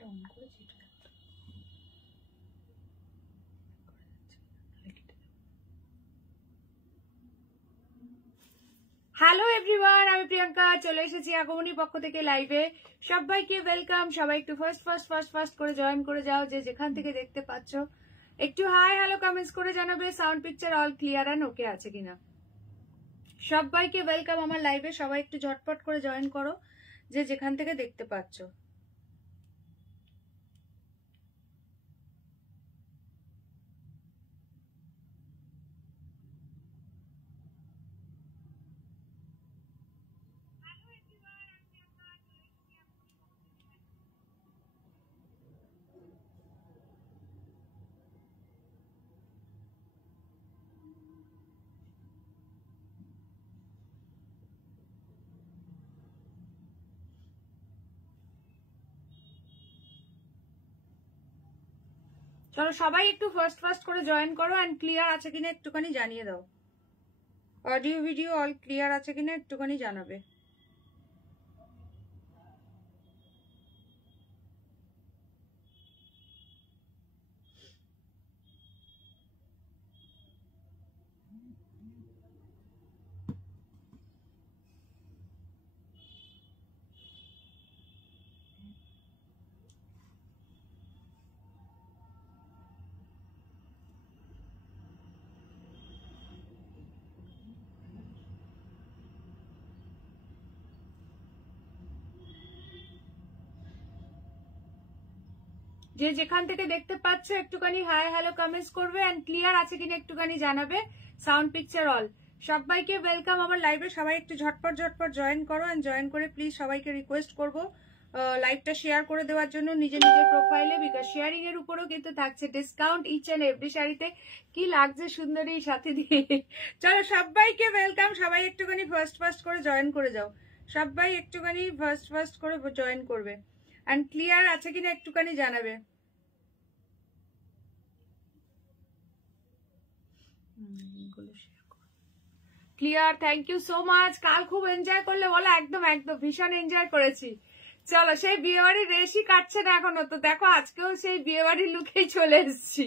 লাইটটা অন করেছি। Hello everyone, আমি প্রিয়াঙ্কা চলে এসেছি আগমনী পক্ষ থেকে লাইভে। সবাইকে ওয়েলকাম। সবাই একটু ফার্স্ট করে জয়েন করে যাও, যে যেখান থেকে দেখতে পাচ্ছ। একটু হাই হ্যালো কমেন্টস করে জানাবে sound picture all clear and okay আছে কিনা। সবাইকে ওয়েলকাম আমার লাইভে। সবাই একটু ঝটপট করে জয়েন করো, যে যেখান থেকে দেখতে পাচ্ছ। চলো সবাই একটু ফার্স্ট করে জয়েন করো, এন্ড ক্লিয়ার আছে কিনা একটুখানি জানিয়ে দাও। অডিও ভিডিও অল ক্লিয়ার আছে কিনা একটুখানি জানাবে। যে যেখান থেকে দেখতে পাচ্ছ একটুখানি হাই হ্যালো কমেন্টস করবে, এন্ড ক্লিয়ার আছে কিনা একটুখানি জানাবে সাউন্ড পিকচার অল। সবাইকে ওয়েলকাম আমার লাইভে। সবাই একটু ঝটপট জয়েন করো, এন্ড জয়েন করে প্লিজ সবাইকে রিকোয়েস্ট করব লাইভটা শেয়ার করে দেওয়ার জন্য নিজের প্রোফাইলে, বিকজ শেয়ারিং এর উপরেও কিন্তু থাকছে ডিসকাউন্ট ইচ এন্ড এভরি শাড়িতে। কি লাগছে সুন্দরী সাথে দিয়ে। চলো সবাইকে ওয়েলকাম। সবাই একটুখানি ফার্স্ট করে জয়েন করে যাও। সবাই একটুখানি ফার্স্ট করে জয়েন করবে, এন্ড ক্লিয়ার আছে কিনা একটুখানি জানাবে। Clear, thank you so much. কাল খুব এনজয় করলে বলো? একদম ভীষণ এনজয় করেছি। চলো, সেই বিয়ে বাড়ির রেশই কাটছে না এখনো, তো দেখো আজকেও সেই বিয়ে বাড়ির লুকেই চলে এসেছি।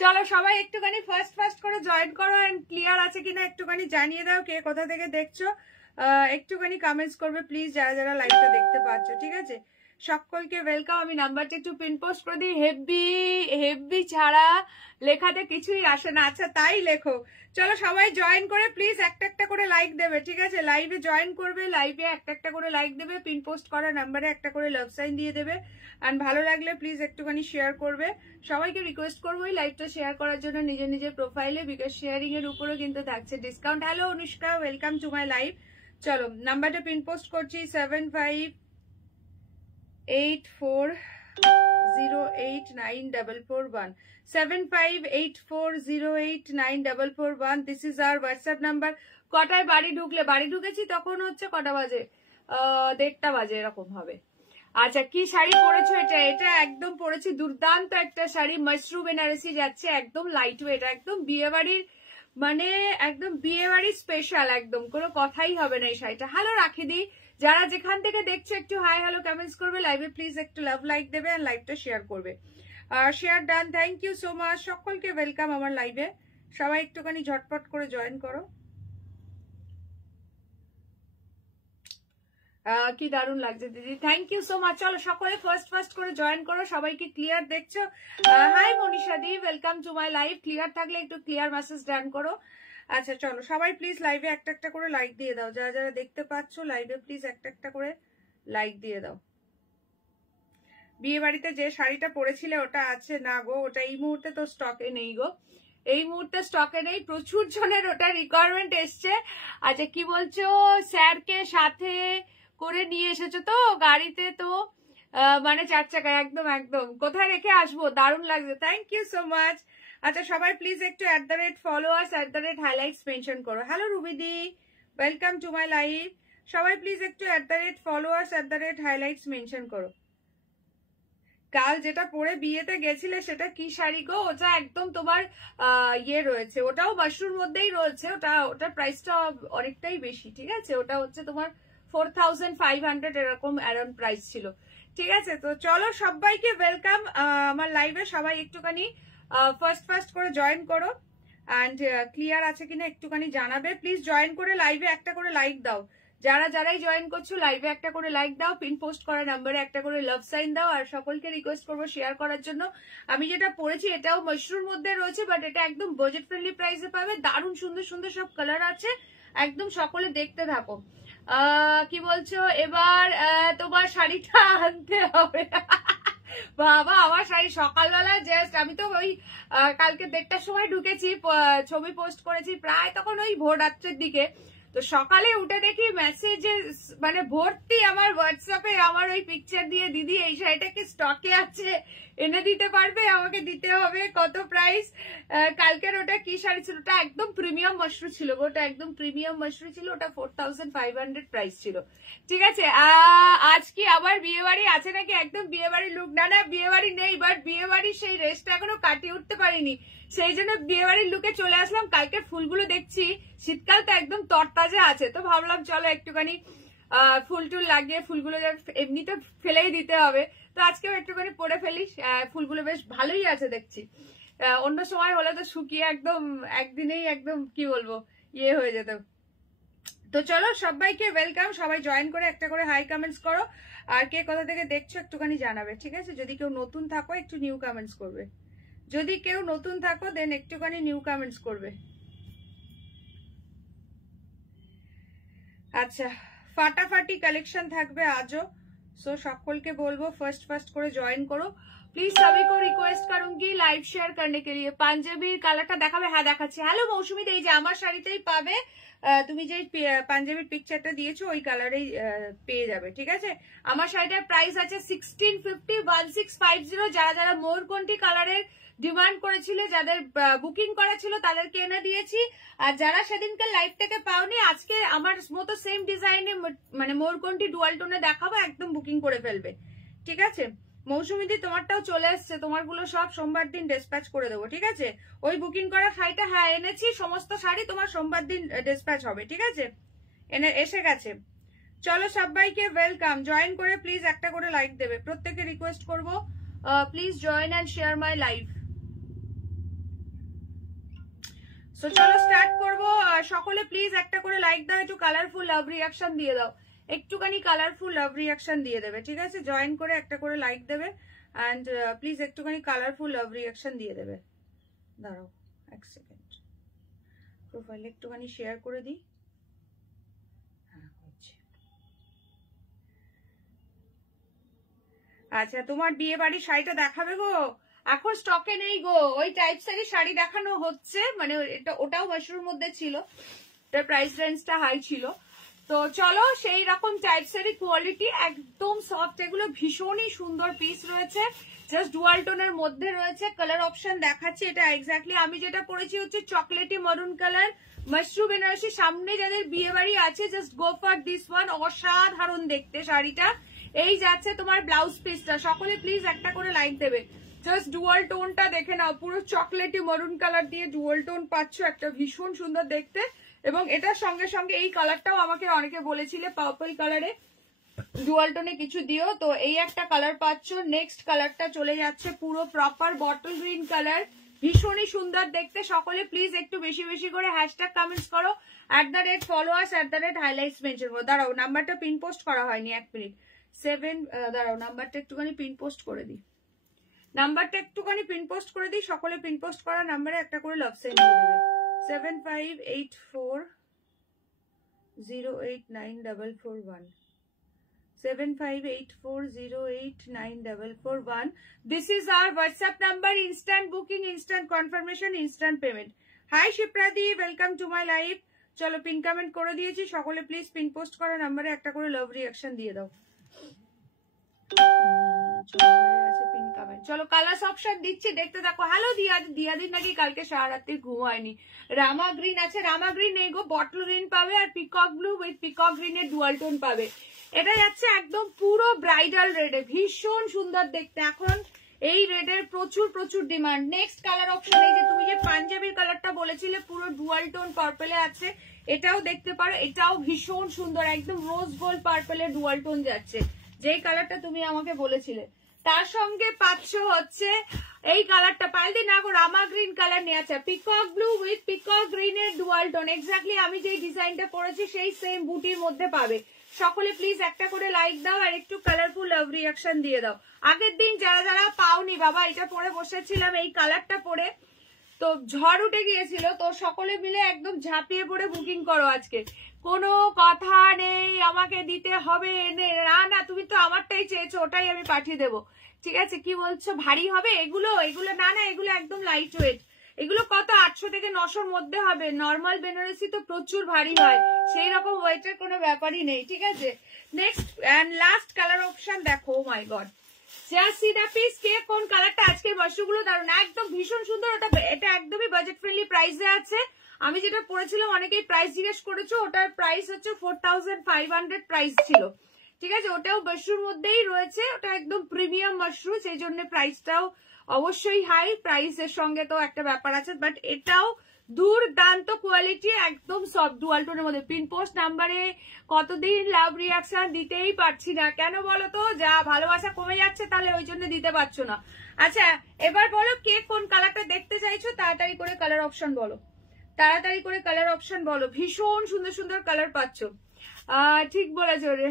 চলো সবাই একটুখানি ফার্স্ট করে জয়েন করো, এন্ড ক্লিয়ার আছে কিনা একটুখানি জানিয়ে দাও। কে কোথা থেকে দেখছো একটুখানি কমেন্টস করবে প্লিজ, যারা যারা লাইভটা দেখতে পাচ্ছ। ঠিক আছে, সকলকে ওয়েলকাম। আমি নাম্বারটা একটু পিন পোস্ট করে দিই। হেভি ছাড়া লেখাতে কিছুই আসে না। আচ্ছা তাই লেখো। চলো সবাই জয়েন করে প্লিজ একটা করে লাইক দেবে। ঠিক আছে, লাইভে জয়েন করবে, লাইভে একটা করে লাইক দেবে, পিন পোস্ট করা নাম্বারে একটা করে লাভ সাইন দিয়ে দেবে, আর ভালো লাগলে প্লিজ একটুখানি শেয়ার করবে। সবাইকে রিকোয়েস্ট করবো এই লাইভটা শেয়ার করার জন্য নিজের প্রোফাইলে, বিকজ শেয়ারিং এর উপরেও কিন্তু থাকছে discount. Hello Anushka, welcome to my live. চলো নাম্বারটা পিন পোস্ট করছি 7584089441 7584089441। This is our WhatsApp number. কটায় বাড়ি ঢুকেছি তখন হচ্ছে কটা বাজে, 1:30 বাজে এরকম হবে। আচ্ছা, কি শাড়ি পরেছো? এটা একদম পরেছি দুর্দান্ত একটা শাড়ি, মাশরুম বেনারসি যাচ্ছে, একদম লাইট ওয়েট, একদম বিয়ে বাড়ির মানে একদম বিয়ে বাড়ির স্পেশাল, একদম কোনো কথাই হবে না এই শাড়িটা। হ্যালো রাখিদি, যারা যেখান থেকে দেখছো একটু হাই হ্যালো কমেন্টস করবে, লাইভে প্লিজ একটু লাভ লাইক দেবে, আর লাইভটা শেয়ার করবে। Share done, thank you so much. সকলকে ওয়েলকাম আমার লাইভে। সবাই একটুখানি ঝটপট করে জয়েন করো। কি দারুণ লাগছে দিদি, থ্যাংক ইউ সো মাচ। চলো সকলে ফার্স্ট করে জয়েন করো। সবাইকে ক্লিয়ার দেখছো? হাই মনীষা দি, welcome to my live. Clear থাকলে একটু ক্লিয়ার মেসেজ ডান করো। আচ্ছা চলো সবাই প্লিজ লাইভে একটা করে লাইক দিয়ে দাও। যারা যারা দেখতে পাচ্ছ লাইভে প্লিজ একটা করে লাইক দিয়ে দাও। বিয়ে বাড়িতে যে শাড়িটা পরেছিলে ওটা আছে না গো? ওটা এই মুহূর্তে তো স্টকে নেই গো, এই মুহূর্তে স্টকে নেই। প্রচুর জনের ওটা রিকোয়ারমেন্ট এসছে। আচ্ছা কি বলছো? স্যারকে সাথে করে নিয়ে এসেছো তো গাড়িতে? তো মানে 4 চাকায়? একদম কোথায় রেখে আসবো? দারুণ লাগছে, থ্যাংক ইউ সো মাচ। আচ্ছা সবাই প্লিজ একটু @followers @highlights মেনশন করো। হ্যালো রুবিদি, ওয়েলকাম টু মাই লাইভ। সবাই প্লিজ একটু @followers @highlights মেনশন করো। কাল যেটা পরে বিয়েতে গেছিলে সেটা কি শাড়ি গো? ওটা একদম তোমার ইয়ে রয়েছে, ওটাও মাশরুর মধ্যেই রয়েছে। ওটার প্রাইসটা অনেকটাই বেশি। ঠিক আছে, ওটা হচ্ছে তোমার 4500 এরকম অ্যারাউন্ড প্রাইস ছিল। ঠিক আছে, তো চলো সবাইকে ওয়েলকাম আমার লাইভে। সবাই একটুখানি ফার্স্ট করে জয়েন করো, অ্যান্ড ক্লিয়ার আছে কিনা একটুখানি জানাবে প্লিজ। জয়েন করে লাইভে একটা করে লাইক দাও, যারাই জয়েন করছো লাইভে একটা করে লাইক দাও, পিন পোস্ট করা নাম্বারে একটা করে লাভ সাইন দাও। আর সকলকে রিকোয়েস্ট করবো শেয়ার করার জন্য। আমি যেটা পরেছি এটাও মশরুর মধ্যে রয়েছে, বাট এটা একদম বাজেট ফ্রেন্ডলি প্রাইসে পাবে। দারুণ সুন্দর সুন্দর সব কালার আছে, একদম সকলে দেখতে থাকো। কি বলছো, এবার তোমার শাড়িটা আনতে হবে। বাবা, আমার শাড়ি সকালবেলা জাস্ট, আমি তো ওই কালকে 1:30টার সময় ঢুকেছি, ছবি পোস্ট করেছি প্রায় তখন ওই ভোর রাত্রের দিকে। তো সকালে উঠে দেখি মেসেজে মানে ভর্তি আমার হোয়াটসঅ্যাপে আমার ওই পিকচার দিয়ে, দিদি এই শাড়িটা কি স্টকে আছে, এনে দিতে পারবে, আমাকে দিতে হবে, কত প্রাইস। কালকের ওটা কি শাড়ি ছিল, ওটা একদম প্রিমিয়াম মশরু ছিল, ওটা একদম প্রিমিয়াম মশরু ছিল, ওটা 4500 প্রাইস ছিল। ঠিক আছে, আজ কি আবার বিয়ে বাড়ি আছে নাকি? একদম বিয়ে বাড়ির লুক না, বিয়ে বাড়ি নেই, বাট বিয়ে বাড়ির সেই রেসটা এখনো কাটিয়ে উঠতে পারিনি, সেই জন্য বিয়ে বাড়ির লুকে চলে আসলাম। কালকে ফুলগুলো দেখছি শীতকাল তো একদম তরতাজা আছে, তো ভাবলাম চলো একটুখানি ফুল টুল লাগিয়ে, ফুলগুলো এমনিতে ফেলেই দিতে হবে, তো আজকেও একটুখানি পরে ফেলি। ফুলগুলো বেশ ভালোই আছে দেখছি, অন্য সময় হলে তো শুকিয়ে একদম একদিনেই একদম কি বলবো ইয়ে হয়ে যেত। তো চলো সবাইকে ওয়েলকাম, সবাই জয়েন করে একটা করে হাই কমেন্টস করো, আর কে কোথা থেকে দেখছো একটুখানি জানাবে। ঠিক আছে, যদি কেউ নতুন থাকো একটু নিউ কমেন্টস করবে, যদি কেউ নতুন থাকো দেন একটুখানি নিউ কমেন্টস করবে। আচ্ছা, ফাটাফাটি কালেকশন থাকবে আজও, সো সকলকে বলবো ফার্স্ট করে জয়েন করো প্লিজ। सभी को रिक्वेस्ट करूंगी लाइव शेयर करने के लिए। পাঞ্জাবির কালারটা দেখাবে? হ্যাঁ দেখাচ্ছি। হ্যালো মৌসুমী, এই যে আমার শাড়িতেই পাবে, তুমি যে পাঞ্জাবির পিকচারটা দিয়েছো ওই কালারেই পেয়ে যাবে। ঠিক আছে, আমার শাড়িটার প্রাইস আছে 1650, 1650। যারা মোরকন্টি কালারের ডিমান্ড করেছিল, যাদের বুকিং করা ছিল তাদেরকে এনে দিয়েছি, আর যারা সেদিনকার লাইভ থেকে পাওনি আজকে আমার মতো সেম ডিজাইনে মানে মোরকন্টি ডুয়াল টোনে দেখাবো, একদম বুকিং করে ফেলবে। ঠিক আছে মৌসুমীদি, তোমারটাও চলে এসছে, তোমারগুলো সব সোমবার দিন ডিসপ্যাচ করে দেবো। ঠিক আছে, ওই বুকিং করা শাড়িটা হ্যাঁ এনেছি, সমস্ত শাড়ি তোমার সোমবার দিন ডিসপ্যাচ হবে। ঠিক আছে, এসে গেছে। চলো সবাইকে ওয়েলকাম, জয়েন করে প্লিজ একটা করে লাইক দেবে, প্রত্যেকে রিকোয়েস্ট করবো please join and share my live. তো চলো স্টার্ট করবো, সকলে প্লিজ একটা করে লাইক দাও, একটু কালারফুল লাভ রিয়াকশন দিয়ে দাও, একটুখানি কালারফুল লাভ রিয়াকশন দিয়ে দেবে। ঠিক আছে, জয়েন করে একটা করে লাইক দেবে, অ্যান্ড প্লিজ একটুখানি কালারফুল লাভ রিয়াকশন দিয়ে দেবে। দাঁড়াও এক সেকেন্ড, প্রোফাইলে একটুখানি শেয়ার করে দিই। হ্যাঁ হচ্ছে। আচ্ছা, তোমার বিয়ে বাড়ির শাড়িটা দেখাবে গো? এখন স্টকে নেই গো, ওই টাইপসেরই শাড়ি দেখানো হচ্ছে, মানে ওটাও মশরুর মধ্যে ছিল, তার প্রাইস রেঞ্জটা হাই ছিল। তো চলো সেই রকম টাইপসেরই কোয়ালিটি, একদম সফট, এগুলো ভীষণই সুন্দর পিস রয়েছে, জাস্ট ডুয়াল টোনের মধ্যে রয়েছে। কালার অপশন দেখাচ্ছি, এটা এক্স্যাক্টলি আমি যেটা পরেছি হচ্ছে চকলেটি মারুন কালার, মশরু বেনারসি। সামনে যাদের বিয়ে বাড়ি আছে just go for this one, অসাধারণ দেখতে শাড়িটা। এই যাচ্ছে তোমার ব্লাউজ পিসটা, সকলে প্লিজ একটা করে লাইক দেবে। জাস্ট ডুয়াল টোনটা দেখে নাও, পুরো চকলেটি মারুন কালার দিয়ে ডুয়াল টোন পাচ্ছ, একটা ভীষণ সুন্দর দেখতে। এবং এটার সঙ্গে সঙ্গে এই কালারটাও আমাকে অনেকে বলেছিলে পার্পল কালারে ডুয়াল টোনে কিছু দিও, তো এই একটা কালার পাচ্ছ। নেক্সট কালারটা চলে যাচ্ছে পুরো প্রপার বটল গ্রিন কালার, ভীষণই সুন্দর দেখতে। সকলে প্লিজ একটু বেশি বেশি করে হ্যাশট্যাগ কমেন্টস করো, @followers @highlights মেনশন করো। দাঁড়াও, নাম্বারটা পিন পোস্ট করা হয়নি, 1 মিনিট। 7 দাঁড়াও, নাম্বারটা একটুখানি পিন পোস্ট করে দিই, নাম্বারটা একটুখানি পিন পোস্ট করে দিই। সকলে পিন পোস্ট করা নাম্বারে একটা করে লাভ সাইন দিয়ে দেবে। 7584089441, 7584089441। This is our WhatsApp number. Instant booking, instant confirmation, instant payment. Hi Shipradi, welcome to my live. চলো পিন কমেন্ট করে দিয়েছি, সকলে প্লিজ পিন পোস্ট করা নাম্বারে একটা করে লাভ রিঅ্যাকশন দিয়ে দাও। চলো কালার অপশন দিচ্ছি, দেখতে থাকো। হ্যালো দিয়াদি নাকি কালকে সারা রাত্রি ঘুম হয়নি। রামা গ্রিন আছে, রামা গ্রিন নেই গো, বটল গ্রিন পাবে, আর পিকক ব্লু উইথ পিকক গ্রিনের ডুয়াল টোন পাবে। এটা যাচ্ছে একদম পুরো ব্রাইডাল রেডে, ভীষণ সুন্দর দেখতে। এখন এই রেডের প্রচুর ডিমান্ড। নেক্সট কালার অপশন, এই যে তুমি যে পাঞ্জাবির কালারটা বলেছিলে পুরো ডুয়াল টোন পার্পলে আছে, এটাও দেখতে পারো, এটাও ভীষণ সুন্দর, একদম রোজ গোল্ড পার্পলে ডুয়াল টোন যাচ্ছে। যেই কালারটা তুমি আমাকে বলেছিলে। তার সঙ্গে পাচ্ছ হচ্ছে এই কালারটা, পাইলদি না গো, রামা গ্রিন কালার নিয়ে আছে, পিকক ব্লু উইথ পিকক গ্রিনের ডুয়াল টোন। এক্স্যাক্টলি আমি যেই ডিজাইনটা পরেছি সেই সেম বুটির মধ্যে পাবে। সকলে প্লিজ একটা করে লাইক দাও আর একটু কালারফুল লাভ রিয়াকশন দিয়ে দাও। আগের দিন যারা যারা পাওনি বাবা, এটা পরে বসেছিলাম এই কালারটা পরে, তো ঝড় উঠে গিয়েছিল, তো সকলে মিলে একদম ঝাঁপিয়ে পড়ে বুকিং করো আজকে। কোনো কথা নেই আমাকে দিতে হবে না, না তুমি তো আমারটাই চেয়েছো, ওটাই আমি পাঠিয়ে দেবো। ঠিক আছে, কি বলছো ভারী হবে এগুলো? এগুলো না না, এগুলো একদম লাইট ওয়েট। এগুলো কত 800 থেকে 900-র মধ্যে হবে। নর্মাল বেনারসি তো প্রচুর ভারী হয়, সেই রকম ওয়েটের কোনো ব্যাপারই নেই। ঠিক আছে, next and last colour option দেখো। Oh my god, just see the piece. কে কোন কালারটা? আজকের মশরুগুলো দারুন, একদম ভীষণ সুন্দর। এটা একদমই বাজেট ফ্রেন্ডলি প্রাইসে আছে। আমি যেটা পড়েছিলাম অনেকেই প্রাইস জিজ্ঞেস করেছো, ওটার প্রাইস হচ্ছে 4500 প্রাইস ছিল। ঠিক আছে, ওটাও মাশরুর মধ্যেই রয়েছে, ওটা একদম প্রিমিয়াম মাশরু, সেই জন্য প্রাইসটাও অবশ্যই হাই। প্রাইসের সঙ্গে তো একটা ব্যাপার আছে, বাট এটাও দুর্দান্ত কোয়ালিটি, একদম সফট ডুয়াল টোনের মধ্যে। পিন পোস্ট নাম্বারে কতদিন লাভ রিয়াকশন দিতেই পারছি না, কেন বলো তো? যা ভালোবাসা কমে যাচ্ছে, তাহলে ওই জন্য দিতে পারছো না। আচ্ছা এবার বলো কে কোন কালারটা দেখতে চাইছো, তাড়াতাড়ি করে কালার অপশন বলো, তাড়াতাড়ি করে কালার অপশন বলো। ভীষণ সুন্দর সুন্দর কালার পাচ্ছ। ঠিক বলেছো রে,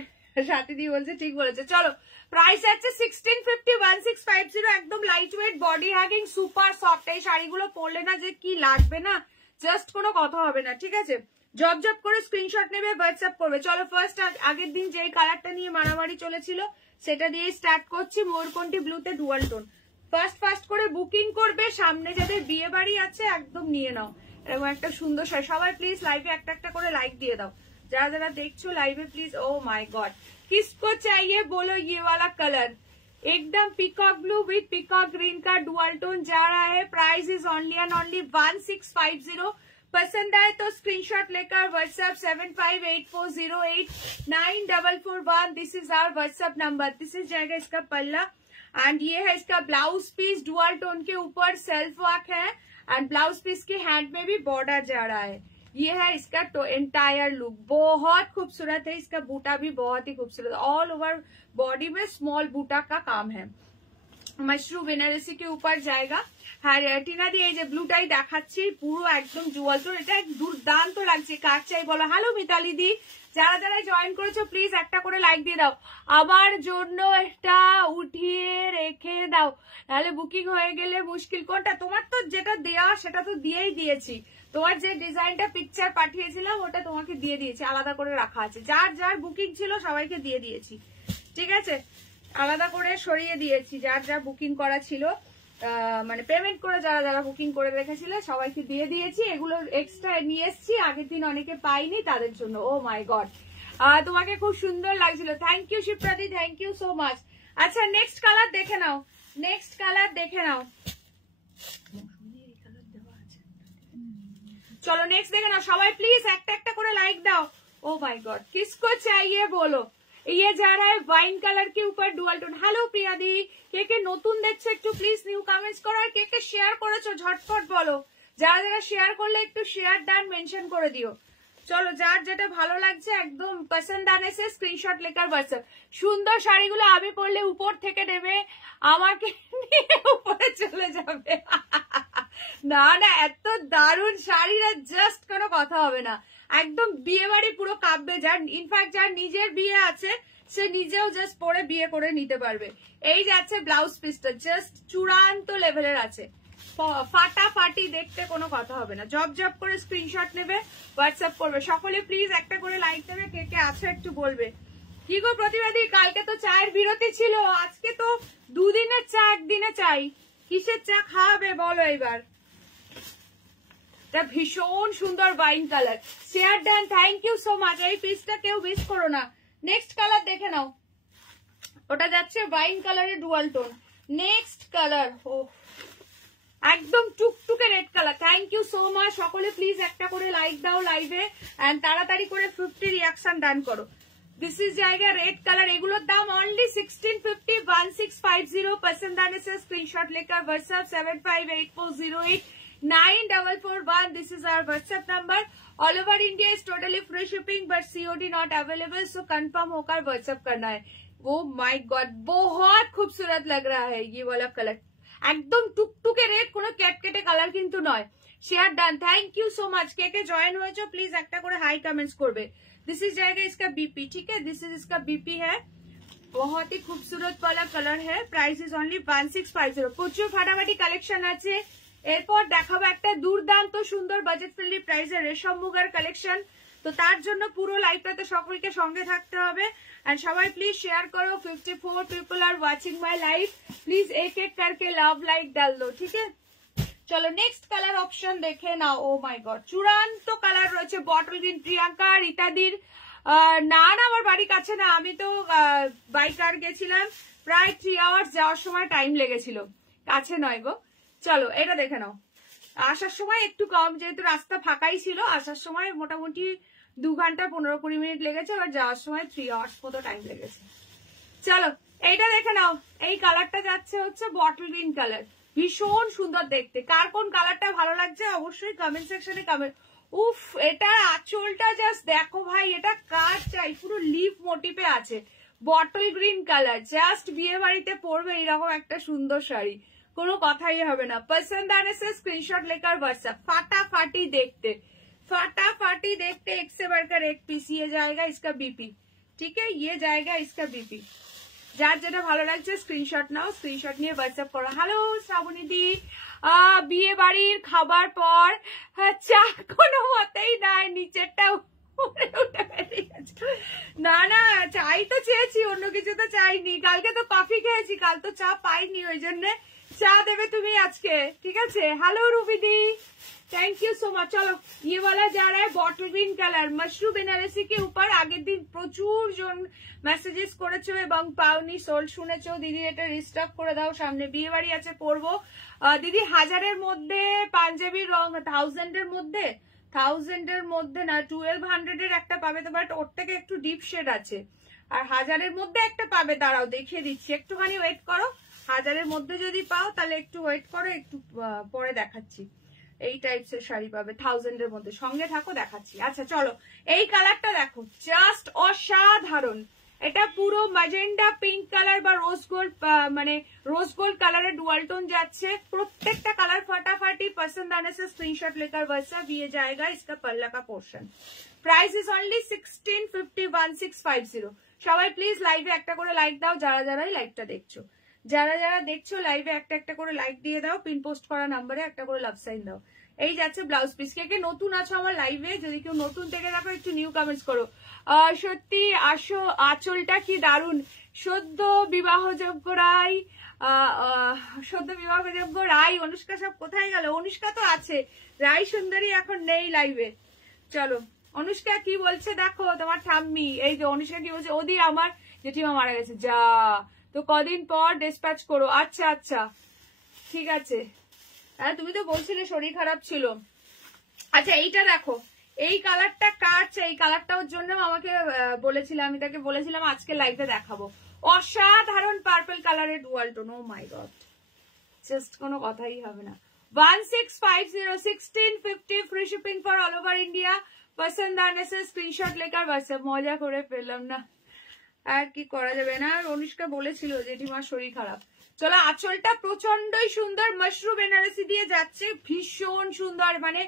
সাথী দি বলছে ঠিক বলেছে। চলো, প্রাইস আছে 1650, 1650, একদম light weight, body hugging, super soft. এই শাড়িগুলো পরলে না যে কি লাগবে না, জাস্ট কোনো কথা হবে না। ঠিক আছে, জব জব করে স্ক্রিনশট নেবে, হোয়াটসঅ্যাপ করবে। চলো ফার্স্ট, আগের দিন যেই কালারটা নিয়ে মারামারি চলেছিল সেটা দিয়ে স্টার্ট করছি। মোরকন্টি ব্লুতে ডুয়াল টোন। ফার্স্ট করে বুকিং করবে, সামনে যাদের বিয়ে বাড়ি আছে একদম নিয়ে নাও এরকম একটা সুন্দর শাড়ি। সবাই প্লিজ লাইভে একটা একটা করে লাইক দিয়ে দাও, যারা যারা দেখছো লাইভে প্লিজ। ও মাই গড, किसको चाहिए बोलो ये वाला कलर, एकदम peacock blue with peacock green का डुअल टोन जा रहा है। Price is only and only 1650। पसंद आए तो स्क्रीनशॉट लेकर WhatsApp 7584089441। This is our WhatsApp number. This is जाएगा इसका पल्ला एंड ये है इसका ब्लाउज पीस, डुअल टोन के ऊपर सेल्फ वर्क है एंड ब्लाउज पीस के हैंड में भी बॉर्डर जा रहा है। ये है इसका तो एंटायर लुक, बहुत खूबसूरत है। इसका बूटा भी बहुत ही खूबसूरत, ऑल ओवर बॉडी में स्मॉल बूटा का काम है। मशरू बेनारसी के ऊपर जाएगा। হ্যাঁ টিনা দিয়ে এই যে ব্লুটাই দেখাচ্ছি, পুরো একদম জুয়াল টোন, এটা দুর্দান্ত লাগছে। কার চাই বলো? হ্যালো মিতালি দি, যারা যারা জয়েন করেছো প্লিজ একটা করে লাইক দিয়ে দাও। আমার জন্য একটা উঠিয়ে রেখে দাও, তাহলে বুকিং হয়ে গেলে মুশকিল। কোনটা তোমার? তো যেটা দেওয়া সেটা তো দিয়েই দিয়েছি। তোমার যে ডিজাইনটা পিকচার পাঠিয়েছিলাম ওটা তোমাকে দিয়ে দিয়েছি, আলাদা করে রাখা আছে। যার যার বুকিং ছিল সবাইকে দিয়ে দিয়েছি। ঠিক আছে, আলাদা করে সরিয়ে দিয়েছি যার যার বুকিং করা ছিল, মানে পেমেন্ট করে যারা যারা বুকিং করে রেখেছিল সবাইকে দিয়ে দিয়েছি। এগুলো এক্সট্রা নিয়ে এসছি, আগের দিন অনেকে পাইনি তাদের জন্য। ও মাই গড, তোমাকে খুব সুন্দর লাগছিল, থ্যাংক ইউ শিপ্রাদি, থ্যাংক ইউ সো মাচ। আচ্ছা নেক্সট কালার দেখে নাও, নেক্সট কালার দেখে নাও। চলো নেক্সট দেখে নাও সবাই প্লিজ, একটা একটা করে লাইক দাও। ও মাই গড, किसको चाहिए बोलो। ये जा रहा है वाइन कलर के ऊपर डुअल टोन। हेलो प्रिया दी, কে কে নতুন দেখছো একটু প্লিজ নিউ কমেন্টস করো, আর কে কে শেয়ার করেছো ঝটপট বলো। যারা যারা শেয়ার করলে একটু শেয়ার ডান মেনশন করে দিও। চলো যার যেটা ভালো লাগছে একদম পছন্দ আনে সে স্ক্রিনশট লেকার হোয়াটসঅ্যাপ। সুন্দর শাড়িগুলো আমি পরলে উপর থেকে নেবে, আমাকে নিয়ে উপরে চলে যাবে। না না, এত দারুণ শাড়িরা জাস্ট কোনো কথা হবে না, একদম বিয়ে বাড়ি পুরো কাঁপবে। যার ইনফ্যাক্ট যার নিজের বিয়ে আছে সে নিজেও জাস্ট পরে বিয়ে করে নিতে পারবে। এই যাচ্ছে ব্লাউজ পিসটা, জাস্ট চূড়ান্ত লেভেলের আছে, ফাটাফাটি, দেখতে কোনো কথা হবে না। জব জব করে স্ক্রিনশট নেবে, হোয়াটসঅ্যাপ করবে। সকলে প্লিজ একটা করে লাইক দেবে, কে কে আছে একটু বলবে। কি গো প্রতিবাদী, কালকে তো চায়ের বিরতি ছিল, আজকে তো দুদিনের চা একদিনে চাই, কিসের চা খাওয়াবে বলো এবার। এটা ভীষণ সুন্দর wine colour, share done, thank you so much. এই পিসটা কেউ মিস করো না। নেক্সট কালার দেখে নাও, ওটা যাচ্ছে ওয়াইন কালারের ডুয়াল টোন। নেক্সট কালার, ও একদম টুকটুকে red colour, thank you so much. সকলে প্লিজ একটা করে লাইক দাও লাইভে এন্ড তাড়াতাড়ি করে 50 রিয়াকশন ডান করো। দিস ইজ জায়গা রেড কালার, এগুলোর দাম অনলি 1650, 1650। পছন্দ আনে সে screenshot লেकर WhatsApp 7584089441। This is our WhatsApp number. All over India is totally free shipping, but COD not available, so confirm होकर WhatsApp करना है। वो माय गॉड बहुत खूबसूरत लग रहा है ये वाला कलर, একদম টুকটুকে রেড, কোনো ক্যাটকেটে কালার কিন্তু নয়। Share done, thank you so much. কে কে জয়েন হয়েছো প্লিজ একটা করে হাই কমেंट्स করবে। दिस इज जाएगा इसका बीपी, ठीक है, दिस इज इसका बीपी है, बहुत ही खूबसूरत वाला कलर है। Price is only 1650। প্রচুর ফাটাফাটি কালেকশন আছে। এরপর দেখাবো একটা দুর্দান্ত সুন্দর বাজেট ফ্রেন্ডলি প্রাইসে রেশম মুগার কালেকশন। তো তার জন্য পুরো লাইভটাতে সকলকে সঙ্গে থাকতে হবে। एंड সবাই প্লিজ শেয়ার করো। 54 people are watching my live, please एक एक करके लव लाइक डाल दो, ठीक है। চলো নেক্সট কালার অপশন দেখে নাও। ও মাই গড, চূড়ান্ত কালার রয়েছে বটল গ্রিন। প্রিয়াঙ্কা রীতাদির না না আমার বাড়ি কাছে না, আমি তো বাই কার গেছিলাম, প্রায় 3 আওয়ার্স যাওয়ার সময় টাইম লেগেছিল, কাছে নয় গো। চলো এটা দেখে নাও। আসার সময় একটু কম, যেহেতু রাস্তা ফাঁকাই ছিল, আসার সময় মোটামুটি 2 ঘন্টা 15-20 মিনিট লেগেছে, আর যাওয়ার সময় 3 আওয়ার্স মতো টাইম লেগেছে। চলো এইটা দেখে নাও। এই কালারটা যাচ্ছে হচ্ছে বটল গ্রিন কালার, ভীষণ সুন্দর দেখতে। কার কোন কালারটা ভালো লাগছে অবশ্যই কমেন্ট সেকশনে কমেন্ট। উফ, এটা আঁচলটা জাস্ট দেখো ভাই, এটা কার চাই, পুরো লিফ মোটিভে আছে, বটল গ্রিন কালার, জাস্ট বিয়ে বাড়িতে পরবে এরকম একটা সুন্দর শাড়ি, কোনো কথাই হবে না। पसंद आने से स्क्रीनशॉट लेकर व्हाट्सएप। फाटाफाटी देखते, फाटाफाटी देखते, एक से बढ़कर एक पीस। ये जाएगा इसका बीपी, ठीक है, ये जाएगा इसका बीपी। যার যেটা ভালো লাগছে স্ক্রিনশট নাও, স্ক্রিনশট নিয়ে হোয়াটসঅ্যাপ করো। হ্যালো শ্রাবণী দি, বিয়ে বাড়ির খাবার পর চা কোনো মতেই নাই, নিচেরটা না না চাই তো চেয়েছি, অন্য কিছু তো চাইনি। কালকে তো কফি খেয়েছি, কাল তো চা পাইনি, ওই জন্য চা দেবে তুমি আজকে, ঠিক আছে। হ্যালো রুবিদি, थैंक यू सो मच। चलो ये वाला जा रहा है bottle green colour, mushroom Benarasi के ऊपर। আগের দিন প্রচুর জন মেসেজেস করেছো এবং পাওনি, সোল্ড শুনেছো। দিদি এটা রিস্টক করে দাও, সামনে বিয়ে বাড়ি আছে, পরবো। দিদি 1000-এর মধ্যে পাঞ্জাবির রং, 1000-এর মধ্যে, 1000-এর মধ্যে না, 1200-এর একটা পাবে তো, বাট ওর থেকে একটু ডিপ শেড আছে। আর 1000-এর মধ্যে একটা পাবে, দাঁড়াও দেখিয়ে দিচ্ছি, একটুখানি ওয়েট করো। 1000-এর মধ্যে যদি পাও তাহলে একটু ওয়েট করো, একটু পরে দেখাচ্ছি। এই টাইপস এর শাড়ি পাবে 1000-এর মধ্যে, সঙ্গে থাকো দেখাচ্ছি। আচ্ছা চলো এই কালারটা দেখো, জাস্ট অসাধারণ। এটা পুরো ম্যাজেন্ডা পিঙ্ক কালার বা রোজ গোল্ড, মানে রোজ গোল্ড কালারের ডুয়াল টোন যাচ্ছে। প্রত্যেকটা কালার ফাটাফাটি। पसंद आने से स्क्रीनशॉट लेकर व्हाट्सएप। ये जाएगा इसका पल्ला का पोर्शन। Price is only 1650, 1650। সবাই প্লিজ লাইভে একটা করে লাইক দাও, যারা যারাই লাইভটা দেখছো, যারা যারা দেখছো লাইভে একটা একটা করে লাইক দিয়ে দাও। পিন পোস্ট করা নাম্বারে একটা করে লাভ সাইন দাও। এই যাচ্ছে ব্লাউজ পিস। কে কে নতুন আছো আমার লাইভে, যদি কেউ নতুন থেকে থাকো একটু নিউ কমেন্টস করো। সত্যি আসো, আঁচলটা কি দারুন। সদ্য বিবাহযোগ্য রায়, সদ্য বিবাহযোগ্য রায়, অনুষ্কা সব কোথায় গেল? অনুষ্কা তো আছে, রায় সুন্দরী এখন নেই লাইভে। চলো অনুষ্কা কি বলছে দেখো, তোমার ঠাম্মি। এই যে অনুষ্কা কি বলছে, ওদি আমার জেঠিমা মারা গেছে, যা তো কদিন পর ডিসপ্যাচ করো। আচ্ছা আচ্ছা ঠিক আছে। হ্যাঁ তুমি তো বলছিলে শরীর খারাপ ছিল। আচ্ছা এইটা দেখো, এই কালারটা কাটছে, এই কালারটার জন্য আমাকে বলেছিলাম, আমি তাকে বলেছিলাম আজকে লাইভে দেখাবো। অসাধারণ পার্পল কালারের dual tone. O my god, just কোনো কথাই হবে না। 1650, 1650 free shipping for all over India. পছন্দ আনে সে স্ক্রিনশট লেকার হোয়াটসঅ্যাপ। মজা করে পেলাম না, আর কি করা যাবে না। অনুষ্কা বলেছিল জেঠিমার শরীর খারাপ। চলো আঁচলটা প্রচন্ডই সুন্দর, মাশরুম বেনারসি দিয়ে যাচ্ছে, ভীষণ সুন্দর। মানে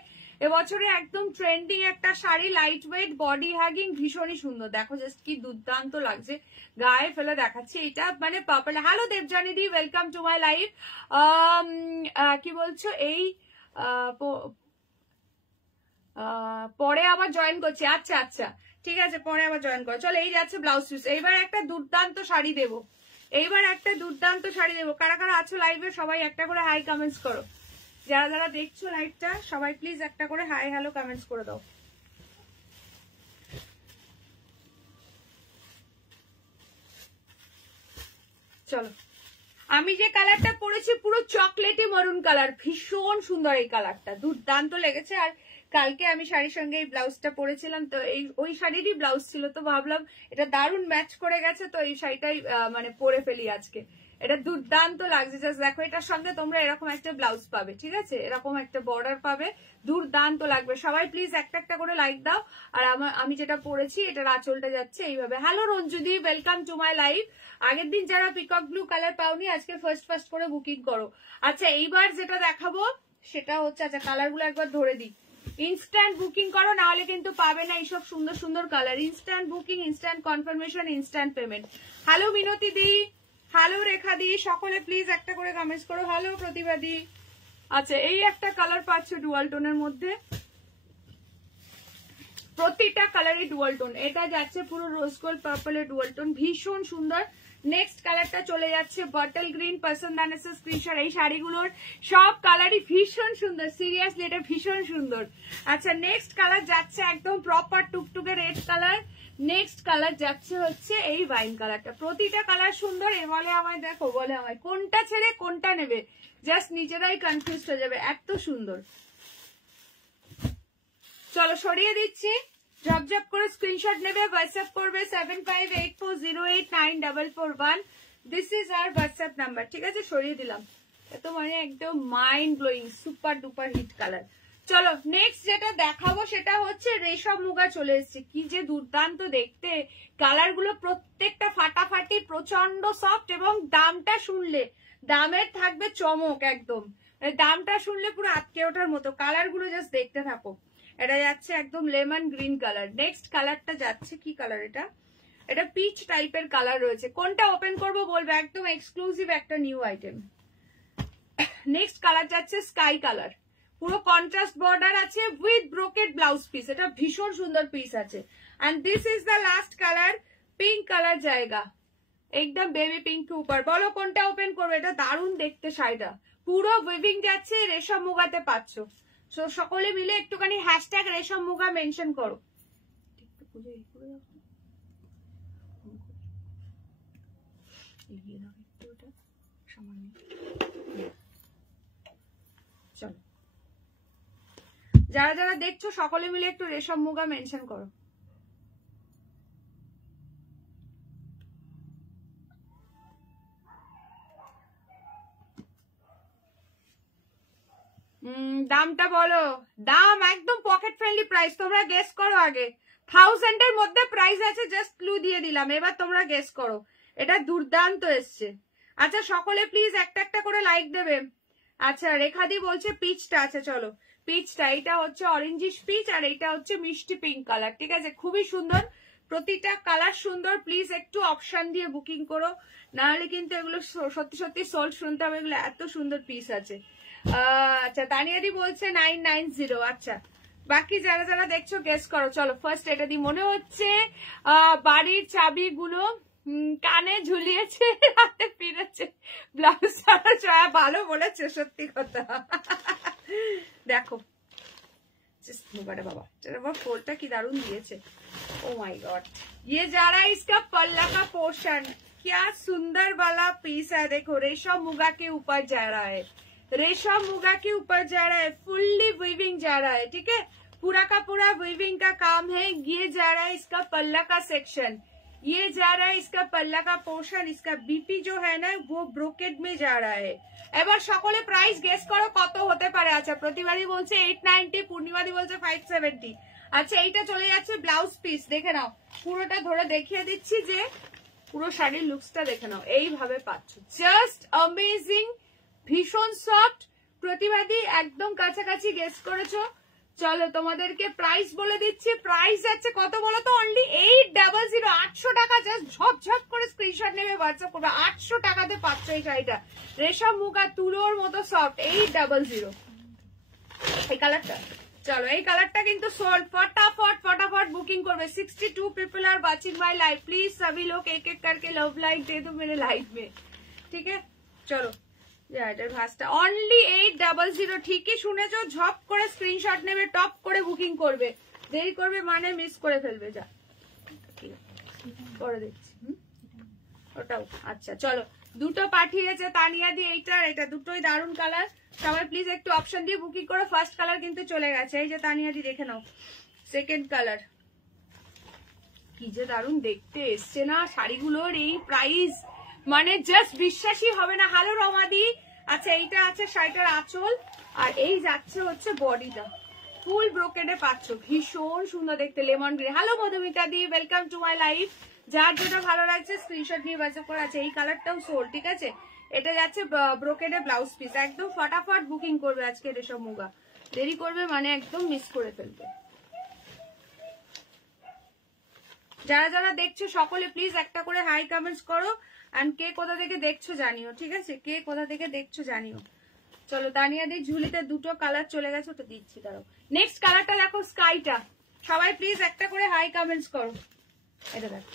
এবছরে একদম ট্রেন্ডিং একটা শাড়ি, লাইট ওয়েট, বডি হ্যাগিং, ভীষণই সুন্দর। দেখো জাস্ট কি দুর্দান্ত লাগছে, গায়ে ফেলে দেখাচ্ছি। এটা মানে purple. Hello Debjani the, welcome to my live. কি বলছো? এই পরে আবার জয়েন করছি। আচ্ছা আচ্ছা ঠিক আছে, পরে আবার জয়েন করো। চলো এই যাচ্ছে ব্লাউজ পিস। এইবার একটা দুর্দান্ত শাড়ি দেবো, এইবার একটা দুর্দান্ত শাড়ি দেবো। কারা কারা আছো লাইভে সবাই একটা করে হাই কমেন্টস করো। যারা যারা দেখছো লাইভটা সবাই প্লিজ একটা করে হাই হ্যালো কমেন্টস করে দাও। চলো আমি যে কালারটা পরেছি পুরো চকলেটি মরুন কালার, ভীষণ সুন্দর এই কালারটা, দুর্দান্ত লেগেছে। আর কালকে আমি শাড়ির সঙ্গে এই ব্লাউজটা পরেছিলাম, তো এই ওই শাড়িরই ব্লাউজ ছিল, তো ভাবলাম এটা দারুণ ম্যাচ করে গেছে, তো এই শাড়িটাই মানে পরে ফেলি আজকে। এটা দুর্দান্ত লাগছে। জাস্ট দেখো, এটার সঙ্গে তোমরা এরকম একটা ব্লাউজ পাবে, ঠিক আছে, এরকম একটা বর্ডার পাবে, দুর্দান্ত লাগবে। সবাই প্লিজ একটা একটা করে লাইক দাও। আর আমি যেটা পরেছি এটার আঁচলটা যাচ্ছে এইভাবে। হ্যালো রঞ্জুদি, ওয়েলকাম টু মাই লাইভ। আগের দিন যারা পিকক ব্লু কালার পাওনি আজকে ফার্স্ট করে বুকিং করো। আচ্ছা এইবার যেটা দেখাবো সেটা হচ্ছে, আচ্ছা কালার গুলো একবার ধরে দিই। ইনস্ট্যান্ট বুকিং করো, না হলে কিন্তু পাবে না এইসব সুন্দর সুন্দর colour. Instant booking, instant confirmation, instant payment. Hello Minati di, hello Rekha di, সকলে প্লিজ একটা করে কমেন্টস করো। হ্যালো প্রতিভা দি। আচ্ছা এই একটা কালার পাচ্ছ ডুয়াল টোনের মধ্যে, প্রতিটা কালারই ডুয়াল টোন। এটা যাচ্ছে পুরো রোজ গোল্ড পার্পলের ডুয়াল টোন, ভীষণ সুন্দর। নেক্সট কালারটা চলে যাচ্ছে বটল গ্রিন, পছন্দ আনেছে স্ক্রিনশট। এই শাড়িগুলোর সব কালারই ভীষণ সুন্দর, সিরিয়াসলি এটা ভীষণ সুন্দর। আচ্ছা নেক্সট কালার যাচ্ছে একদম প্রপার টুকটুকে রেড কালার। নেক্সট কালার যাচ্ছে হচ্ছে এই ওয়াইন কালারটা। প্রতিটা কালার সুন্দর। এ বলে আমায়, দেখো বলে আমায় কোনটা ছেড়ে কোনটা নেবে, জাস্ট নিজেরাই কনফিউজ হয়ে যাবে, এত সুন্দর। চলো সরিয়ে দিচ্ছি, ঝপঝপ করে স্ক্রিনশট নেবে, হোয়াটসঅ্যাপ করবে 7584089441। This is our WhatsApp number, ঠিক আছে। সরিয়ে দিলাম, এত মানে একদম mind blowing super duper hit colour. চলো নেক্সট যেটা দেখাবো সেটা হচ্ছে রেশম মুগা চলে এসেছে। কি যে দুর্দান্ত দেখতে, কালার গুলো প্রত্যেকটা ফাটাফাটি, প্রচন্ড সফট, এবং দামটা শুনলে দামের থাকবে চমক একদম। দামটা শুনলে পুরো আটকে ওঠার মতো। কালার গুলো জাস্ট দেখতে থাকো। এটা যাচ্ছে একদম লেমন গ্রিন কালার। নেক্সট কালারটা যাচ্ছে কি কালার, এটা পিচ টাইপের কালার রয়েছে। কোনটা ওপেন করবো বলবে, একদম এক্সক্লুসিভ একটা নিউ আইটেম। নেক্সট কালার যাচ্ছে স্কাই কালার, পুরো কন্ট্রাস্ট বর্ডার আছে উইথ ব্রোকেড ব্লাউজ পিস। এটা ভীষণ সুন্দর পিস আছে। And this is the last colour, pink colour জায়গা, একদম বেবি পিঙ্ক টু উপর। বলো কোনটা ওপেন করবে। এটা দারুণ দেখতে শাড়িটা, পুরো উইভিং যাচ্ছে, রেশম মুগাতে পাচ্ছ। সো সকলে মিলে একটুখানি হ্যাশট্যাগ রেশম মুগা মেনশন করো। চলো যারা যারা দেখছো সকলে মিলে একটু রেশম মুগা মেনশন করো। দামটা বলো। দাম একদম পকেট ফ্রেন্ডলি প্রাইস, তোমরা গেস করো আগে। 1000 এর মধ্যে প্রাইস আছে, জাস্ট ক্লু দিয়ে দিলাম, এবার তোমরা গেস করো। এটা দুর্দান্ত এসছে। আচ্ছা সকলে প্লিজ একটা একটা করে লাইক দেবে। আচ্ছা রেখাদি বলছে পিচটা, আচ্ছা চলো পিচটা, এটা হচ্ছে অরেঞ্জিশ পিচ আর এটা হচ্ছে মিষ্টি পিঙ্ক কালার, ঠিক আছে, খুবই সুন্দর। প্রতিটা কালার সুন্দর। প্লিজ একটু অপশন দিয়ে বুকিং করো, না হলে কিন্তু এগুলো সত্যি সত্যি সোল্ড শুনতে হবে, এগুলো এত সুন্দর পিস আছে। আচ্ছা তানিয়াদি বলছে 990। আচ্ছা বাকি যারা যারা দেখছো গেস করো। চলো ফার্স্ট এটা দি, মনে হচ্ছে বাড়ির চাবিগুলো কানে ঝুলিয়েছে, হাতে ফিরেছে, ব্লাউজ ছাড়া। ভালো বলেছে, সত্যি কথা। দেখো बाबा फूलটা কি দারুণ দিয়েছে। ओ माय गॉड, ये जा रहा है इसका पल्ला का पोर्शन, क्या सुंदर वाला पीस है। देखो रेशम मुगा के ऊपर जा रहा है, रेशम मुगा के ऊपर जा रहा है, फुल्ली वीविंग जा रहा है, ठीक है, पूरा का पूरा वीविंग का काम है। ये जा रहा है इसका पल्ला का सेक्शन, ये जा रहा है इसका पल्ला का पोर्शन। इसका बीपी जो है ना वो ब्रोकेड में जा रहा है। এবার সকলে প্রাইস গেস করো কত হতে পারে। আচ্ছা প্রতিবারই বলছে 890, পূর্ণিমাদি বলছে 570। আচ্ছা এইটা চলে যাচ্ছে ব্লাউজ পিস, দেখে নাও পুরোটা ধরে দেখিয়ে দিচ্ছি যে পুরো শাড়ির লুকসটা দেখে নাও, এইভাবে পাচ্ছ, জাস্ট অ্যামেজিং, ভীষণ সফট। প্রতিবাদী একদম কাছাকাছি গেস করেছো। চলো তোমাদেরকে প্রাইস বলে দিচ্ছি। প্রাইস যাচ্ছে কত বলো তো, অনলি 800, 800 টাকা। জাস্ট ঝপঝপ করে স্ক্রিনশট নেবে, হোয়াটসঅ্যাপ করবে। 800 টাকাতে পাচ্ছ এই শাড়িটা, রেশম মুগা তুলোর মতো সফট। 800 এই কালারটা। চলো এই কালারটা কিন্তু সোল্ড, फटाफट फटाफट बुकिंग करवे। 62 people are watching my live, please सभी लोग एक एक करके लव लाइक दे दो मेरे लाइव में, ठीक है। चलो ভাসটা অনলি 800, ঠিকই শুনেছো, ঝপ করে স্ক্রিনশট নেবে, টপ করে বুকিং করবে, দেরি করবে মানে মিস করে ফেলবে। যা করে দেখছি ওটাও। আচ্ছা চলো দুটো পাঠিয়েছে তানিয়া দি, এইটা এটা দুটোই দারুণ কালার। সবাই প্লিজ একটু অপশন দিয়ে বুকিং করো। ফার্স্ট কালার কিন্তু চলে গেছে, এই যে তানিয়া দি দেখে নাও। সেকেন্ড কালার কি যে দারুণ দেখতে এসছে না শাড়িগুলোর। এই প্রাইস মানে জাস্ট বিশ্বাসই হবে না। হ্যালো রমাদি। আচ্ছা এইটা আছে শাড়িটার আঁচল, আর এই যাচ্ছে হচ্ছে বডিটা, ফুল ব্রোকেডে পাচ্ছ, ভীষণ সুন্দর দেখতে, lemon green. Hello Madhumita the, welcome to my life. যার যেটা ভালো লাগছে স্ক্রিনশট নিয়ে হোয়াটসঅ্যাপ করে। আছে এই কালারটাও সোল, ঠিক আছে। এটা যাচ্ছে ব্রোকেডে ব্লাউজ পিস, একদম ফটাফট বুকিং করবে আজকে এসব মুগা, দেরি করবে মানে একদম মিস করে ফেলবে। যারা যারা দেখছো সকলে প্লিজ একটা করে হাই কমেন্টস করো, এন্ড কে কোথা থেকে দেখছো জানিও, ঠিক আছে, কে কোথা থেকে দেখছো জানিও। চলো দানিয়া দি, ঝুলিতে দুটো কালার চলে গেছে, ওটা দিচ্ছি দাঁড়াও। নেক্সট কালারটা দেখো স্কাইটা, সবাই প্লিজ একটা করে হাই কমেন্টস করো। এটা দেখো,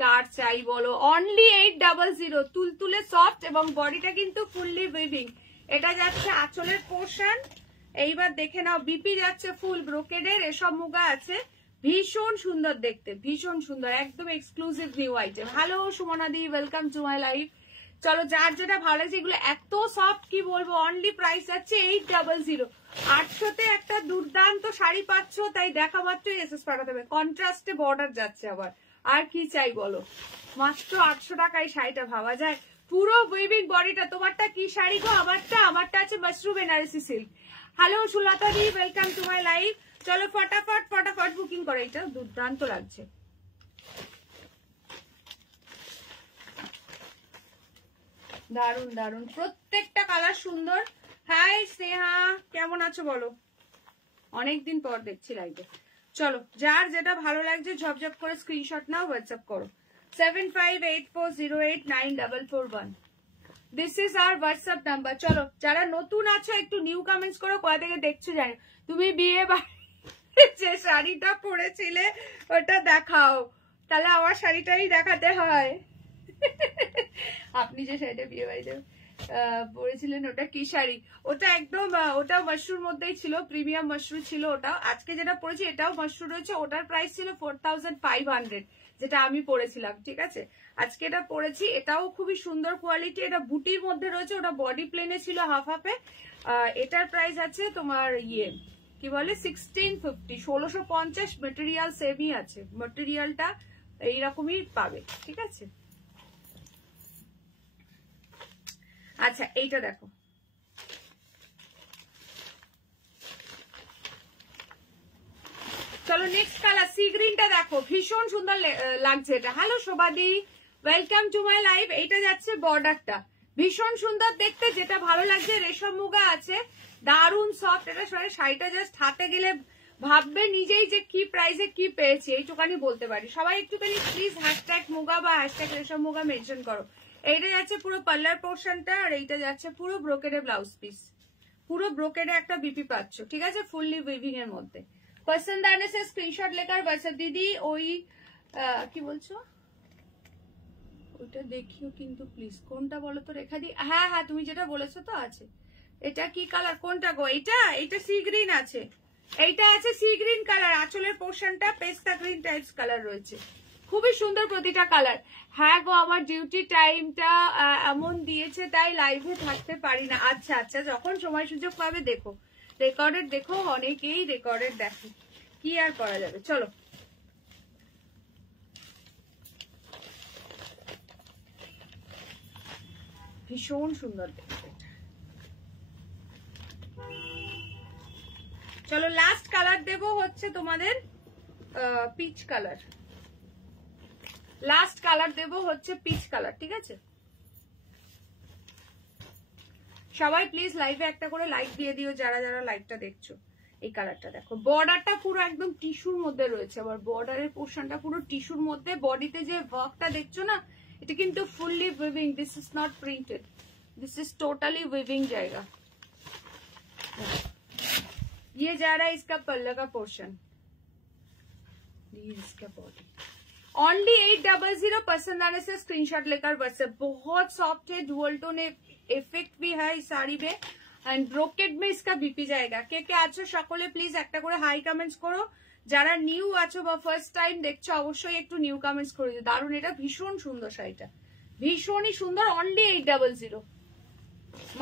কার চাই বলো, অনলি 800, তুলতুলে সফট এবং বডিটা কিন্তু ফুললি উইভিং। এটা যাচ্ছে আঁচলের পোর্শন। এইবার দেখে নাও, বিপি যাচ্ছে ফুল ব্রোকেডের, এসব মুগা আছে, ভীষণ সুন্দর দেখতে, ভীষণ সুন্দর, একদম exclusive new item. Hello Sumana the, welcome to my life. চলো যার যেটা ভালো লাগছে, এগুলো এত সফট কি বলবো, অনলি প্রাইস যাচ্ছে 800। 800তে একটা দুর্দান্ত শাড়ি পাচ্ছ, তাই দেখা মাত্রই এসএস পাঠাতে হবে। কন্ট্রাস্টে বর্ডার যাচ্ছে আবার, আর কি চাই বলো, মাত্র 800 টাকায় শাড়িটা ভাবা যায়, পুরো উইভিং বডিটা। তোমারটা কি শাড়ি গো? আমারটা আছে mushroom Banarasi silk. Hello Sulata দি, ওয়েলকাম টু মাই লাইফ। চলো ফটাফট ফটাফট বুকিং করো, এটা দুর্দান্ত লাগছে। দারুন দারুন, প্রত্যেকটা কালার সুন্দর। হাই স্নেহা, কেমন আছো বলো, অনেকদিন পর দেখছি লাইভে। চলো যার যেটা ভালো লাগছে ঝপঝপ করে স্ক্রিনশট নাও, হোয়াটসঅ্যাপ করো 7584089441। This is our WhatsApp number. চলো যারা নতুন আছো একটু নিউ কমেন্টস করো, কোথা থেকে দেখছো জানো। তুমি বিয়ে বাড়ি যে শাড়িটা পরেছিলে ওটা দেখাও, তাহলে আমার শাড়িটাই দেখাতে হয়। আপনি যে শাড়িটা বিয়ে বাড়িতে পরেছিলেন ওটা কি শাড়ি? ওটা একদম, ওটা মাশরুর মধ্যেই ছিল, প্রিমিয়াম মাশরু ছিল ওটা। আজকে যেটা পরেছি এটাও মাশরু রয়েছে, ওটার প্রাইস ছিল 4500, যেটা আমি পরেছিলাম, ঠিক আছে। আজকে এটা পরেছি, এটাও খুবই সুন্দর কোয়ালিটি, এটা বুটির মধ্যে রয়েছে, ওটা বডি প্লেনে ছিল হাফ হাফে। এটার প্রাইস আছে তোমার ইয়ে কি বলে 1650, 1650। মেটেরিয়াল সেমই আছে, মেটেরিয়ালটা এইরকমই পাবে, ঠিক আছে। আচ্ছা এইটা দেখো, চলো নেক্সট কালার সি গ্রিনটা দেখো, ভীষণ সুন্দর লাগছে এটা। হ্যালো শোভাদি, ওয়েলকাম টু মাই লাইফ। এইটা যাচ্ছে বর্ডারটা, ভীষণ সুন্দর দেখতে, যেটা ভালো লাগছে। রেশম মুগা আছে, দারুন সফট। এটা শাড়িটা জাস্ট হাতে গেলে ভাববে নিজেই যে কি প্রাইসে কি পেয়েছি, এইটুকানি বলতে পারি। সবাই একটুখানি প্লিজ হ্যাশট্যাগ মুগা বা হ্যাশট্যাগ রেশম মুগা মেনশন করো। এইটা যাচ্ছে পুরো পার্লার পোর্শনটা, আর এইটা যাচ্ছে পুরো ব্রোকেডে ব্লাউজ পিস, পুরো ব্রোকেডে একটা বিপি পাচ্ছ, ঠিক আছে, ফুললি উইভিং এর মধ্যে। पसंद आने से स्क्रीनशॉट लेकर व्हाट्सएप दीदी। ওই কি বলছো ওটা দেখিও কিন্তু প্লিজ, কোনটা বলো তো রেখা দি। হ্যাঁ হ্যাঁ তুমি যেটা বলেছো তো আছে। এটা কি কালার, কোনটা গো? এটা সি গ্রিন আছে, এইটা আছে সি গ্রিন কালার, আঁচলের পোর্শনটা পেস্তা গ্রিন টাইপস কালার রয়েছে, খুবই সুন্দর প্রতিটা কালার। হ্যাঁ গো আমার ডিউটি টাইমটা এমন দিয়েছে তাই লাইভে থাকতে পারি না। আচ্ছা আচ্ছা, যখন সময় সুযোগ পাবে দেখো, রেকর্ডেড দেখো, অনেকেই রেকর্ডেড দেখে, কি আর করা যাবে। চলো ভীষণ সুন্দর দেখতে। চলো লাস্ট কালার দেব হচ্ছে তোমাদের পিচ কালার, লাস্ট কালার দেব হচ্ছে পিচ কালার, ঠিক আছে। সবাই প্লিজ লাইভে একটা করে লাইক দিয়ে দিও যারা যারা লাইভটা দেখছো। এই কালারটা দেখো, বর্ডারটা পুরো একদম টিস্যুর মধ্যে রয়েছে, আবার বর্ডারের পোর্শনটা পুরো টিস্যুর মধ্যে। বডিতে যে ওয়ার্কটা দেখছো না, এটা কিন্তু fully weaving, this is not printed, this is totally viewing जाएगा। ये जा रहा है इसका पल्ला का पोर्शन, इसका बॉडी। ओनली 800, पसंद आने से स्क्रीनशॉट लेकर व्हाट्सएप। बहुत सॉफ्ट है, डुअल टोन इफेक्ट भी है इस साड़ी में, एंड ब्रोकेड में इसका बीपी जाएगा। কে কে আছো সকলে প্লিজ একটা করে হাই কমেন্টস করো। যারা নিউ আছো বা ফার্স্ট টাইম দেখছো অবশ্যই একটু নিউ কমেন্টস করে দিও। দারুন, এটা ভীষণ সুন্দর শাড়িটা, ভীষণই সুন্দর। অনলি 800,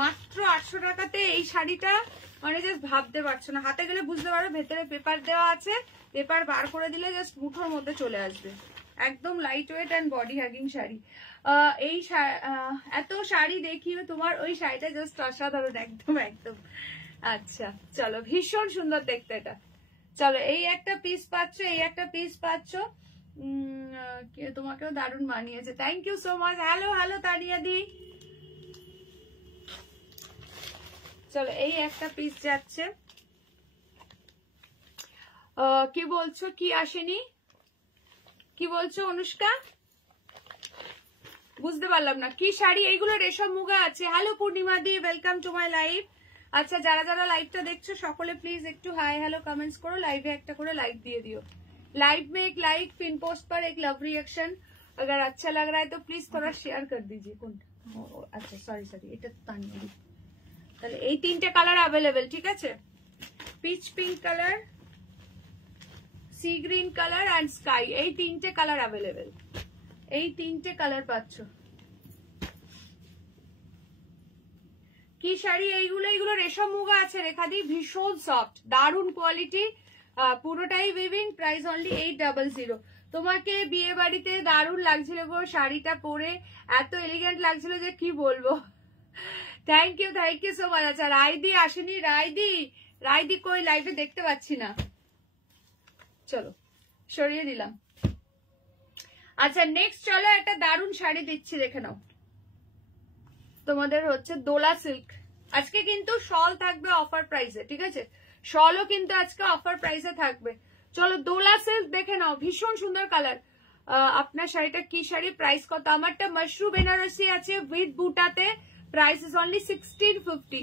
মাত্র 800 টাকাতে এই শাড়িটা, মানে জাস্ট ভাবতে পারছো না। হাতে গেলে বুঝতে পারো, ভেতরে পেপার দেওয়া আছে, পেপার বার করে দিলে জাস্ট মুঠোর মধ্যে চলে আসবে। একদম light weight and body hugging sari. এই এত শাড়ি দেখিও তোমার ওই শাড়িটা জাস্ট অসাধারণ, একদম একদম। আচ্ছা চলো, ভীষণ সুন্দর দেখতে এটা। চলো এই একটা পিস পাচ্ছ, এই একটা পিস পাচ্ছ, তোমাকেও দারুণ মানিয়েছে, thank you so much. Hello hello Tania di. চলো এই একটা পিস যাচ্ছে। কি বলছো, কি আসেনি, কি বলছো অনুষ্কা? বুঝতে পারলাম না কি শাড়ি এইগুলো। রেশম মুগা আছে। Hello Purnima the, welcome to my live. আচ্ছা যারা যারা লাইভটা দেখছো সকলে প্লিজ একটু হাই হ্যালো কমেন্টস করো, লাইভে একটা করে लाइक দিয়ে দিও। लाइव में एक लाइक, पिन पोस्ट पर एक लव रिएक्शन, अगर अच्छा लग रहा है तो प्लीज थोड़ा शेयर कर दीजिए। अच्छा सॉरी এটা তানিয়া দি। তাহলে এই তিনটে কালার अवेलेबल, ঠিক আছে? Peach pink colour, sea green colour and sky, এই তিনটে কালার अवेलेबल, এই তিনটে কালার পাচ্ছ। কি শাড়ি এইগুলো? এইগুলো রেশম মুগা আছে রেখাদি, ভীষণ সফট, দারুণ কোয়ালিটি, পুরোটাই উইভিং, প্রাইস অনলি 800। তোমাকে বিয়ে বাড়িতে দারুণ লাগছিল গো শাড়িটা পরে, এত এলিগেন্ট লাগছিল যে কি বলবো। Thank you so much. আচ্ছা রায়দি আসেনি, রায়দি কই? লাইভে দেখতে পাচ্ছি না, চলো সরিয়ে দিলাম। আচ্ছা নেক্সট চলো একটা দারুণ শাড়ি দিচ্ছি, দেখে নাও। তোমাদের হচ্ছে দোলা সিল্ক, আজকে কিন্তু শল থাকবে অফার প্রাইসে, ঠিক আছে? শলও কিন্তু আজকে অফার প্রাইসে থাকবে। চলো দোলা সিল্ক দেখে নাও, ভীষণ সুন্দর কালার। আপনার শাড়িটা কি শাড়ি, প্রাইস কত? আমারটা মাশরু বেনারসি আছে উইথ বুটাতে, প্রাইস ইজ অনলি 1650।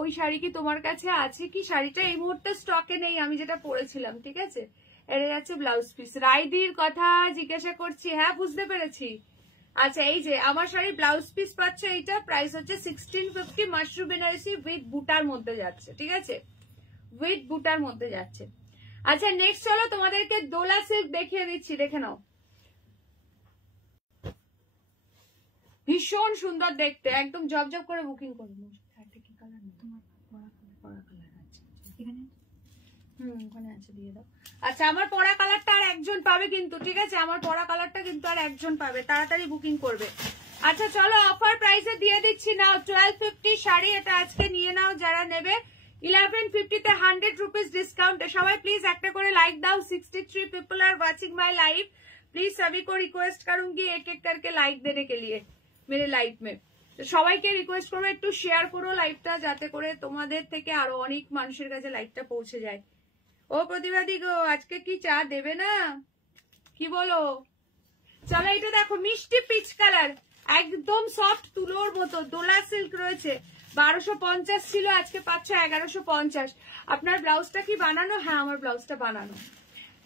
ওই শাড়ি কি তোমার কাছে আছে কি? শাড়িটা এই মুহূর্তে স্টকে নেই, আমি যেটা পরেছিলাম, ঠিক আছে? এটা যাচ্ছে ব্লাউজ পিস। রাইদির কথা জিজ্ঞাসা করছি, হ্যাঁ বুঝতে পেরেছি। আচ্ছা এই যে আমার শাড়ি ব্লাউজ পিস পাচ্ছে, এইটা প্রাইস হচ্ছে 1650, মাশরু বেনারসি উইথ বুটার মধ্যে যাচ্ছে, ঠিক আছে? উইথ বুটার মধ্যে যাচ্ছে। আচ্ছা নেক্সট চলো তোমাদেরকে দোলা সিল্ক দেখিয়ে দিচ্ছি, দেখে নাও, ভীষণ সুন্দর দেখতে, একদম জবজব করে বুকিং করবো। কি কালার তোমার? পরা কালার আছে এখানে, ওখানে আছে, দিয়ে দাও। আচ্ছা আমার পরা কালারটা আর একজন পাবে কিন্তু, ঠিক আছে? আমার পরা কালারটা কিন্তু আর একজন পাবে, তাড়াতাড়ি বুকিং করবে। আচ্ছা চলো অফার প্রাইসে দিয়ে দিচ্ছি, নাও 1250 শাড়ি, এটা আজকে নিয়ে নাও যারা নেবে। 1150-তে 100 रुपीज डिस्काउंट है। সবাই প্লিজ একটা করে লাইক দাও। 63 people are watching my live, please सभी को रिक्वेस्ट करूंगी एक एक करके लाइक देने के लिए मेरे लाइव में। তো সবাইকে রিকোয়েস্ট করবো একটু শেয়ার করো লাইভটা, যাতে করে তোমাদের থেকে আরো অনেক মানুষের কাছে লাইভটা পৌঁছে যায়। ও প্রতিবাদী গো, আজকে কি চা দেবে না, কি বলো? চলো এটা দেখো, মিষ্টি পিচ কালার, একদম সফট তুলোর মতো, দোলা সিল্ক রয়েছে। 1250 ছিল, আজকে পাচ্ছ 1150। আপনার ব্লাউজটা কি বানানো? হ্যাঁ আমার ব্লাউজটা বানানো।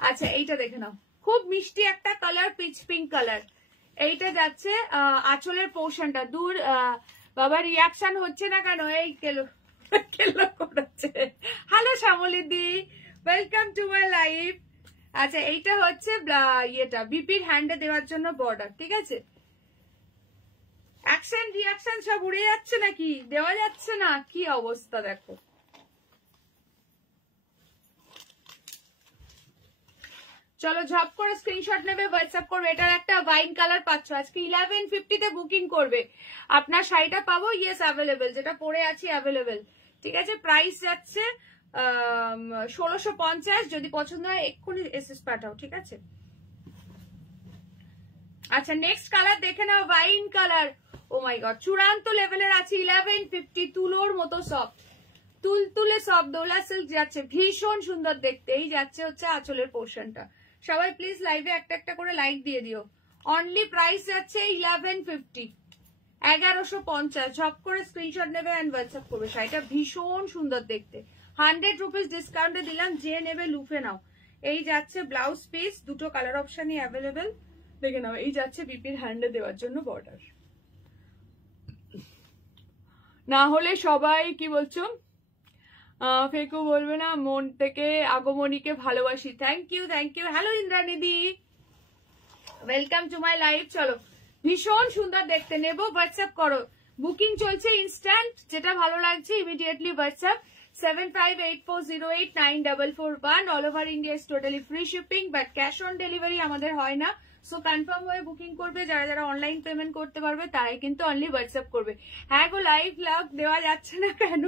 আচ্ছা এইটা দেখে নাও, খুব মিষ্টি একটা কালার, পিচ পিঙ্ক কালার। এইটা যাচ্ছে আঁচলের পোর্শনটা। দূর বাবা, রিয়াকশন হচ্ছে না কেন? এই কেলো করেছে। হ্যালো শ্যামলী দি, ওয়েলকাম টু মাই লাইভ। আচ্ছা এইটা হচ্ছে ইয়েটা বিপির হ্যান্ডে দেওয়ার জন্য বর্ডার, ঠিক আছে? অ্যাকশন রিয়াকশন সব উড়ে যাচ্ছে নাকি? দেওয়া যাচ্ছে না, কি অবস্থা দেখো। চলো ঝপ করে স্ক্রিনশট নেবে, হোয়াটসঅ্যাপ করবে। এটার একটা ওয়াইন কালার পাচ্ছ, আজকে 1150-তে বুকিং করবে। আপনার শাড়িটা পাবো, ইয়েস অ্যাভেলেবেল, যেটা পরে আছি অ্যাভেলেবেল, ঠিক আছে? প্রাইস যাচ্ছে 1650। যদি পছন্দ হয় এক্ষুনি এসএস পাঠাও, ঠিক আছে? আচ্ছা নেক্সট কালার দেখে নাও, wine colour. O my god, চূড়ান্ত লেভেলের আছে। 1150, তুলোর মতো সফট, তুলতুলে সফট দোলা সিল্ক যাচ্ছে, ভীষণ সুন্দর দেখতে। এই যাচ্ছে হচ্ছে আঁচলের পোর্শনটা। সবাই প্লিজ লাইভে একটা একটা করে লাইক দিয়ে দিও। অনলি প্রাইস যাচ্ছে 1150, 1150। ঝপ করে স্ক্রিনশট নেবে এন্ড হোয়াটসঅ্যাপ করবে। শাড়িটা ভীষণ সুন্দর দেখতে, 100 রুপিস ডিসকাউন্টে দিলাম, যে নেবে লুফে নাও। এই যাচ্ছে ব্লাউজ পিস, দুটো কালার অপশনই অ্যাভেলেবেল, দেখে নাও। এই যাচ্ছে বিপির হ্যান্ডে দেওয়ার জন্য বর্ডার। না হলে সবাই কি বলছো, ফেকু বলবে না, মন থেকে আগমনীকে ভালোবাসি। থ্যাংক ইউ হ্যালো ইন্দ্রানিধি, ওয়েলকাম টু মাই লাইভ। চলো ভীষণ সুন্দর দেখতে, নেবো হোয়াটসঅ্যাপ করো, বুকিং চলছে ইনস্ট্যান্ট, যেটা ভালো লাগছে immediately WhatsApp 7584089441 all over India is totally free shipping, but cash on delivery আমাদের হয় না। সো কনফার্ম হয়ে বুকিং করবে, যারা যারা অনলাইন পেমেন্ট করতে পারবে তারাই কিন্তু অনলি হোয়াটসঅ্যাপ করবে। হ্যাঁ গো, লাইভ লাভ দেওয়া যাচ্ছে না কেন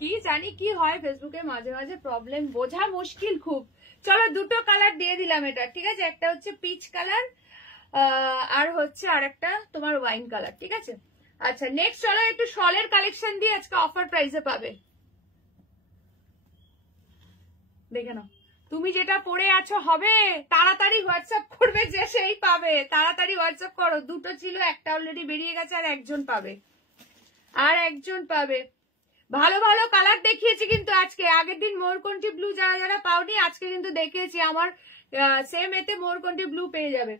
কি জানি কি হয়, ফেসবুকে মাঝে মাঝে প্রবলেম, বোঝা মুশকিল খুব। চলো দুটো কালার দিয়ে দিলাম এটা, ঠিক আছে? একটা হচ্ছে পিচ কালার আর হচ্ছে আর একটা তোমার ওয়াইন কালার, ঠিক আছে? আচ্ছা নেক্সট চলো একটু শলের কালেকশন দিয়ে আজকে অফার প্রাইসে পাবে, দেখে নাও। তুমি যেটা পরে আছো হবে, তাড়াতাড়ি হোয়াটসঅ্যাপ করবে যে সেই পাবে, তাড়াতাড়ি হোয়াটসঅ্যাপ করো। দুটো ছিল, একটা অলরেডি বেরিয়ে গেছে, আর একজন পাবে, আর একজন পাবে। ভালো ভালো কালার দেখিয়েছি কিন্তু আজকে, আগের দিন মোরকন্টি ব্লু যারা যারা পাওনি আজকে কিন্তু দেখিয়েছি। আমার সেম এতে মোরকন্টি ব্লু পেয়ে যাবে।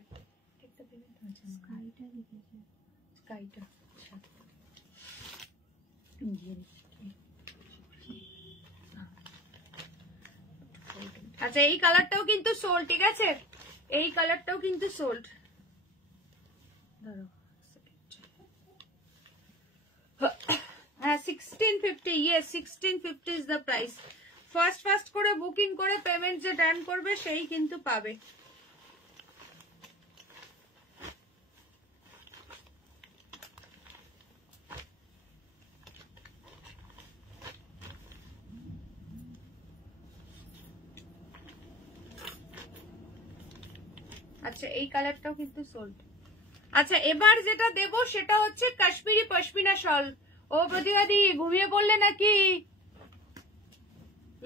আচ্ছা এই কালারটাও কিন্তু সোল্ড, ঠিক আছে? এই কালারটাও কিন্তু সোল্ড। হ্যাঁ 1650, yes 1650 is the price. First করে বুকিং করে পেমেন্ট যে ডান করবে সেই কিন্তু পাবে। আচ্ছা এই কালারটাও কিন্তু সোল্ড। আচ্ছা এবার যেটা দেব সেটা হচ্ছে কাশ্মীরি পশমিনা শল। ও প্রতিবাদী ঘুমিয়ে পড়লে নাকি?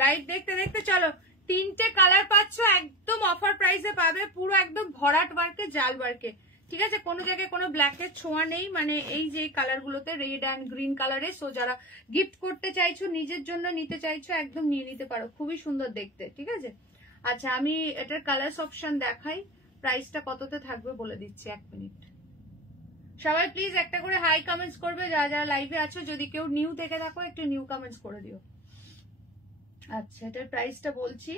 লাইভ দেখতে দেখতে চলো, তিনটে কালার পাচ্ছ, একদম অফার প্রাইসে পাবে, পুরো একদম ভরাট ওয়ার্কে, জাল ওয়ার্কে, ঠিক আছে? কোনো জায়গায় কোনো ব্ল্যাকের ছোঁয়া নেই, মানে এই যে কালার গুলোতে রেড অ্যান্ড গ্রিন কালারে। সো যারা গিফট করতে চাইছো, নিজের জন্য নিতে চাইছো, একদম নিয়ে নিতে পারো, খুবই সুন্দর দেখতে, ঠিক আছে? আচ্ছা আমি এটার কালার অপশন দেখাই, প্রাইসটা কততে থাকবে বলে দিচ্ছি, 1 মিনিট। সবাই প্লিজ একটা করে হাই কমেন্টস করবে যারা যারা লাইভে আছো, যদি কেউ নিউ থেকে থাকো একটু নিউ কমেন্টস করে দিও। আচ্ছা এটার প্রাইসটা বলছি,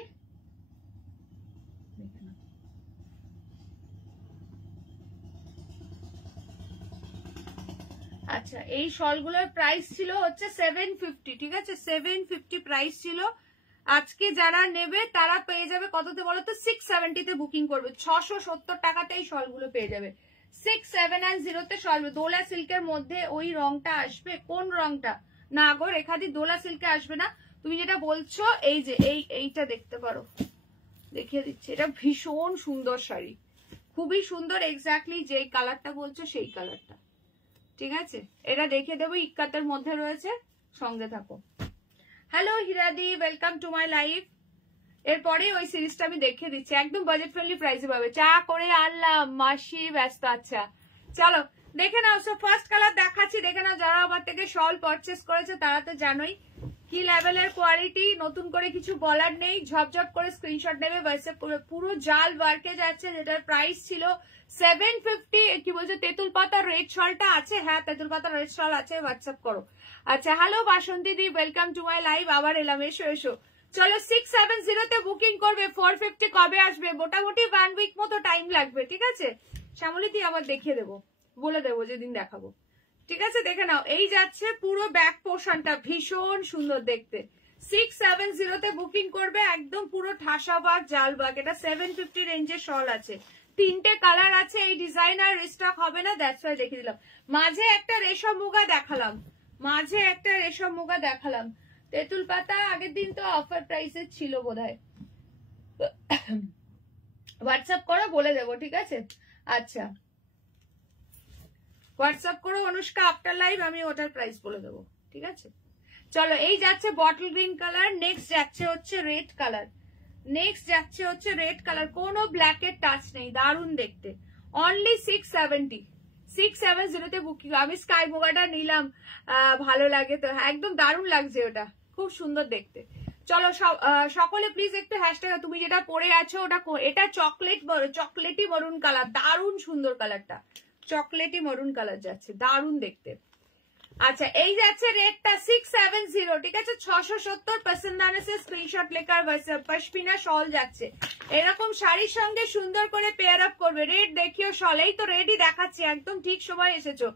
আচ্ছা এই শলগুলোর প্রাইস ছিল হচ্ছে 750, ঠিক আছে? 750 প্রাইস ছিল। আজকে যারা নেবে তারা পেয়ে যাবে কততে বলো তো? 670 তে বুকিং করবে, 670 টাকাতে এই শলগুলো পেয়ে যাবে। 6790 তে শল। দোলা সিল্কের মধ্যে ওই রংটা আসবে, কোন রংটা? না গো রেখাদি, দোলা সিল্কে আসবে না। তুমি যেটা বলছো এই যে এইটা দেখতে পারো, দেখিয়ে দিচ্ছি। এটা ভীষণ সুন্দর শাড়ি, খুবই সুন্দর, এক্স্যাক্টলি যে কালারটা বলছো সেই কালারটা, ঠিক আছে? এটা দেখিয়ে দেবো, ইক্কাতের মধ্যে রয়েছে, সঙ্গে থাকো। হ্যালো হিরাদি, ওয়েলকাম টু মাই লাইভ। এরপরে ওই সিরিজটা আমি দেখিয়ে দিচ্ছি, একদম বাজেট ফ্রেন্ডলি প্রাইসে পাবে। চা করে আনলাম, মাসি ব্যস্ত। আচ্ছা চলো দেখে নাও। সো ফার্স্ট কালার দেখাচ্ছি, দেখে নাও। যারা আমার থেকে শল পারচেস করেছে তারা তো জানোই কি লেভেলের কোয়ালিটি, নতুন করে কিছু বলার নেই। ঝপঝপ করে স্ক্রিনশট নেবে, হোয়াটসঅ্যাপ করবে। পুরো জাল ওয়ার্কে যাচ্ছে, যেটার প্রাইস ছিল 750। কি বলছো তেঁতুল পাতার রেড শলটা আছে? হ্যাঁ তেঁতুল পাতার রেড শল আছে, হোয়াটসঅ্যাপ করো। আচ্ছা hello Basanti the, welcome to my live. আবার এলাম, এসো এসো। চলো 670 তে বুকিং করবে। 450 কবে আসবে? মোটামুটি 1 উইক মতো টাইম লাগবে, ঠিক আছে? শ্যামলী দি আবার দেখিয়ে দেবো, বলে দেবো যেদিন দেখাবো, ঠিক আছে? দেখে নাও, এই যাচ্ছে পুরো ব্যাক পোর্শনটা, ভীষণ সুন্দর দেখতে। 670 তে বুকিং করবে, একদম পুরো ঠাসা ওয়ার্ক, জাল ওয়ার্ক। এটা 750 রেঞ্জের শল আছে, তিনটে কালার আছে। এই ডিজাইনার রিস্টক হবে না, দ্যাটস ওয়াই দেখিয়ে দিলাম। মাঝে একটা রেশম মুগা দেখালাম, মাঝে একটা রেশম মুগা দেখালাম। তেঁতুল পাতা আগের দিন তো অফার প্রাইসে ছিল বোধহয়। হোয়াটসঅ্যাপ করো, বলে দেবো, ঠিক আছে? আচ্ছা হোয়াটসঅ্যাপ করো অনুষ্কা আফটার লাইভ, আমি ওটার প্রাইস বলে দেবো, ঠিক আছে? চলো এই যাচ্ছে বটল গ্রিন কালার, নেক্সট যাচ্ছে হচ্ছে রেড কালার, নেক্সট যাচ্ছে হচ্ছে রেড কালার। কোনো ব্ল্যাকের টাচ নেই, দারুণ দেখতে। অনলি 670 তে বুকিং। আমি স্কাই মোগাটা নিলাম, ভালো লাগে তো, একদম দারুণ লাগছে, ওটা খুব সুন্দর দেখতে। চলো সকলে প্লিজ একটু হ্যাশট্যাগ, তুমি যেটা পরে আছো ওটা, এটা চকলেটি মরুন কালার, দারুণ সুন্দর কালারটা, চকলেটি মরুন কালার যাচ্ছে, দারুণ দেখতে। আচ্ছা এই যাচ্ছে রেটটা 670, ঠিক আছে? 670 পছন্দানে স্ক্রিনশট লেকার পশমিনা শল যাচ্ছে। এরকম শাড়ির সঙ্গে সুন্দর করে পেয়ার আপ করবে। রেড দেখিও, শল এই তো রেডই দেখাচ্ছি, একদম ঠিক সময় এসেছো।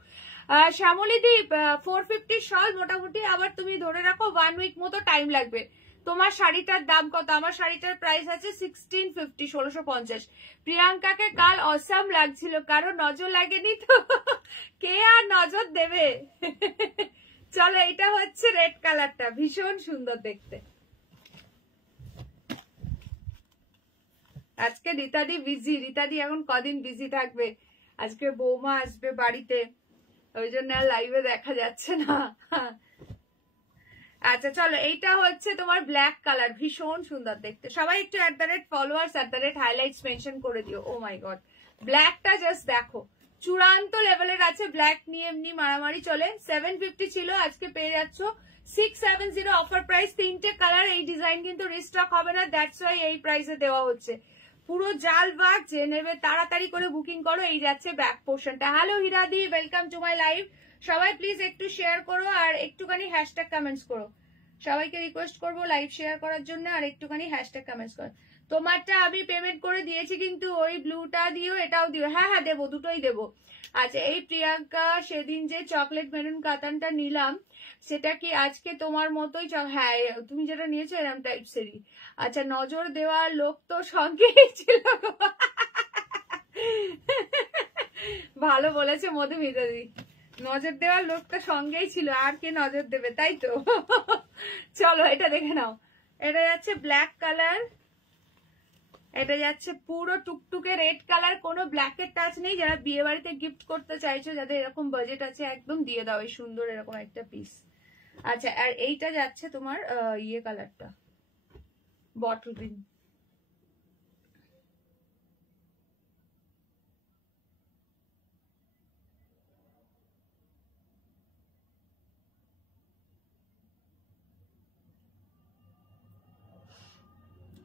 শ্যামলী দীপ 450 শল মোটামুটি আবার তুমি ধরে রাখো 1 উইক মতো টাইম লাগবে। তোমার শাড়িটার দাম কত? আমার শাড়িটার প্রাইস আছে 1650, 1650। প্রিয়াঙ্কাকে কাল অসাম লাগছিল, কারো নজর লাগেনি তো? কে আর নজর দেবে? চলো, এটা হচ্ছে রেড কালারটা, ভীষণ সুন্দর দেখতে। আজকে রীতাদি বিজি, রীতাদি এখন কদিন বিজি থাকবে, আজকে বৌমা আসবে বাড়িতে, ওই জন্য আর লাইভে দেখা যাচ্ছে না। আচ্ছা চলো, এইটা হচ্ছে তোমার ব্ল্যাক কালার, ভীষণ সুন্দর দেখতে। সবাই একটু @followers @highlights মেনশন করে দিও। ও মাই গড, ব্ল্যাকটা জাস্ট দেখো, চূড়ান্ত লেভেলের আছে। ব্ল্যাক নিয়ে এমনি মারামারি চলে। 750 ছিল, আজকে পেয়ে যাচ্ছ 670 অফার প্রাইস। 3টে কালার, এই ডিজাইন কিন্তু রিস্টক হবে না, দ্যাটস ওয়াই এই প্রাইসে দেওয়া হচ্ছে। পুরো জাল বাগ, যে নেবে তাড়াতাড়ি করে বুকিং করো। এই যাচ্ছে ব্যাক পোর্শনটা। হ্যালো হিরাদি, ওয়েলকাম টু মাই লাইভ। সবাই প্লিজ একটু শেয়ার করো আর একটুখানি হ্যাশট্যাগ কমেন্টস করো। সবাইকে রিকোয়েস্ট করবো লাইভ শেয়ার করার জন্য আর একটুখানি হ্যাশট্যাগ কমেন্টস করো। তোমারটা আমি পেমেন্ট করে দিয়েছি, কিন্তু ওই ব্লুটা দিও, এটাও দিও। হ্যাঁ হ্যাঁ দেবো, দুটোই দেবো। আচ্ছা, এই প্রিয়াঙ্কা সেদিন যে চকলেট মেরুন কাতানটা নিলাম, সেটা কি আজকে তোমার মতোই? হ্যাঁ, তুমি যেটা নিয়েছো এরকম টাইপসেরই। আচ্ছা, নজর দেওয়ার লোক তো সঙ্গেই ছিল। ভালো বলেছে মধুমিতাদি, নজর দেওয়ার লোক তো সঙ্গেই ছিল, আর কে নজর দেবে, তাই তো? চলো, এটা দেখে নাও। এটা যাচ্ছে ব্ল্যাক কালার, এটা যাচ্ছে পুরো টুকটুকে রেড কালার, কোনো ব্ল্যাকের টাচ নেই। যারা বিয়ে বাড়িতে গিফট করতে চাইছো, যাদের এরকম বাজেট আছে, একদম দিয়ে দাও এই সুন্দর এরকম একটা পিস। আচ্ছা, আর এইটা যাচ্ছে তোমার ইয়ে কালারটা, বটল গ্রিন।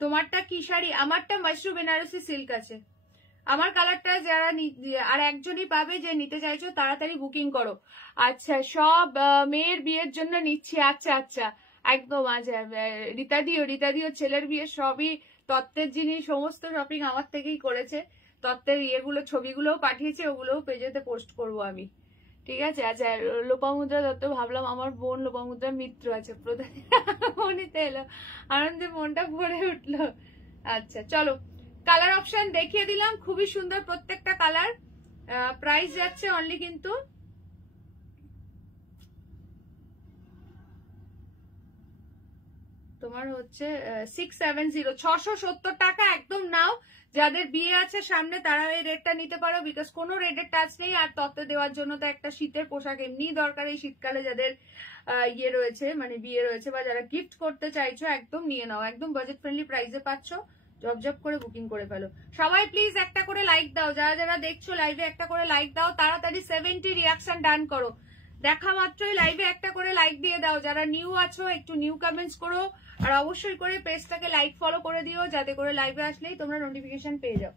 তোমারটা কি শাড়ি? আমারটা মাশরুম বেনারসি সিল্ক আছে। আমার কালারটা যারা আর একজনই পাবে, যে নিতে চাইছো তাড়াতাড়ি বুকিং করো। আচ্ছা, সব মেয়ের বিয়ের জন্য নিচ্ছি। আচ্ছা আচ্ছা, একদম। আচ্ছা, রীতাদিও ছেলের বিয়ে সবই তত্ত্বের জিনিস, সমস্ত শপিং আমার থেকেই করেছে। তত্ত্বের ইয়েগুলো, ছবিগুলোও পাঠিয়েছে, ওগুলোও পেজেতে পোস্ট করব আমি, ঠিক আছে? আচ্ছা, লোপামুদ্রা দত্ত, ভাবলাম আমার বোন লোপামুদ্রা মিত্র আছে, প্রধান মনিতে এলো, আনন্দে মনটা ভরে উঠলো। আচ্ছা চলো, কালার অপশন দেখিয়ে দিলাম, খুবই সুন্দর প্রত্যেকটা কালার। প্রাইস যাচ্ছে অনলি কিন্তু তোমার হচ্ছে 670, 670 টাকা একদম। নাও, যাদের বিয়ে আছে সামনে তারা এই রেটটা নিতে পারো, বিকজ কোনো রেটের টাচ নেই। আর তত্ত্বে দেওয়ার জন্য তো একটা শীতের পোশাক এমনি দরকার, এই শীতকালে যাদের ইয়ে রয়েছে, মানে বিয়ে রয়েছে, বা যারা গিফট করতে চাইছো, একদম নিয়ে নাও, একদম বাজেট ফ্রেন্ডলি প্রাইসে পাচ্ছ। জব করে বুকিং করে ফেলো। সবাই প্লিজ একটা করে লাইক দাও, যারা যারা দেখছো লাইভে একটা করে লাইক দাও, তাড়াতাড়ি 70 রিয়াকশন ডান করো। দেখা মাত্রই লাইভে একটা করে লাইক দিয়ে দাও। যারা নিউ আছো একটু নিউ কমেন্টস করো, আর অবশ্যই করে পেজটাকে লাইক ফলো করে দিও, যাতে করে লাইভে আসলেই তোমরা নোটিফিকেশন পেয়ে যাও।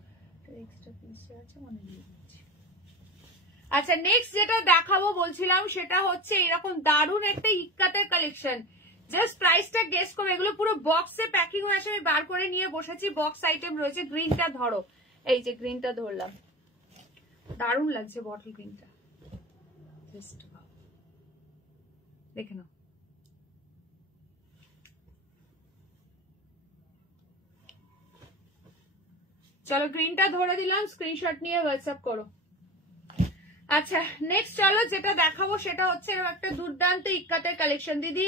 আচ্ছা, নেক্সট যেটা দেখাবো বলছিলাম, সেটা হচ্ছে এরকম দারুণ একটা ইক্কাতের কালেকশন। জাস্ট প্রাইসটা গেস করো। এগুলো পুরো বক্সে প্যাকিং হয়ে আসে, আমি বার করে নিয়ে বসেছি। বক্স আইটেম রয়েছে। গ্রিনটা ধরো, এই যে গ্রিনটা ধরলাম, দারুণ লাগছে বটল গ্রিনটা, দেখে নাও। চলো, গ্রিনটা ধরে দিলাম, স্ক্রিনশট নিয়ে হোয়াটসঅ্যাপ করো। আচ্ছা, নেক্সট চলো যেটা দেখাবো সেটা হচ্ছে একটা দুর্দান্ত ইক্কাতের কালেকশন। দিদি,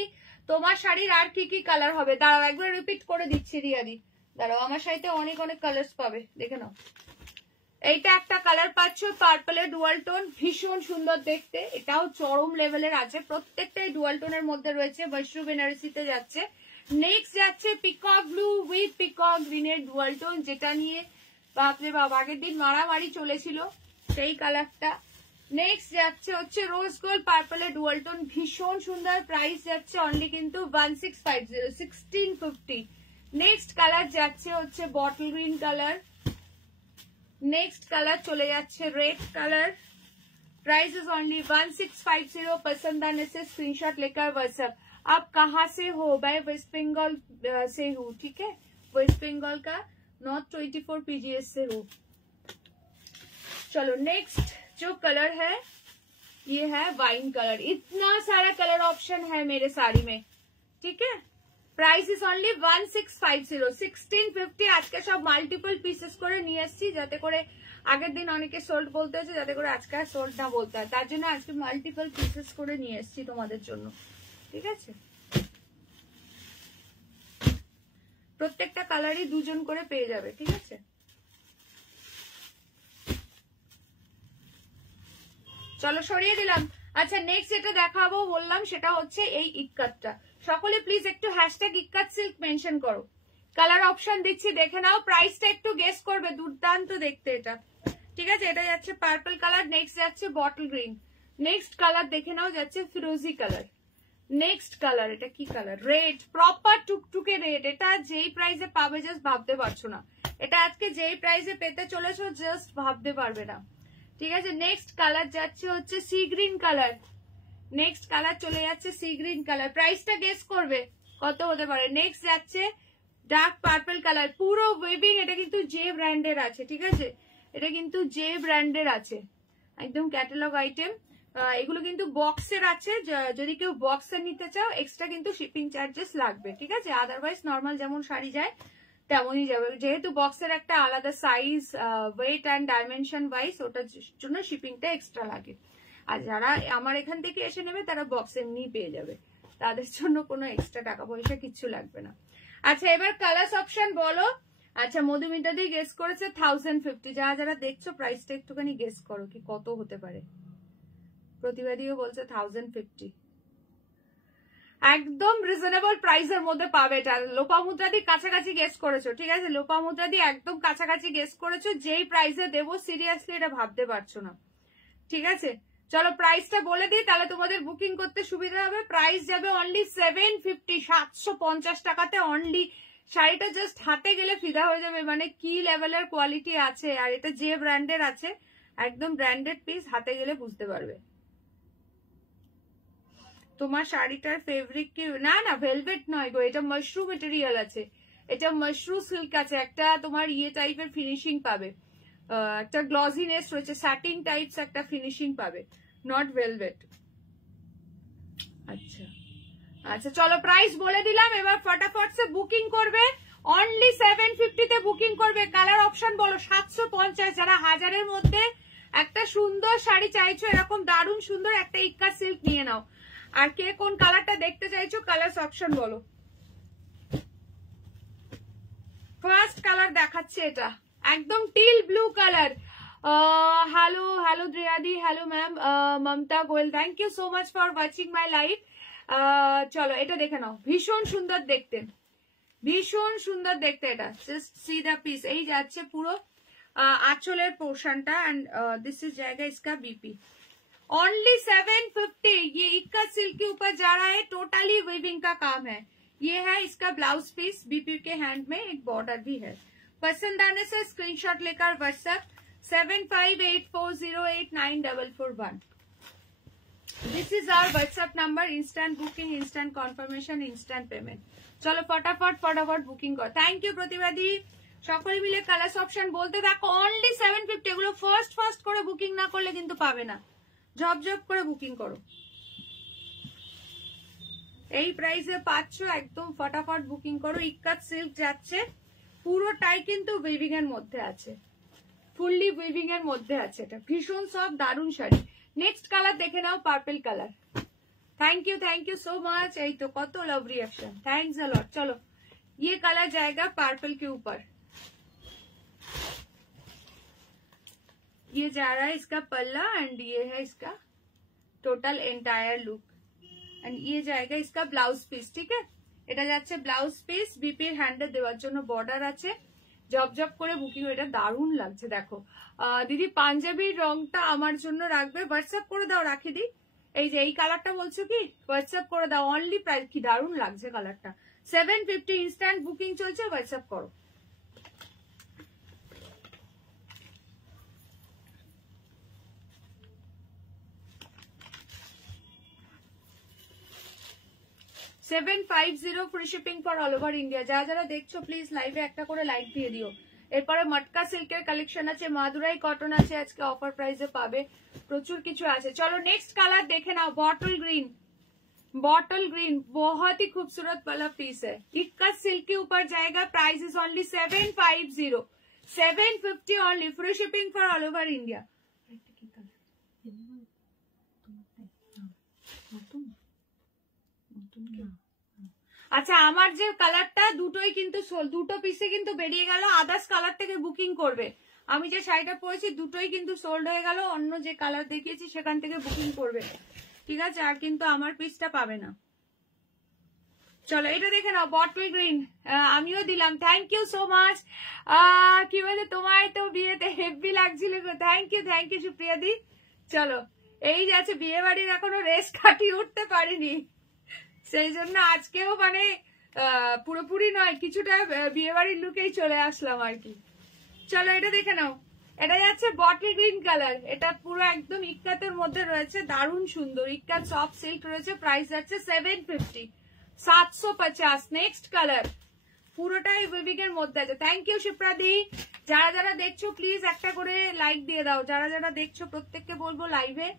তোমার শাড়ির আর কি কি কালার হবে? দাঁড়াও, একবার রিপিট করে দিচ্ছি রিয়াদি, দাঁড়াও। আমার শাড়িতে অনেক অনেক কালার্স পাবে, দেখে নাও। এইটা একটা কালার পাচ্ছ, পার্পলের ডুয়াল টোন, ভীষণ সুন্দর দেখতে। এটাও চরম লেভেলের আছে, প্রত্যেকটাই ডুয়াল টোনের মধ্যে রয়েছে। মাশরুম বেনারসিতে যাচ্ছে। নেক্সট যাচ্ছে পিকক ব্লু উইথ পিকক গ্রিনের ডুয়াল টোন, যেটা নিয়ে বাপরে বাপ আগের দিন মারামারি চলেছিল, সেই কালারটা। নেক্সট যাচ্ছে হচ্ছে রোজ গোল্ড পার্পলের ডুয়াল টোন, ভীষণ সুন্দর। প্রাইস যাচ্ছে অনলি কিন্তু 1650, 1650। নেক্সট কালার যাচ্ছে হচ্ছে bottle green colour. Next colour চলে যাচ্ছে red colour. Price is only 1650। पसंद आने से स्क्रीनशॉट लेकर व्हाट्सएप। आप कहाँ से हो? मैं वेस्ट बंगाल से हूँ, ठीक है? वेस्ट बंगाल का नॉर्थ 24 PGS से हूँ। चलो, नेक्स्ट जो कलर है ये है वाइन कलर, इतना सारा कलर ऑप्शन है मेरे साड़ी में, ठीक है। প্রাইস ইজ অনলি 1650 1650 আজকে সব মাল্টিপল পিসেস করে নিয়ে এসেছি, যাতে করে আগের দিন অনেকে সোল্ড বলতে হয়েছে, যাতে করে আজকে আর সোল্ড না বলতে হয়, তার জন্য আজকে মাল্টিপল পিসেস করে নিয়ে এসেছি তোমাদের জন্য, ঠিক আছে। প্রত্যেকটা কালারই দুজন করে পেয়ে যাবে, ঠিক আছে। চলো সরিয়ে দিলাম। আচ্ছা নেক্সট যেটা দেখাবো বললাম সেটা হচ্ছে এই ইক্কাতটা। সকলে প্লিজ একটু হ্যাশট্যাগ ইক্কাত সিল্ক মেনশন করো। কালার অপশন দিচ্ছি, দেখে নাও, প্রাইসটা একটু গেস করবে, দুর্দান্ত দেখতে এটা, ঠিক আছে। এটা যাচ্ছে পার্পল কালার, নেক্সট যাচ্ছে বটল গ্রিন, নেক্সট কালার দেখে নাও যাচ্ছে ফিরোজি কালার, নেক্সট কালার এটা কি কালার, রেড, প্রপার টুকটুকে রেড। এটা যেই প্রাইসে পাবে জাস্ট ভাবতে পারছো না, এটা আজকে যেই প্রাইসে পেতে চলেছো জাস্ট ভাবতে পারবে না, ঠিক আছে। নেক্সট কালার যাচ্ছে হচ্ছে C green colour, next colour চলে যাচ্ছে সি গ্রিন কালার, প্রাইসটা গেস করবে কত হতে পারে। নেক্সট যাচ্ছে ডার্ক পার্পল কালার, পুরো ওয়েভিং, এটা কিন্তু জে ব্র্যান্ডের আছে, ঠিক আছে, এটা কিন্তু জে ব্র্যান্ডের আছে, একদম ক্যাটালগ আইটেম। এগুলো কিন্তু বক্সের আছে, যদি কেউ বক্সের নিতে চাও এক্সট্রা কিন্তু শিপিং চার্জেস লাগবে, ঠিক আছে। আদারওয়াইজ নর্মাল যেমন শাড়ি যায় তেমনই যাবে, যেহেতু বক্সের একটা আলাদা size, weight and dimension wise ওটার জন্য শিপিংটা এক্সট্রা লাগে। আর যারা আমার এখান থেকে এসে নেবে তারা বক্স এমনি পেয়ে যাবে, তাদের জন্য কোনো এক্সট্রা টাকা পয়সা কিচ্ছু লাগবে না। আচ্ছা এবার কালার্স অপশন বলো। আচ্ছা মধুমিতা দিয়ে গেস করেছে 1050, যারা যারা দেখছো প্রাইসটা একটুখানি গেস করো কি কত হতে পারে। প্রতিবাদীও বলছে 1050, একদম রিজনেবল প্রাইসের মধ্যে পাবে এটা। লোপামুদ্রা দিয়ে কাছাকাছি গেস করেছো, ঠিক আছে, লোপামুদ্রা দিয়ে একদম কাছাকাছি গেস করেছো, যেই প্রাইসে দেবো সিরিয়াসলি এটা ভাবতে পারছো না, ঠিক আছে। চলো প্রাইসটা বলে দিই, তাহলে তোমাদের বুকিং করতে সুবিধা হবে। প্রাইস যাবে অনলি 750, 750 টাকাতে অনলি। শাড়িটা জাস্ট হাতে গেলে ফিদা হয়ে যাবে, মানে কি লেভেলের কোয়ালিটি আছে, আর এটা যে ব্র্যান্ডের আছে, একদম ব্র্যান্ডেড পিস, হাতে গেলে বুঝতে পারবে। তোমার শাড়িটার ফেব্রিক কি, না না ভেলভেট নয় গো, এটা মাশরু মেটেরিয়াল আছে, এটা মাশরু সিল্ক আছে, একটা তোমার ইয়ে টাইপের ফিনিশিং পাবে, একটা গ্লজিনেস রয়েছে, স্যাটিন টাইপস একটা ফিনিশিং পাবে, নট ভেলভেট। আচ্ছা আচ্ছা চলো প্রাইস বলে দিলাম, এবার ফটাফট সে বুকিং করবে, অনলি 750 তে বুকিং করবে। কালার অপশন বলো। 750, যারা হাজারের মধ্যে একটা সুন্দর শাড়ি চাইছো, এরকম দারুণ সুন্দর একটা ইক্কা সিল্ক নিয়ে নাও। আর কে কোন কালারটা দেখতে চাইছো কালার অপশন বলো। ফার্স্ট কালার দেখাচ্ছে এটা, একদম teal blue colour. Hello hello দ্রিয়াদি, hello ma'am Mamata Goel, thank you so much for watching my live. চলো এটা দেখে নাও, ভীষণ সুন্দর দেখতে, ভীষণ সুন্দর দেখতে। এটা জাস্ট সি দ্য পিস, এই যাচ্ছে পুরো আঁচলের পোর্শনটা, एंड दिस इज जाएगा इसका बीपी। ओनली 750। ये इक्का सिल्क के ऊपर जा रहा है, टोटली वीविंग का काम है। ये है इसका ब्लाउज पीस, बीपी के हैंड में एक बॉर्डर भी है। पसंद आने से स्क्रीनशॉट लेकर WhatsApp 7584089441। This is our WhatsApp number. Instant booking, instant confirmation, instant payment. चलो फटाफट फटाफट बुकिंग करो। थैंक यू प्रतिवादी। সকলে মিলে কালার অপশন বলতে থাকো। অনলি 750। এগুলো ফার্স্ট করে বুকিং না করলে কিন্তু পাবে না, ঝপঝপ করে বুকিং করো। এই প্রাইসে পাচ্ছ, একদম ফটাফট বুকিং করো। ইক্কাত সিল্ক যাচ্ছে, পুরোটাই কিন্তু উইভিং এর মধ্যে আছে, ফুললি উইভিং এর মধ্যে আছে। এটা ভীষণ সব দারুণ শাড়ি। নেক্সট কালার দেখে নাও, purple colour. Thank you so much. এই তো কত love reaction, thanks a lot. चलो ये कलर जाएगा पर्पल के ऊपर, ये जा रहा है इसका पल्ला, एंड ये है इसका टोटल एंटायर लुक, एंड ये जाएगा इसका ब्लाउज पीस, ठीक है। এটা যাচ্ছে ব্লাউজ পিস, বিপির হ্যান্ডে দেওয়ার জন্য বর্ডার আছে। জব করে বুকিং, এটা দারুণ লাগছে দেখো। দিদি পাঞ্জাবির রংটা আমার জন্য রাখবে, হোয়াটসঅ্যাপ করে দাও, রাখি দিই। এই যে এই কালারটা বলছো কি, হোয়াটসঅ্যাপ করে দাও। অনলি প্রাইস, কি দারুণ লাগছে কালারটা। 750 ইনস্ট্যান্ট বুকিং চলছে, হোয়াটসঅ্যাপ করো। $750 free shipping for all over India. যারা যারা দেখছো প্লিজ লাইভে একটা করে লাইক দিয়ে দিও। এরপরে মটকা সিল্কের কালেকশন আছে, মাদুরাই কটন আছে, আজকে অফার প্রাইসে পাবে, প্রচুর কিছু আছে। চলো নেক্সট কালার দেখে নাও, বটল গ্रीन। बॉटल ग्रीन बहुत ही खूबसूरत वाला पीस है, इक्का सिल्क के ऊपर जाएगा। Price is only 750, 750 only, free shipping for all over India. আচ্ছা আমার যে কালারটা দুটোই কিন্তু দুটো পিসে কিন্তু বেরিয়ে গেল, আদার্স কালার থেকে বুকিং করবে। আমি যে শাড়িটা পরেছি দুটোই কিন্তু সোল্ড হয়ে গেল, অন্য যে কালার দেখিয়েছি সেখান থেকে বুকিং করবে, ঠিক আছে? আর কিন্তু আমার পিসটা পাবে না। চলো এটা দেখে নাও, বটল গ্রিন, আমিও দিলাম, থ্যাংক ইউ সো মাচ। কি বলে তোমায় তো বিয়েতে হেভি লাগছিল, থ্যাংক ইউ সুপ্রিয়া দি। চলো এই যে আছে, বিয়ে বাড়ির এখনো রেস্ট কাটিয়ে উঠতে পারিনি, সেই জন্য আজকেও মানে পুরোপুরি নয়, কিছুটা বিয়ে বাড়ির লুকেই চলে আসলাম আর কি। চলো এটা দেখে নাও, এটা যাচ্ছে বটল গ্রিন কালার, এটা পুরো একদম ইক্কাতের মধ্যে রয়েছে, দারুণ সুন্দর, ইক্কাত সফট সিল্ক রয়েছে। প্রাইস যাচ্ছে 750, 750। নেক্সট কালার, পুরোটাই উইভিং এর মধ্যে আছে। থ্যাংক ইউ শিপ্রাদি। যারা যারা দেখছো প্লিজ একটা করে লাইক দিয়ে দাও, যারা যারা দেখছো প্রত্যেককে বলবো লাইভে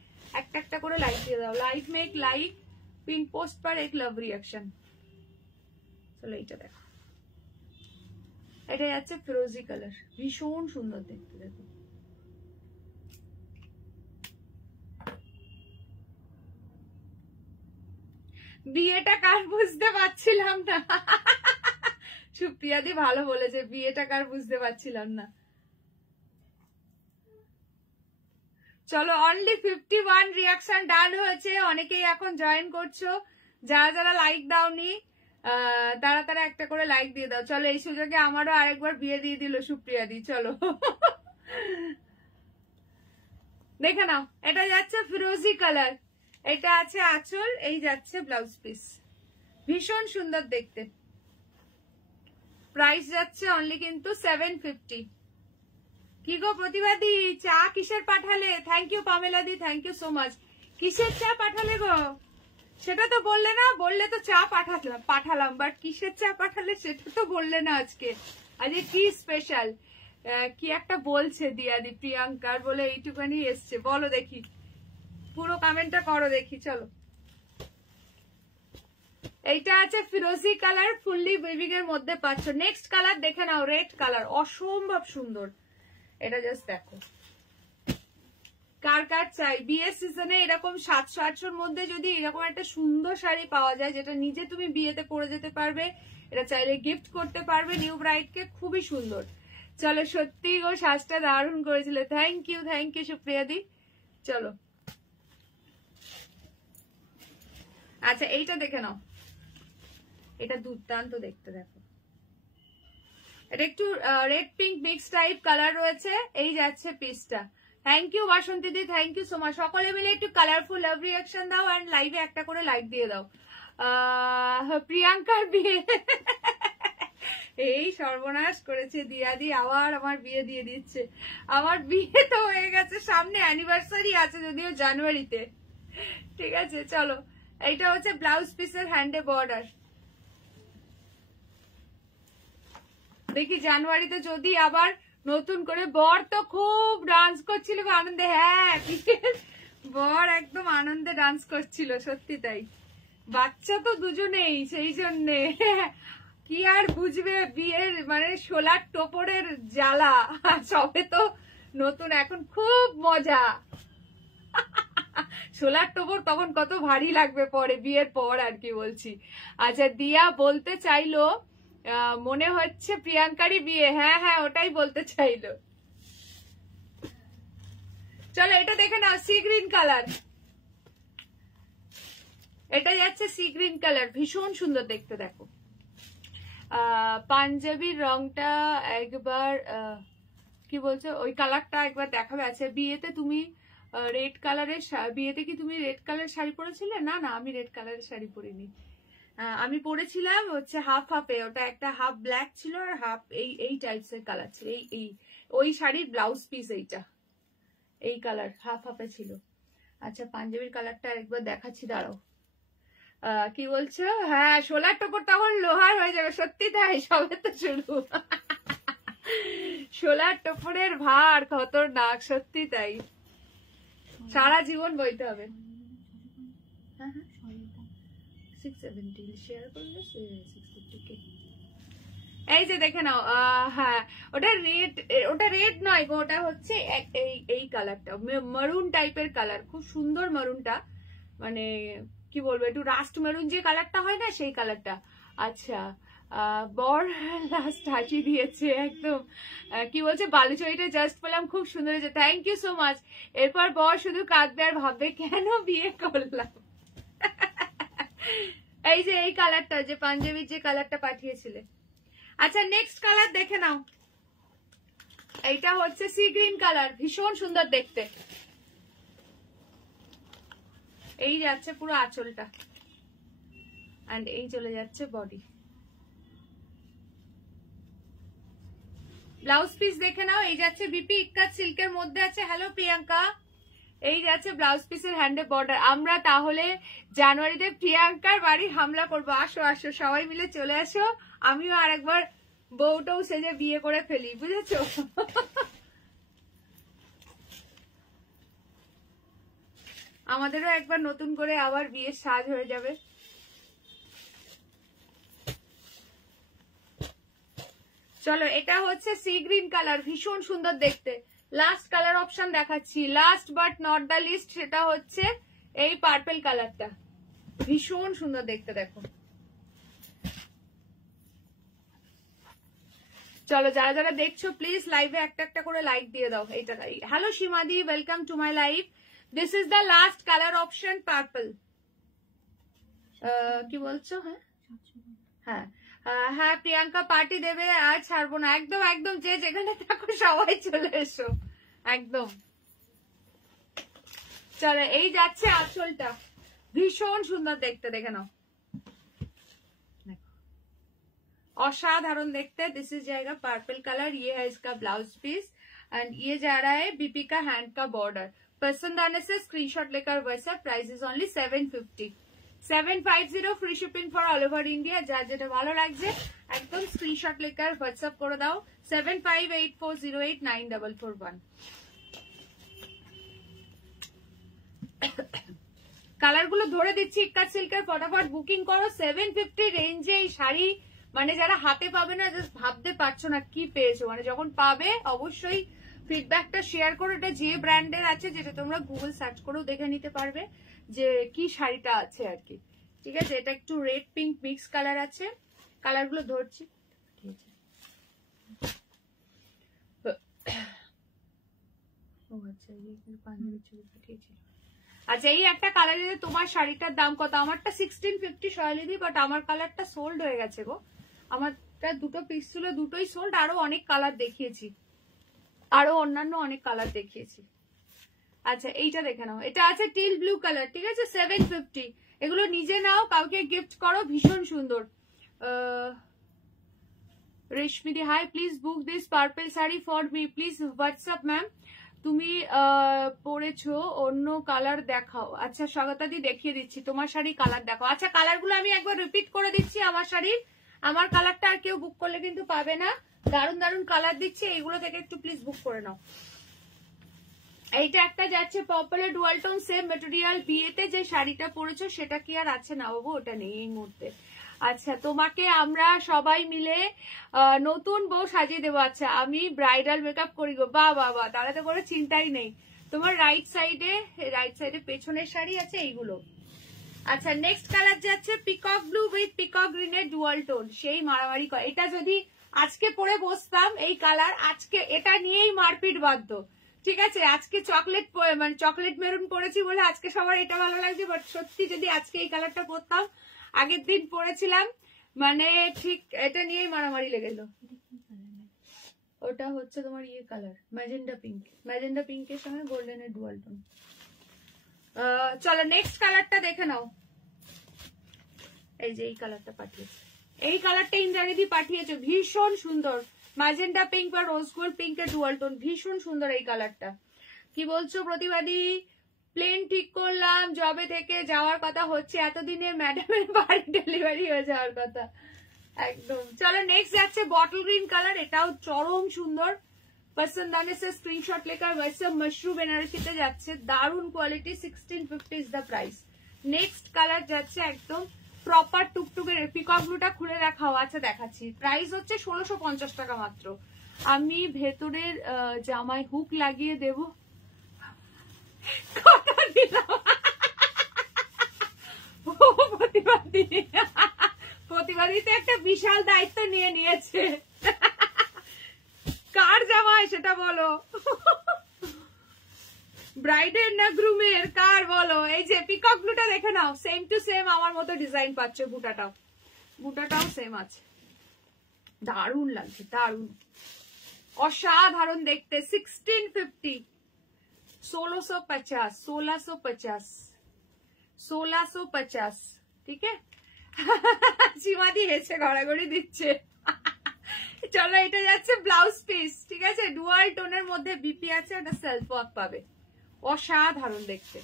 একটা একটা করে লাইক দিয়ে দাও। Like make like, pin post पर एक लव रिएक्शन। চলো এইটা দেখো, এটা যাচ্ছে ফিরোজি কালার, ভীষণ সুন্দর দেখতে, দেখো বিয়েটা কার বুঝতে পারছিলাম না। সুপ্রিয়া দি ভালো বলেছে, বিয়েটা কার বুঝতে পারছিলাম না। চলো অনলি 51 রিয়াকশন ডান হয়েছে, অনেকেই এখন জয়েন করছো, যারা যারা লাইক দাওনি তারা তারা একটা করে লাইক দিয়ে দাও। চলো এই সুযোগে আমারও আরেকবার বিয়ে দিয়ে দিল সুপ্রিয়া দি। চলো দেখে নাও, এটা যাচ্ছে ফিরোজি কালার, এটা আছে আঁচল, এই যাচ্ছে ব্লাউজ পিস, ভীষণ সুন্দর দেখতে। প্রাইস যাচ্ছে অনলি কিন্তু 750। কি গো প্রতিবাদী, চা কিসের পাঠালে? থ্যাংক ইউ পামেলা দি, থ্যাংক ইউ সো মাচ। কিসের চা পাঠালে গো সেটা তো বললে না, বললে তো চা পাঠালাম, বাট কিসের চা পাঠালে সেটা তো বললে না। আজকে কি স্পেশাল কি একটা বলছে দিয়াদি, প্রিয়াঙ্কার বলে এইটুখানি এসছে, বলো দেখি, পুরো কমেন্টটা করো দেখি। চলো এইটা আছে ফিরোজি কালার, ফুললি উইভিং এর মধ্যে পাচ্ছ। নেক্সট কালার দেখে নাও, রেড কালার, অসম্ভব সুন্দর। এটা জাস্ট দেখো, কার কার চাই বিয়ের সিজনে এরকম 700-800-র মধ্যে যদি এরকম একটা সুন্দর শাড়ি পাওয়া যায়, যেটা নিজে তুমি বিয়েতে পরে যেতে পারবে, এটা চাইলে গিফট করতে পারবে নিউ ব্রাইড কে, খুবই সুন্দর। চলো সত্যি গো সাজটা দারুণ করেছিল, থ্যাংক ইউ সুপ্রিয়া দি। চলো আচ্ছা এইটা দেখে নাও, এটা দুর্দান্ত দেখতে, দেখো এটা একটু red pink mix type colour রয়েছে, এই যাচ্ছে পিসটা। থ্যাংক ইউ বাসন্তী দি, থ্যাংক ইউ সো মাচ। সকলে মিলে একটু কালারফুল লাভ রিয়াকশন দাও, এন্ড লাইভে একটা করে লাইক দিয়ে দাও। প্রিয়াঙ্কার বিয়ে, এই সর্বনাশ করেছে দিয়াদি, আবার আমার বিয়ে দিয়ে দিচ্ছে। আমার বিয়ে তো হয়ে গেছে, সামনে অ্যানিভার্সারি আছে যদিও জানুয়ারিতে, ঠিক আছে। চলো এইটা হচ্ছে ব্লাউজ পিসের হ্যান্ডে বর্ডার, দেখি জানুয়ারিতে যদি আবার নতুন করে, বর তো খুব ডান্স করছিল আনন্দে, হ্যাঁ বর একদম আনন্দে ডান্স করছিল, সত্যি তাই। বাচ্চা তো দুজনেই, সেই জন্যে কি আর বুঝবে বিয়ের মানে শোলার টোপরের জ্বালা, সবে তো নতুন, এখন খুব মজা। শোলার টোপর তখন কত ভারী লাগবে পরে, বিয়ের পর আর কি বলছি। আচ্ছা দিয়া বলতে চাইলো মনে হচ্ছে প্রিয়াঙ্কারই বিয়ে, হ্যাঁ হ্যাঁ ওটাই বলতে চাইলো। চলো এটা দেখে নাও, সি গ্রিন কালার, এটা যাচ্ছে সি গ্রিন কালার, ভীষণ সুন্দর দেখতে। দেখো পাঞ্জাবির রংটা একবার কি বলছে, ওই কালারটা একবার দেখাবে। আছে বিয়েতে তুমি রেড কালারের, বিয়েতে কি তুমি রেড কালারের শাড়ি পরেছিলে? না না, আমি রেড কালারের শাড়ি পরিনি, আমি পরেছিলাম হচ্ছে হাফ হাফে, ওটা একটা হাফ ব্ল্যাক ছিল আর হাফ এই টাইপস এর কালার ছিল, এই ওই শাড়ির ব্লাউজ পিস এইটা, এই কালার হাফ হাফে ছিল। আচ্ছা পাঞ্জাবির কালারটা একবার দেখাচ্ছি, দাঁড়াও। কি বলছো? হ্যাঁ শোলার টোপর তখন লোহার হয়ে যাবে, সত্যি তাই, সবে তো শুরু। সোলার টোপরের ভার খতরনাক, সত্যি তাই, সারা জীবন বইতে হবে। হ্যাঁ হ্যাঁ 670 শেয়ার করলে 650K। এই যে দেখে নাও, হ্যাঁ ওটা রেড নয় গো, ওটা হচ্ছে এই কালারটা মারুন টাইপের কালার, খুব সুন্দর মারুনটা, মানে কি বলবো একটু রাস্ট মেরুন যে কালারটা হয় না সেই কালারটা। আচ্ছা বর লাস্ট হাসি দিয়েছে একদম, কি বলছে বালুচরিটা জাস্ট পেলাম, খুব সুন্দর হয়েছে, থ্যাংক ইউ সো মাচ। এরপর বর শুধু কাঁদবে আর ভাববে কেন বিয়ে করলাম। এই যে এই কালারটা, যে পাঞ্জাবির যে কালারটা পাঠিয়েছিলে। আচ্ছা নেক্সট কালার দেখে নাও, এইটা হচ্ছে সি গ্রিন কালার, ভীষণ সুন্দর দেখতে। এই যাচ্ছে পুরো আঁচলটা, এন্ড এই চলে যাচ্ছে বডি। ব্লাউজ পিস দেখে নাও, এই যাচ্ছে বিপি ইক্কাত সিল্কের মধ্যে আছে। হ্যালো প্রিয়াঙ্কা, এই যাচ্ছে ব্লাউজ পিসের হ্যান্ডে বর্ডার। আমরা তাহলে জানুয়ারিতে প্রিয়াঙ্কার বাড়ি হামলা করবো, আসো আসো সবাই মিলে চলে আসো, আমিও আর একবার বউটাও সেজে বিয়ে করে ফেলি, বুঝেছো? আমাদেরও একবার নতুন করে আবার বিয়ের সাজ হয়ে যাবে। চলো এটা হচ্ছে সি গ্রিন কালার, ভীষণ সুন্দর দেখতে। লাস্ট কালার অপশন দেখাচ্ছি, last but not the least, সেটা হচ্ছে এই পার্পল কালারটা, ভীষণ সুন্দর দেখতে। দেখো চলো যারা যারা দেখছো প্লিজ লাইভে একটা একটা করে লাইক দিয়ে দাও। এইটা হ্যালো সীমাদি, welcome to my live. This is the last colour option purple. কি বলছো? হ্যাঁ হ্যাঁ হ্যাঁ প্রিয়াঙ্কা পার্টি দেবে, আর ছাড়বো না, একদম একদম, যে যেখানে থাকো সবাই চলে এসো একদম। চলো এই যাচ্ছে আঁচলটা, ভীষণ সুন্দর দেখতে, দেখে নাও, असाधारण देखते हैं। दिस इज जाएगा पर्पल कलर, ये है इसका ब्लाउज पीस एंड ये जा रहा है बीपी का हैंड का बॉर्डर। पसंद आने से स्क्रीनशॉट लेकर WhatsApp, price is only 750 750 free shipping for all over India. जा যেটা ভালো লাগছে একদম স্ক্রিনশট লেকার হোয়াটসঅ্যাপ করে দাও 7584089441। কালার গুলো ধরে দিচ্ছি, ইক্কাত সিল্কের ফটাফট বুকিং করো। 750 রেঞ্জে এই শাড়ি মানে যারা হাতে পাবে না জাস্ট ভাবতে পারছো না কি পেয়েছো, মানে যখন পাবে অবশ্যই ফিডব্যাকটা শেয়ার করো। এটা যে ব্র্যান্ডের আছে, যেটা তোমরা গুগল সার্চ করেও দেখে নিতে পারবে যে কি শাড়িটা আছে আর কি, ঠিক আছে? এটা একটু রেড পিঙ্ক মিক্স কালার আছে, কালার গুলো ধরছি, আচ্ছা এই একটা কালার, তোমার শাড়িটার দাম কত? আমারটা 1650 সয়ালিদি, বাট আমার কালারটা সোল্ড হয়ে গেছে গো। আমারটা দুটো পিস ছিল, দুটোই সোল্ড, আরো অনেক কালার দেখিয়েছি, আরো অন্যান্য অনেক কালার দেখিয়েছি। আচ্ছা এইটা দেখে নাও, এটা আছে টিল ব্লু কালার, ঠিক আছে? 750। এগুলো নিজে নাও, কাউকে গিফট করো, ভীষণ সুন্দর। রেশমিদি hi, please book this purple sari for me please WhatsApp ma'am. তুমি পরেছো অন্য কালার দেখাও। আচ্ছা স্বাগতাদি দেখিয়ে দিচ্ছি, তোমার শাড়ি কালার দেখাও। আচ্ছা কালারগুলো আমি একবার রিপিট করে দিচ্ছি আমার শাড়ির, আমার কালারটা আর কেউ বুক করলে কিন্তু পাবে না, দারুন দারুন কালার দিচ্ছি, এইগুলো থেকে একটু প্লিজ বুক করে নাও। এইটা একটা যাচ্ছে পার্পলের ডুয়াল টোন, সেম ম্যাটেরিয়াল। বিয়েতে যে শাড়িটা পরেছো সেটা কি আর আছে? না বাবু, ওটা নেই এই মুহূর্তে। আচ্ছা তোমাকে আমরা সবাই মিলে নতুন বউ সাজিয়ে দেবো। আচ্ছা আমি ব্রাইডাল মেকআপ করি গো, বা বাবা, তাহলে তো কোনো চিন্তাই নেই। তোমার রাইট সাইডে পেছনের শাড়ি আছে এইগুলো। আচ্ছা নেক্সট কালার যাচ্ছে পিকক ব্লু উইথ পিকক গ্রিনের ডুয়াল টোন, সেই মারামারি করে। এটা যদি আজকে পরে বসতাম এই কালার, আজকে এটা নিয়েই মারপিট বাধ্য, ঠিক আছে? আজকে চকলেট মানে চকলেট মেরুন পরেছি বলে আজকে সবার এটা ভালো লাগছে, বাট সত্যি যদি আজকে এই কালারটা পরতাম, আগের দিন পরেছিলাম, মানে ঠিক এটা নিয়েই মারামারি লেগেছিল। ওটা হচ্ছে তোমার ইয়ে কালার ম্যাজেন্ডা পিঙ্ক, ম্যাজেন্ডা পিঙ্কের সঙ্গে গোল্ডেনের ডুয়াল টোন। চলো নেক্সট কালারটা দেখে নাও, এই যে এই কালারটা পাঠিয়েছে, এই কালারটা ইন্দ্রাণীদি পাঠিয়েছে, ভীষণ সুন্দর, ম্যাজেন্ডা পিঙ্ক বা রোজ গোল্ড পিঙ্কের ডুয়াল টোন, ভীষণ সুন্দর এই কালারটা। কি বলছো প্রতিবাদী? প্লেন ঠিক করলাম, জবে থেকে যাওয়ার কথা হচ্ছে, এতদিনে ম্যাডামের বাড়ি ডেলিভারি হয়ে যাওয়ার কথা একদম। চলো নেক্সট যাচ্ছে বটল গ্রিন কালার, এটাও চরম সুন্দর, पसंद आने से स्क्रीनशॉट लेकर वैसे मशरूम বেনারসিতে যাচ্ছে দারুন quality 1650 is the price next colour যাচ্ছে একদম প্রপার টুকটুকে পিকক ব্লুটা খুলে দেখাও আচ্ছা দেখাচ্ছি প্রাইস হচ্ছে 1650 টাকা মাত্র আমি ভেতরের জামায় হুক লাগিয়ে দেব কথা দিলাম প্রতিবাদীতে একটা বিশাল দায়িত্ব নিয়ে নিয়েছে কার জামায় সেটা বলো ব্রাইডের না গ্রুমের কার বলো এই যে পিকক ব্লুটা দেখে নাও সেম টু সেম আমার মতো ডিজাইন পাচ্ছে বুটাটাও সেম আছে দারুণ লাগছে দারুণ অসাধারণ দেখতে 1650 1650 ঠিক আছে সীমাদি হেসে গড়াগড়ি দিচ্ছে চলো এটা যাচ্ছে ব্লাউজ পিস ঠিক আছে ডুয়াল টোনের মধ্যে বিপি আছে ওটা সেলফ ওয়ার্ক পাবে অসাধারণ দেখতে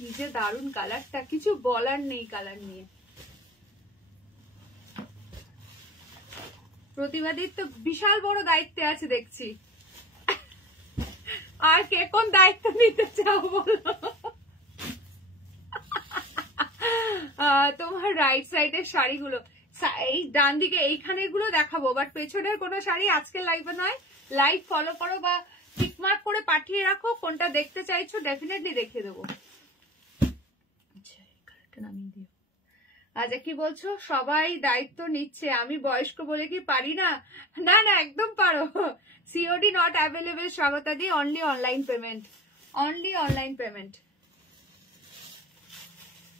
নিজে দারুণ কালারটা কিছু বলার নেই কালার নিয়ে প্রতিবাদীর তো বিশাল বড় দায়িত্বে আছে দেখছি আর কে কোন দায়িত্ব নিতে চাও বলো তোমার রাইট সাইডের শাড়িগুলো এই ডান দিকে এইখানের গুলো দেখাবো বাট পেছনের কোনো শাড়ি আজকে লাইভে নয় লাইভ ফলো করো বা টিকমার্ক করে পাঠিয়ে রাখো কোনটা দেখতে চাইছো ডেফিনেটলি দেখিয়ে দেবো আচ্ছা কি বলছো সবাই দায়িত্ব নিচ্ছে আমি বয়স্ক বলে কি পারি না না না একদম পারো COD not available Swagata the only online payment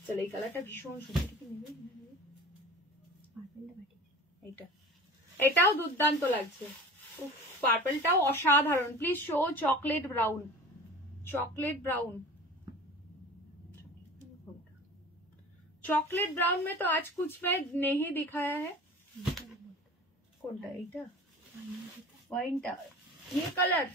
চলো এই কালারটা ভীষণ সুন্দর এটাও দুর্দান্ত লাগছে পার্পলটাও অসাধারণ please show chocolate brown chocolate brown में तो आज कुछ मैं नहीं दिखाया है কোনটা এইটা वाइनটা ये कलर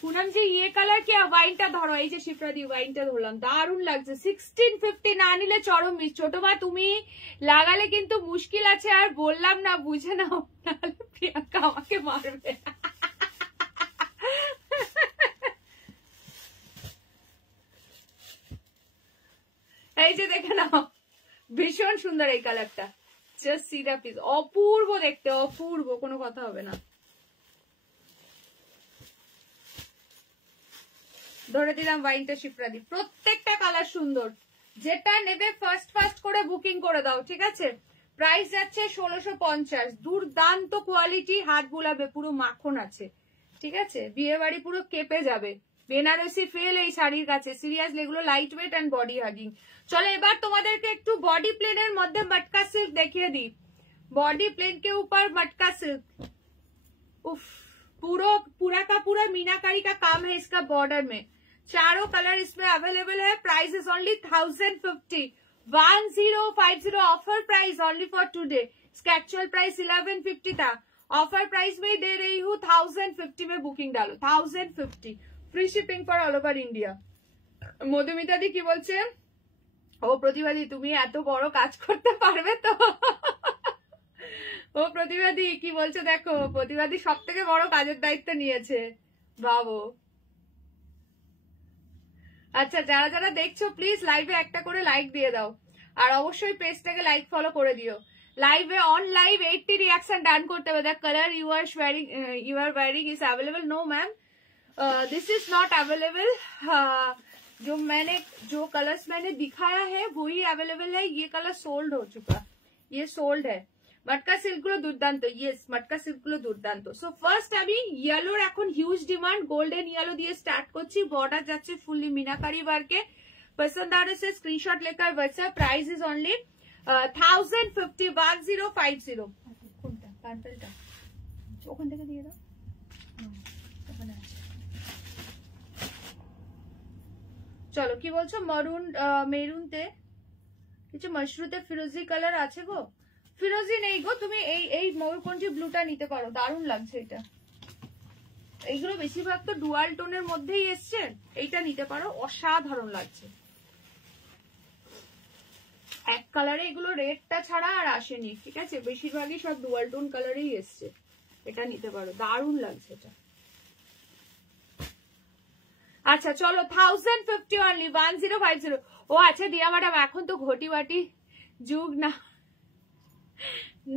पूनम जी ये कलर क्या वाइनটা ধরো এই যে শিপ্রা দি ওয়াইনটা ধরলাম দারুণ লাগছে 1650 না নিলে চরম মিস ছোট মা তুমি লাগালে কিন্তু মুশকিল আছে আর বললাম না বুঝে নাও নাহলে প্রিয়াঙ্কা আমাকে মারবে এই যে দেখে নাও ভীষণ সুন্দর এই কালারটা জাস্ট সি দ্য পিস অপূর্ব দেখতে অপূর্ব কোনো কথা হবে না ধরে দিলাম ওয়াইনটা শিপ্রাদি প্রত্যেকটা কালার সুন্দর যেটা নেবে ফার্স্ট করে বুকিং করে দাও ঠিক আছে প্রাইস যাচ্ছে 1650 দুর্দান্ত কোয়ালিটি হাত বুলাবে পুরো মাখন আছে ঠিক আছে বিয়ে বাড়ি পুরো কেঁপে যাবে বেনারসি ফেল এই শাড়ির কাছে সিরিয়াসলি এগুলো light weight and body hugging চলো এবার তোমাদেরকে একটু বডি প্লেনের মধ্যে मटका सिल्क দেখিয়ে দিই बॉडी प्लेन के ऊपर मटका सिल्क उफ पूरा का पूरा मीनाकारी का काम है इसका बॉर्डर में चारों कलर इसमें अवेलेबल है price is only 1050 1050 offer price only for today इसका एक्चुअल प्राइस 1150 था ऑफर प्राइस में दे रही हूँ 1050 में बुकिंग डालो 1050 free shipping for all over India Madhumita di কি বলছে ও প্রতিবাদী তুমি এত বড় কাজ করতে পারবে তো ও প্রতিবাদী কি বলছো দেখো প্রতিবাদী সবথেকে বড় কাজের দায়িত্ব নিয়েছে বাবু আচ্ছা যারা যারা দেখছো প্লিজ লাইভে একটা করে লাইক দিয়ে দাও আর অবশ্যই পেজটাকে লাইক ফলো করে দিও লাইভে অন লাইভ 80 রিঅ্যাকশন ডান করতে হবে the colour you are wearing is available no ma'am this is not available जो कलर्स मैंने दिखाया है वही अवेलेबल है ये कलर सोल्ड हो चुका ये सोल्ड है मटका सिल्क गुलो दुर्दान्त यस मटका सिल्क गुलो दुर्दान्त सो फार्स्ट আমি ইয়েলোর এখন হিউজ ডিমান্ড গোল্ডেন ইয়েলো দিয়ে স্টার্ট করছি বর্ডার যাচ্ছে ফুললি মিনাকারি ওয়ার্কে पसंद आ रहे से स्क्रीनशॉट लेकर व्हाट्सएप प्राइस इज ओनली 1050 1050 কোনটা পার্পলটা ওখান থেকে দিয়ে দাও ওখানে আছে চলো কি বলছো মেরুনতে কিছু মশরুতে ফিরোজি কালার আছে গো ফিরোজি নেই গো তুমি এই ময়ূরকণ্ঠী ব্লুটা নিতে পারো দারুণ লাগছে এটা এইগুলো বেশিরভাগ তো ডুয়াল টোনের মধ্যেই এসছে এইটা নিতে পারো অসাধারণ লাগছে এক কালারে এগুলো রেডটা ছাড়া আর আসেনি, ঠিক আছে? বেশিরভাগই সব ডুয়াল টোন কালারেই এসছে। এটা নিতে পারো, দারুণ লাগছে এটা। আচ্ছা চলো 1050 অনলি 1050। ও আচ্ছা দিয়া ম্যাডাম, এখন তো ঘটি বাটি যুগ না,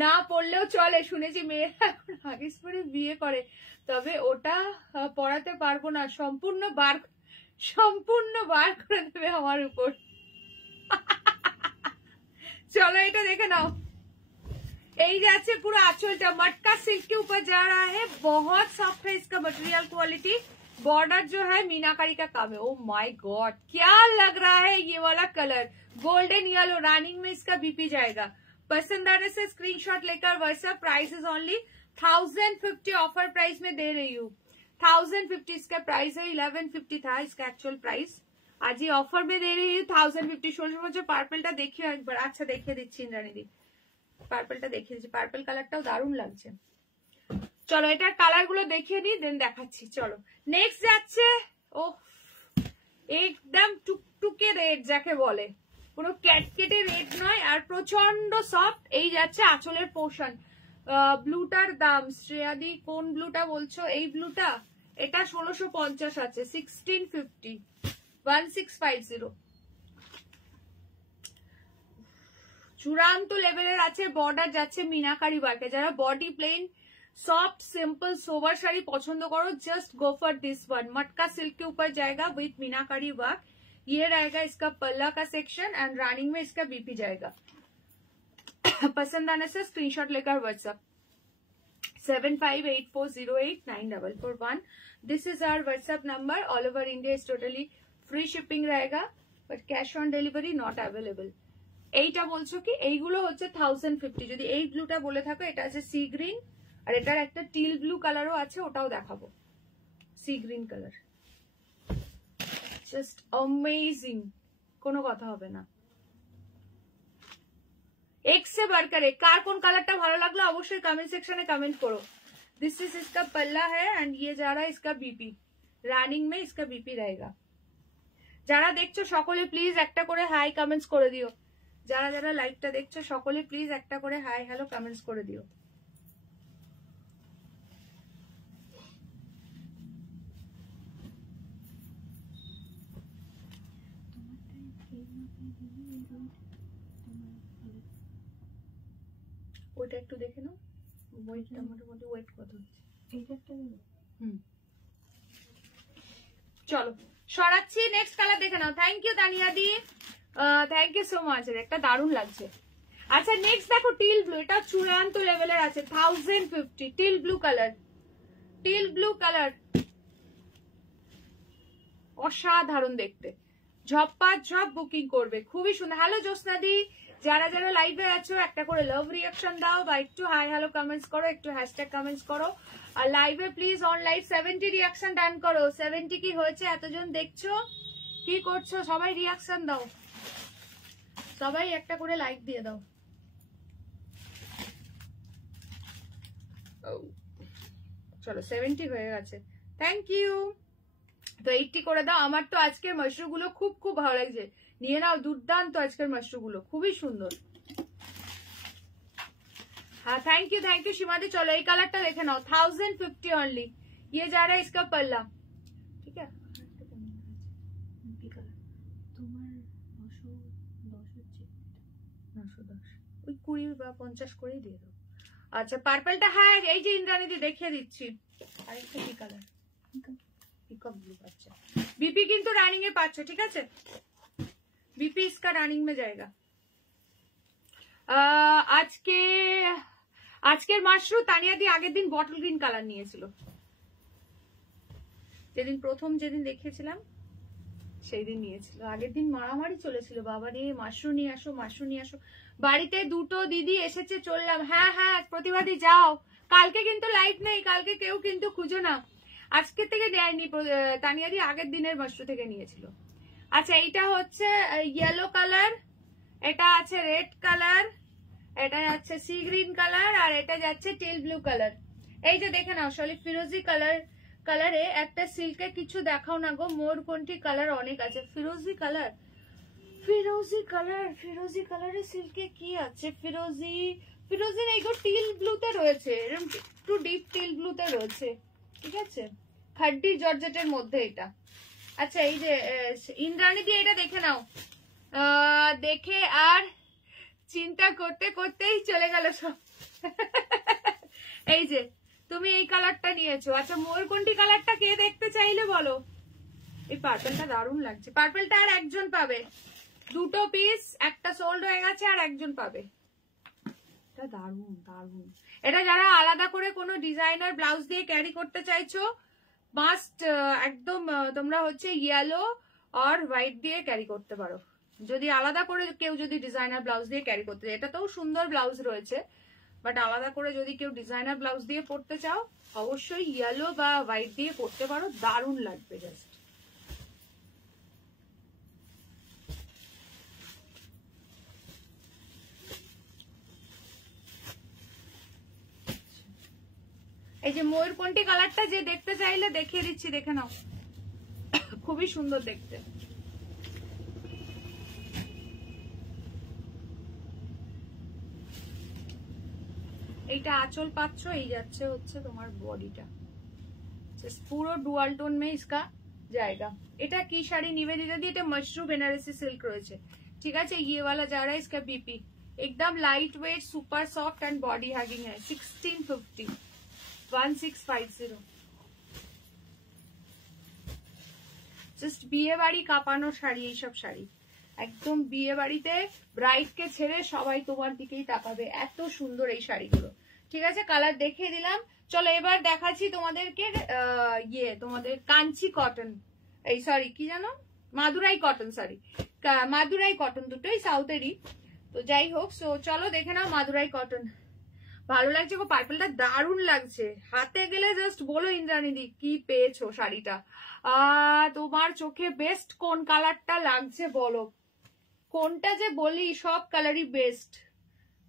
না পড়লেও চলে। শুনেছি মেয়েরা এখন হাগিস পরে বিয়ে করে, তবে ওটা পড়াতে পারবো না, সম্পূর্ণ বার করে দেবে আমার উপর। चलो এটা দেখে নাও, এই যাচ্ছে পুরো आंचलটা मटका सिल्क के ऊपर जा रहा है, बहुत सॉफ्ट है इसका मटेरियल क्वालिटी। बॉर्डर जो है मीनाकारी का काम है। ओ माय गॉड क्या लग रहा है ये वाला कलर, गोल्डन येलो। रनिंग में इसका बीपी जाएगा। पसंद आने से स्क्रीनशॉट लेकर WhatsApp. Price is only 1050, offer price में दे रही हूँ 1050। इसका प्राइस है 1150 था इसका एक्चुअल प्राइस, आज ये ऑफर में दे रही हूँ 1050। सोचो पार्पलটা দেখিও একবার। আচ্ছা দেখিয়ে দিচ্ছি ইন্দ্রাণীদি, পার্পলটা দেখিয়ে দিচ্ছি। পার্পল কালারটাও দারুণ লাগছে। চলো এটার কালার গুলো দেখিয়ে দিই, দেন দেখাচ্ছি। চলো নেক্সট যাচ্ছে, ও একদম টুকটুকে রেড যাকে বলে, কোনো ক্যাটকেটে রেড নয়, আর প্রচন্ড সফট। এই যাচ্ছে আঁচলের পোর্শন। ব্লুটার দাম শ্রেয়াদি কোন ব্লুটা বলছো? এই ব্লুটা, এটা 1650 আছে, 1650, 1650। চূড়ান্ত লেভেলের আছে। বর্ডার যাচ্ছে মিনাকারি ওয়ার্কে। যারা body plain soft simple sober sari पसंद करो, just go for this one. Matka silk के ऊपर जाएगा विथ मीनाकारी वर्क। ये रहेगा इसका पल्ला का सेक्शन एंड रनिंग में इसका बीपी जाएगा। पसंद आने से स्क्रीनशॉट लेकर WhatsApp 7584089441। This is our WhatsApp number. All over India is totally free shipping रहेगा, but cash on delivery not available. এইটা বলছো কি এইগুলো হচ্ছে 1050। যদি এই ব্লুটা বলে থাকো, এটা আছে সি গ্রিন, আর এটার একটা টিল ব্লু কালারও আছে, ওটাও দেখাবো। C green colour just amazing, কোনো কথা হবে না। এক से बढ़कर एक। কার কোন কালারটা ভালো লাগলো অবশ্যই কমেন্ট সেকশনে কমেন্ট করো। दिस इज इसका पल्ला है एंड ये जा रहा है इसका बीपी। रनिंग में इसका बीपी रहेगा। যারা দেখছো সকলে প্লিজ একটা করে হাই কমেন্টস করে দিও। যারা যারা লাইভটা দেখছো সকলে প্লিজ একটা করে হাই হ্যালো কমেন্টস করে দিও। ওটা একটু দেখে নাও, ওয়েটটা মোটামুটি ওয়েট কত হচ্ছে। চলো সরাচ্ছি, নেক্সট কালার দেখে নাও। Thank you Tania di, thank you so much. একটা দারুণ লাগছে। আচ্ছা নেক্সট দেখো টিল ব্লু, এটা চূড়ান্ত লেভেলের আছে 1050। Till blue colour, till blue colour অসাধারণ দেখতে। ঝপ্পা ঝপ বুকিং করবে, খুবই সুন্দর। হ্যালো জ্যোৎস্না দি, যারা যারা লাইভে আছো একটা করে লাভ রিয়াকশন দাও বা একটু হাই হ্যালো কমেন্টস করো, একটু হ্যাশট্যাগ কমেন্টস করো। আর লাইভে প্লিজ অন লাইভ 70 রিয়াকশন ডান করো। 70 কি হয়েছে? এতজন দেখছো, কি করছো? সবাই রিয়াকশন দাও, সবাই একটা করে লাইক দিয়ে দাও। চলো 70 হয়ে গেছে, থ্যাংক ইউ। তো 80 করে দাও। আমার তো আজকের মাশরুম গুলো খুব খুব ভালো লাগছে, নিয়ে নাও। দুর্দান্ত আজকের মাশরুম গুলো, খুবই সুন্দর। हाँ थैंक यू सीमा दी। चलो এই কালারটা দেখে নাও 1050 অনলি। ये जा रहा है इसका पल्ला, ठीक है। ওই 20 বা 50 করেই দিয়ে দাও। আচ্ছা পার্পলটা, হ্যাঁ এই যে ইন্দ্রাণীদি দেখিয়ে দিচ্ছি। আরেকটা কি কালার, পিকক ব্লু পাচ্ছ। बीपी কিন্তু রানিং এ পাচ্ছ, ঠিক আছে। बीपी इसका रनिंग में जाएगा। আজকের মাশরুম তানিয়া দি আগের দিন বটল গ্রিন কালার নিয়েছিল, যেদিন প্রথম দেখিয়েছিলাম সেই দিন নিয়েছিল। আগের দিন মারামারি চলেছিল, বাবা রে মাশরুম নিয়ে আসো, মাশরুম নিয়ে আসো। বাড়িতে দুটো দিদি এসেছে, চললাম। হ্যাঁ হ্যাঁ প্রতিবাদী যাও, কালকে কিন্তু লাইভ নেই, কালকে কেউ কিন্তু খুঁজো না। আজকে থেকে নেয়নি তানিয়া দি, আগের দিনের মাশরুম থেকে নিয়েছিল। আচ্ছা এইটা হচ্ছে ইয়েলো কালার, এটা আছে রেড কালার, এটা যাচ্ছে সি গ্রিন কালার, আর এটা যাচ্ছে টিল ব্লু কালার। এই যে দেখে নাও সলি ফিরোজি কালারে একটা সিল্কে কিছু দেখাও না গো, মোর কোনটি কালার অনেক আছে। ফিরোজি কালার ফিরোজি কালারের সিল্কে কি আছে? ফিরোজি নেই গো, টিল ব্লুতে রয়েছে, এরকম একটু ডিপ টিল ব্লুতে রয়েছে, ঠিক আছে, খাড্ডি জর্জেটের মধ্যে এটা। আচ্ছা এই যে ইন্দ্রাণী দিয়ে এটা দেখে নাও, দেখে আর চিন্তা করতে করতেই চলে গেল সব। এই যে তুমি এই কালারটা নিয়েছো। আচ্ছা ময়ূরকণ্ঠী কালারটা কে দেখতে চাইলে বলো? এই পার্পেলটা দারুণ লাগছে। পার্পেলটা আর একজন পাবে, দুটো পিস, একটা সোল্ড হয়ে গেছে আর একজন পাবে। এটা দারুণ দারুণ। এটা যারা আলাদা করে কোনো ডিজাইনার ব্লাউজ দিয়ে ক্যারি করতে চাইছো, মাস্ট একদম তোমরা হচ্ছে ইয়েলো আর হোয়াইট দিয়ে ক্যারি করতে পারো। যদি আলাদা করে কেউ যদি ডিজাইনার ব্লাউজ দিয়ে ক্যারি করতে চায়, এটাতেও সুন্দর ব্লাউজ রয়েছে, বাট আলাদা করে যদি কেউ ডিজাইনার ব্লাউজ দিয়ে পরতে চাও, অবশ্যই ইয়েলো বা হোয়াইট দিয়ে পরতে পারো, দারুণ লাগবে জাস্ট। এই যে ময়ূরকণ্ঠী কালারটা যে দেখতে চাইলে দেখিয়ে দিচ্ছি, দেখে নাও, খুবই সুন্দর দেখতে। এইটা আঁচল পাচ্ছ, এই যাচ্ছে হচ্ছে তোমার বডিটা, পুরো ডুয়াল টোন মে ইসকা জায়গা। এটা কি শাড়ি নিবেদিতা দি? এটা মশরুম বেনারসি সিল্ক রয়েছে, ঠিক আছে। ये वाला जा रहा है इसका बीपी, एकदम light weight, super soft and body hanging है। 1650, 1650। জাস্ট বিয়ে বাড়ি কাঁপানো শাড়ি, এইসব শাড়ি একদম বিয়ে বাড়িতে ব্রাইড কে ছেড়ে সবাই তোমার দিকেই তাকাবে, এত সুন্দর এই শাড়িগুলো, ঠিক আছে। কালার দেখিয়ে দিলাম। চলো এবার দেখাচ্ছি তোমাদেরকে তোমাদের কাঞ্চি কটন, এই সরি কি জানো, Madurai cotton, sorry Madurai cotton, দুটোই সাউথেরই, তো যাই হোক। সো চলো দেখে নাও মাদুরাই কটন। ভালো লাগছে গো, পার্পলটা দারুণ লাগছে। হাতে গেলে জাস্ট বলো ইন্দ্রাণীদি কি পেয়েছো শাড়িটা। তোমার চোখে বেস্ট কোন কালারটা লাগছে বলো, কোনটা যে বলি, সব কালারই বেস্ট।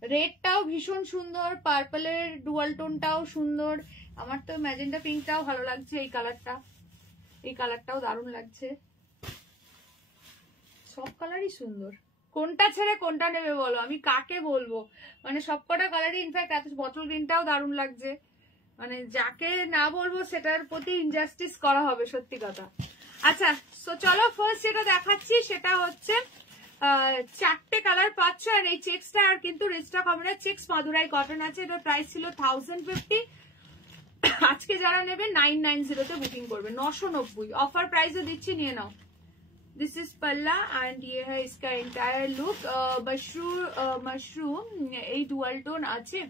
রেডটাও ভীষণ সুন্দর, পার্পলের ডুয়াল টোনটাও সুন্দর, আমার তো ম্যাজেন্টা পিঙ্কটাও ভালো লাগছে, এই কালারটাও দারুণ লাগছে, সব কালারই সুন্দর। কোনটা ছেড়ে কোনটা নেবে বলো, আমি কাকে বলবো, মানে সবকটা কালারই, ইনফ্যাক্ট এত বটল গ্রিনটাও দারুণ লাগছে, মানে যাকে না বলবো সেটার প্রতি ইনজাস্টিস করা হবে, সত্যি কথা। আচ্ছা তো চলো ফার্স্ট যেটা দেখাচ্ছি সেটা হচ্ছে চারটে কালার পাচ্ছ, আর এই চেক্সটা আর কিন্তু রিস্টক হবে না, চেক্স মাদুরাই কটন আছে, এটা প্রাইস ছিল 1050, আজকে যারা নেবে 990 বুকিং করবে, 990 অফার প্রাইসে দিচ্ছি, নিয়ে নাও। दिस इज पल्ला एंड ये है इसका एंटायर लुक। मशरूम এই ডুয়াল টোন আছে,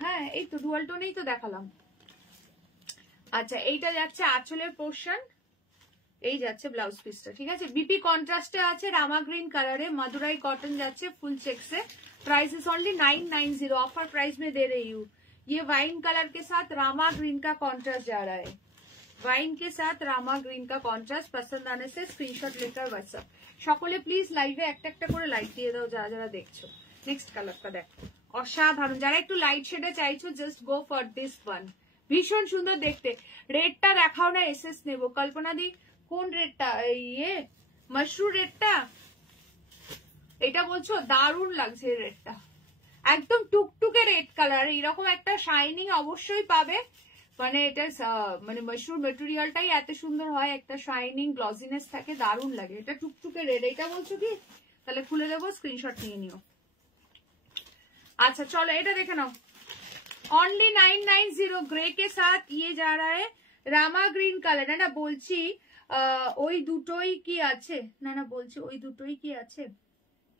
হ্যাঁ এই তো ডুয়াল টোনেই তো দেখালাম। আচ্ছা এইটা যাচ্ছে আঁচলের পোর্শন, এই যাচ্ছে ব্লাউজ পিসটা, ঠিক আছে। বিপি কন্ট্রাস্টে আছে, রামা গ্রিন কালারে, মাদুরাই कॉटन যাচ্ছে ফুল চেক্সে, price is only 990, offer price में दे रही हूँ। ये वाइन कलर के साथ रामा ग्रीन का कॉन्ट्रास्ट जा रहा है, वाइन के साथ रामा ग्रीन का कॉन्ट्रास्ट। पसंद आने से स्क्रीनशॉट लेकर व्हाट्सएप, সকলে প্লিজ লাইভে একটা একটা করে লাইক দিয়ে দাও যারা যারা দেখছো। নেক্সট কালারটা দেখো, অসাধারণ, যারা একটু লাইট শেডে চাইছো just go for this one, ভীষণ সুন্দর দেখতে। রেডটা দেখাও না, এসএস নেবো। কল্পনা দি কোন রেডটা? ইয়ে মাশরুম রেডটা, এটা বলছো? দারুণ লাগছে রেডটা, একদম টুকটুকে রেড কালার, এরকম একটা শাইনিং অবশ্যই পাবে, মানে এটা মানে মাশরুম মেটেরিয়ালটাই এত সুন্দর হয়, একটা শাইনিং গ্লসিনেস থাকে, দারুণ লাগে। এটা টুকটুকে রেড, এটা বলছো কি? তাহলে খুলে দেবো, স্ক্রিনশট নিয়ে নিও। अच्छा चलो এটা দেখে নাও, অনলি 990 গ্রে কে সাথ ये जा रहा है রামা গ্রিন কালার। না বলছি ওই দুটোই কি আছে, না বলছি ওই দুটোই কি আছে,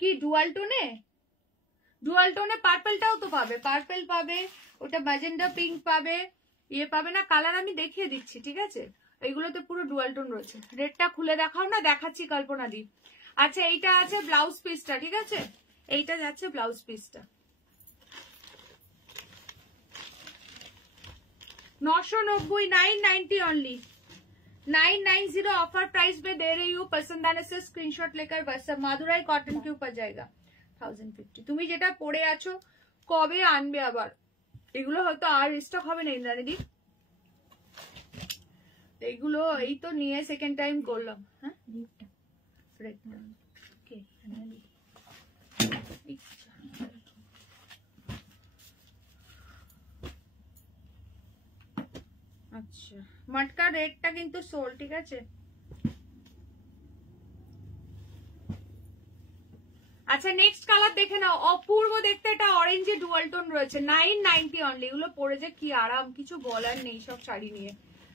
কি ডুয়াল টোনে? ডুয়াল টোনে পার্পলটাও তো পাবে, পার্পল পাবে, ওটা ম্যাজেন্ডা পিঙ্ক পাবে, ইয়ে পাবে না, কালার আমি দেখিয়ে দিচ্ছি, ঠিক আছে। এইগুলোতে পুরো ডুয়াল টোন রয়েছে। রেডটা খুলে দেখাও না, দেখাচ্ছি কল্পনা দি। আচ্ছা এইটা আছে ব্লাউজ পিসটা, ঠিক আছে, এইটা যাচ্ছে ব্লাউজ পিসটা। 990, 990 ओनली, 990 ऑफर प्राइस में दे रही हूँ। पसंद आने से स्क्रीनशॉट लेकर व्हाट्सएप। मादुराई कॉटन के ऊपर जाएगा 1050। তুমি যেটা পরে আছো কবে আনবে আবার? এগুলো হয়তো আর স্টক হবে না ইন্দ্রাণীদি, এগুলো এই তো নিয়ে সেকেন্ড টাইম করলাম। হ্যাঁ ওকে আচ্ছা মটকা রেডটা কিন্তু সোল ঠিক আছে আচ্ছা নেক্সট কালার দেখে নাও অপূর্ব দেখতে এটা অরেঞ্জে ডুয়াল টোন রয়েছে 990 অনলি এগুলো পরে যে কি আরাম কিছু বলার নেই সব শাড়ি নিয়ে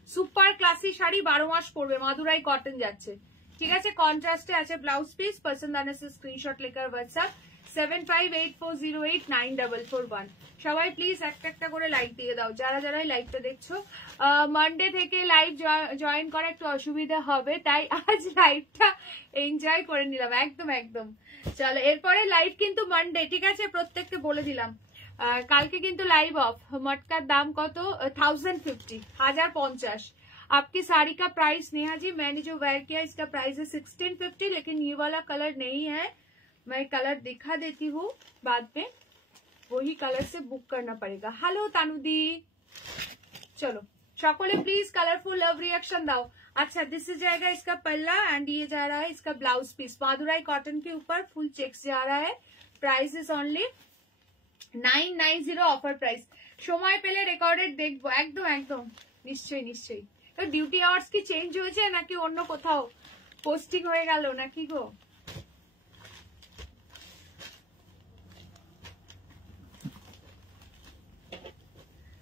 সুপার ক্লাসি শাড়ি 12 মাস পরবে মাদুরাই কটন যাচ্ছে ঠিক আছে কন্ট্রাস্টে আছে ব্লাউজ পিস পছন্দ আনে স্ক্রিনশট লেকার হোয়াটসঅ্যাপ 7584089441 সবাই প্লিজ একটা একটা করে লাইক দিয়ে দাও যারা যারা লাইভটা দেখছো মানডে থেকে লাইভ জয়েন করা একটু অসুবিধা হবে তাই আজ লাইভটা এনজয় করে নিলাম একদম একদম চলো এরপরে লাইভ কিন্তু মানডে ঠিক আছে প্রত্যেককে বলে দিলাম কালকে কিন্তু লাইভ অফ मटका दाम कत 1050 1050 आपकी साड़ी का प्राइस नेहा जी मैंने जो वेयर किया इसका प्राइस है 1650 लेकिन ये वाला कलर नहीं है मैं कलर दिखा देती हूँ बाद में वही कलर से बुक करना पड़ेगा हेलो तानुदी चलो सकले प्लीज कलरफुल लव रिएक्शन दाओ अच्छा दिस जाएगा इसका पल्ला एंड ये जा रहा है इसका ब्लाउज पीस मादुराई कॉटन के ऊपर फुल चेक्स जा रहा है price is only 990 offer price समय पेले रेकर्डेड देखबो एकदम एकदम निश्चय निश्चय तो डिউটি আওয়ার্স কি চেঞ্জ হয়েছে নাকি অন্য কোথাও পোস্টিং হয়ে গেল নাকি গো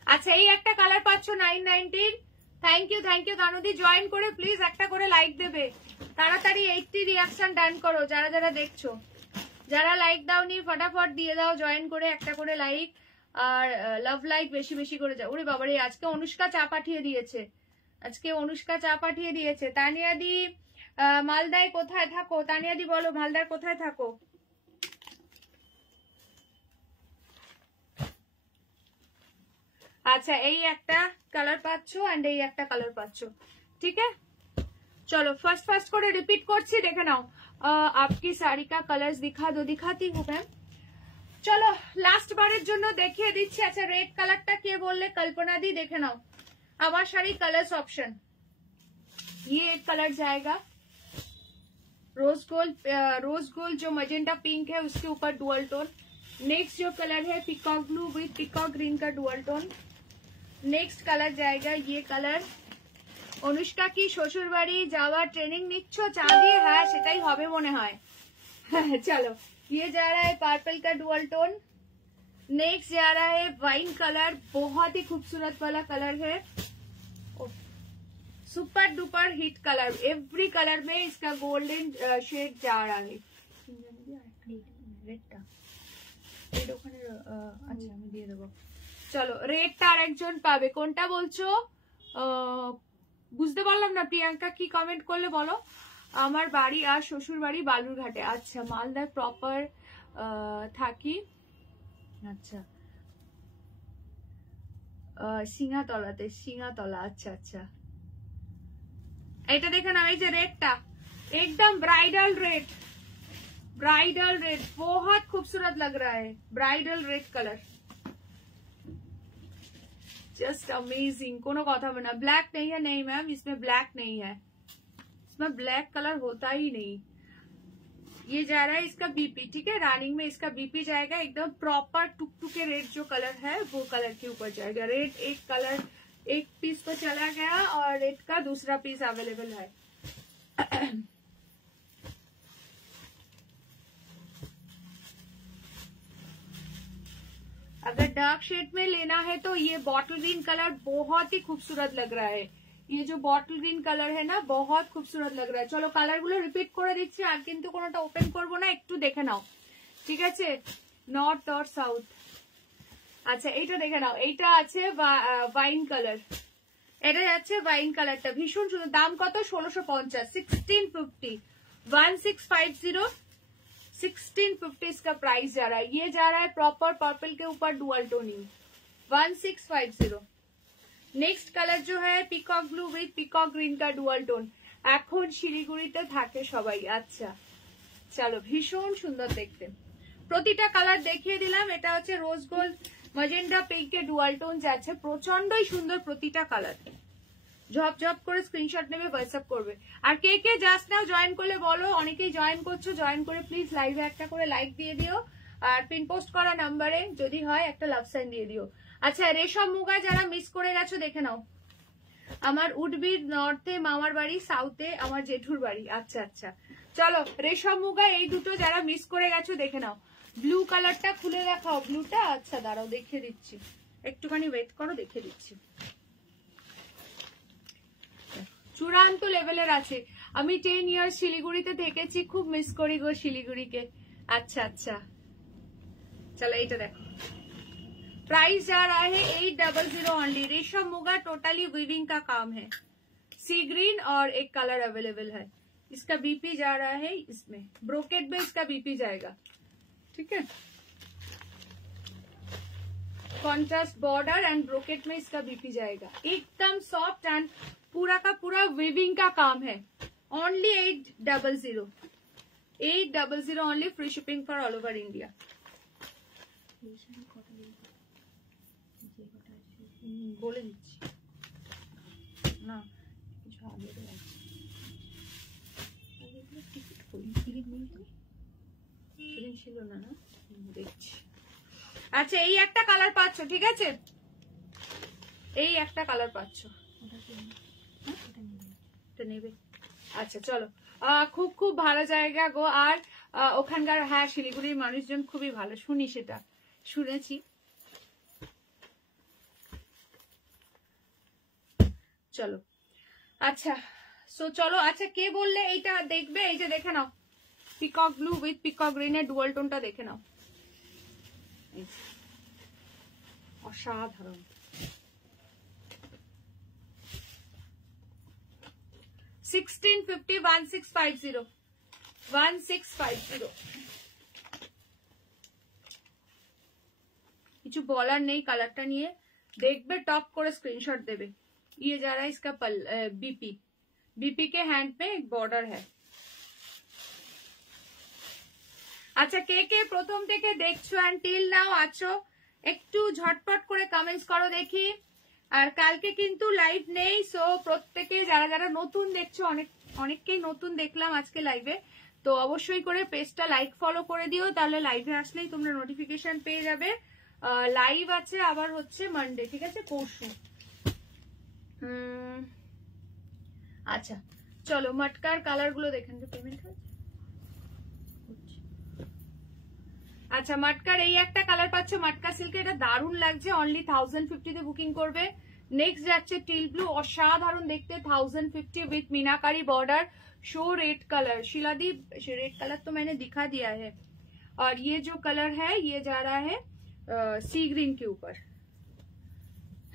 আচ্ছা এই একটা কালার পাচ্ছো 990 থ্যাংক ইউ তানুদি জয়েন করে প্লিজ একটা করে লাইক দেবে তাড়াতাড়ি 80 রিঅ্যাকশন ডান করো যারা যারা দেখছো যারা লাইক দাওনি फटाफट দিয়ে দাও জয়েন করে একটা করে লাইক আর লাভ লাইক বেশি বেশি করে যাও ওরে বাবা রে আজকে অনুষ্কা চা পাঠিয়ে দিয়েছে তানিয়া দি মালদায় কোথায় থাকো তানিয়া দি বলো মালদার কোথায় থাকো আচ্ছা এই একটা কালার পাচ্ছো এন্ড এই একটা কালার পাচ্ছো ঠিক আছে চলো ফার্স্ট করে রিপিট করছি দেখে নাও आपकी साड़ी का कलर्स दिखाती हूँ मैम चलो लास्ट बारेर जोन्नो देखिए दिच्छी अच्छा रेड कलरटा के बोलले कल्पना दी देखे नाओ आमार शाड़ी कलर्स ऑप्शन ये एक कलर जाएगा रोज गोल्ड जो मजेंटा पिंक है उसके ऊपर डुअल टोन नेक्स्ट जो कलर है peacock blue with peacock green का डुअल टोन नेक्स्ट कलर जाएगा ये कलर अनुष्का की শ্বশুর বাড়ি যাওয়ার ট্রেনিং নিচ্ছ চা দিয়ে হ্যাঁ সেটাই হবে মনে হয় चलो ये जा रहा है पर्पल का डुअल टोन नेक्स्ट जा रहा है वाइन कलर बहुत ही खूबसूरत वाला कलर है super duper hit colour every colour में इसका गोल्डन शेड जा रहा है अच्छा আমি দিয়ে দেব চলো রেডটা আরেকজন পাবে কোনটা বলছো বুঝতে পারলাম না প্রিয়াঙ্কা কি কমেন্ট করলে বলো আমার বাড়ি আর শ্বশুর বাড়ি বালুরঘাটে আচ্ছা মালদার প্রপার থাকি আচ্ছা সিঙ্গাতলা আচ্ছা আচ্ছা এটা দেখে নাও এই যে রেডটা एकदम ब्राइडल रेड बहुत खूबसूरत लग रहा है bridal red colour just amazing कोनो कथा बना ब्लैक नहीं है नहीं मैम इसमें ब्लैक नहीं है इसमें ब्लैक कलर होता ही नहीं ये जा रहा है इसका बीपी ठीक है रनिंग में इसका बीपी जाएगा एकदम प्रॉपर टुकटुके रेड जो कलर है वो कलर के ऊपर जाएगा रेड एक कलर एक पीस को चला गया और रेड का दूसरा पीस अवेलेबल है अगर डार्क शेड में लेना है तो ये बॉटल ग्रीन कलर बहुत ही खूबसूरत लग रहा है ये जो बॉटल ग्रीन कलर है ना बहुत खूबसूरत लग रहा है चलो कलर गुलो रिपीट करे दिच्छी আর কিন্তু কোনোটা ওপেন করব না একটু দেখে নাও ঠিক আছে নর্থ অর সাউথ আচ্ছা এইটা দেখে নাও এইটা আছে ওয়াইন কালার এটা যাচ্ছে ওয়াইন কালারটা ভীষণ সুন্দর দাম কত 1650 1650 1650 1650 इसका प्राइस जा रहा है ये जा रहा है प्रॉपर पर्पल के ऊपर डुअल टोनिंग 1650 नेक्स्ट कलर जो है peacock blue with peacock green का डुअल टोन এখন শিলিগুড়িতে থাকে সবাই আচ্ছা চলো ভীষণ সুন্দর দেখতে প্রতিটা কালার দেখিয়ে দিলাম এটা হচ্ছে রোজ গোল্ড ম্যাজেন্টা পিঙ্ক এর ডুয়াল টোন যাচ্ছে প্রচন্ডই সুন্দর প্রতিটা কালার ঝপ ঝপ করে স্ক্রিনশট নেবে, হোয়াটসঅ্যাপ করবে। আর কে কে জাস্ট নাও জয়েন করলে বলো, অনেকেই জয়েন করছো, জয়েন করে প্লিজ লাইভে একটা করে লাইক দিয়ে দিও, আর পিন পোস্ট করা নাম্বারে যদি হয় একটা লাভ সাইন দিয়ে দিও। আচ্ছা, রেশম মুগা যারা মিস করে গেছো দেখে নাও। আমার উডবির নর্থে মামার বাড়ি, সাউথে আমার জেঠুর বাড়ি। আচ্ছা আচ্ছা, চলো রেশম মুগা এই দুটো যারা মিস করে গেছো দেখে নাও। ব্লু কালারটা খুলে দেখাও, ব্লুটা। আচ্ছা দাঁড়াও দেখিয়ে দিচ্ছি, একটুখানি ওয়েট করো, দেখিয়ে দিচ্ছি। চূড়ান্ত লেভেলের আছে। আমি 10 ইয়ার্স শিলিগুড়িতে থেকেছি, খুব মিস করি গো শিলিগুড়িকে। আচ্ছা আচ্ছা, চলো এইটা দেখো। प्राइस जा रहा है 800 ओनली। रेशम मुगा टोटली वीविंग का काम है। सी ग्रीन और एक कलर अवेलेबल है। इसका बीपी जा रहा है, इसमें ब्रोकेट में इसका बीपी जाएगा, ठीक है। कॉन्ट्रास्ट बॉर्डर एंड ब्रोकेट में इसका बीपी जाएगा। एकदम सॉफ्ट एंड पूरा का पूरा वीविंग का काम है। Only 800 only, free shipping for all over India. বলে দিচ্ছি না, কিছু আগে ছিল না, দেখছি। আচ্ছা, এই একটা কালার পাচ্ছ, ঠিক আছে, এই একটা কালার পাচ্ছ, এটা নেবে। আচ্ছা চলো, খুব খুব ভালো জায়গা গো। আর ওখানকার, হ্যাঁ শিলিগুড়ির মানুষজন খুবই ভালো, শুনি, সেটা শুনেছি। চলো আচ্ছা, সো চলো। আচ্ছা, কে বললে এইটা দেখবে? এই যে দেখে নাও, পিকক ব্লু উইথ পিকক গ্রিনের ডুয়াল টোনটা দেখে নাও, অসাধারণ। 1650 1650 1650। কিছু বলার নেই, কালারটা নিয়ে দেখবে, টপ করে স্ক্রিনशॉट देवे। ये जा रहा है इसका बीपी, बीपी के हैंड पे एक बॉर्डर है। আচ্ছা, কে কে প্রথম থেকে দেখছো আনটিল নাও আছো, একটু ঝটপট করে কমেন্টস করো দেখি। আর কালকে কিন্তু লাইভ নেই, সো প্রত্যেকে যারা যারা নতুন দেখছো, অনেককেই নতুন দেখলাম আজকে লাইভে, তো অবশ্যই করে পেজটা লাইক ফলো করে দিও, তাহলে লাইভে আসলেই তোমরা নোটিফিকেশন পেয়ে যাবে। লাইভ আছে আবার হচ্ছে মানডে, ঠিক আছে, পরশু। আচ্ছা চলো, মটকার কালার গুলো দেখেন। পেমেন্ট হয়েছে? আচ্ছা, মটকার এই একটা কালার পাচ্ছ, মটকা সিল্কে, এটা দারুণ লাগছে, অনলি 1050 তে বুকিং করবে। नेक्स्ट যাচ্ছে টিল ব্লু, অসাধারণ দেখতে, 1050 with meenakari border, show red colour. शिलादी, रेड कलर तो मैंने दिखा दिया है। और ये जो कलर है ये जा रहा है सी ग्रीन के ऊपर।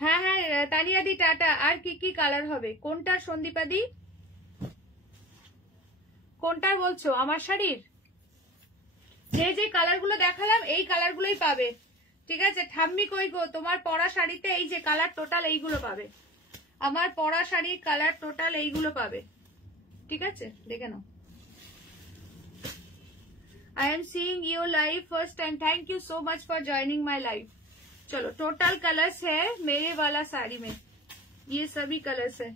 হ্যাঁ হ্যাঁ তানিয়াদি টাটা। আর কি কি কালার হবে? কোনটার সন্দীপাদি, কোনটার বলছো? আমার শাড়ির যে যে কালার গুলো দেখালাম এই কালার গুলোই পাবে, ঠিক আছে। ঠাম্মি কই গো, তোমার পরা শাড়িতে এই যে কালার টোটাল এইগুলো পাবে, আমার পরা শাড়ির কালার টোটাল এইগুলো পাবে, ঠিক আছে, দেখে নাও। I am seeing you live first time. Thank you so much for joining my live. चलो, टोटल कलर्स है मेरे वाला साड़ी में, ये सभी कलर्स है।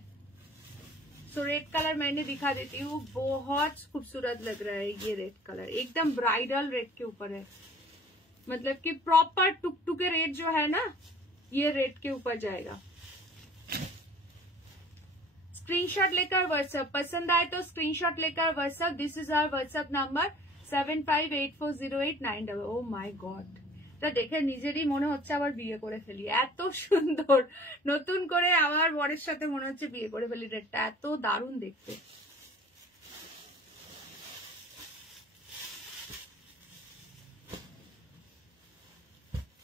सो रेड कलर मैंने दिखा देती हूँ, बहुत खूबसूरत लग रहा है ये रेड कलर, एकदम ब्राइडल रेड के ऊपर है, मतलब कि प्रॉपर टुकटुके रेड जो है ना, ये रेड के ऊपर जाएगा। स्क्रीनशॉट लेकर व्हाट्सएप, पसंद आए तो स्क्रीनशॉट लेकर WhatsApp. This is our WhatsApp number 75840890। Oh my God, এটা দেখে নিজেরই মনে হচ্ছে আবার বিয়ে করে ফেলি, এত সুন্দর, নতুন করে আমার বরের সাথে মনে হচ্ছে বিয়ে করে ফেলি, রেটটা এত দারুণ দেখতে।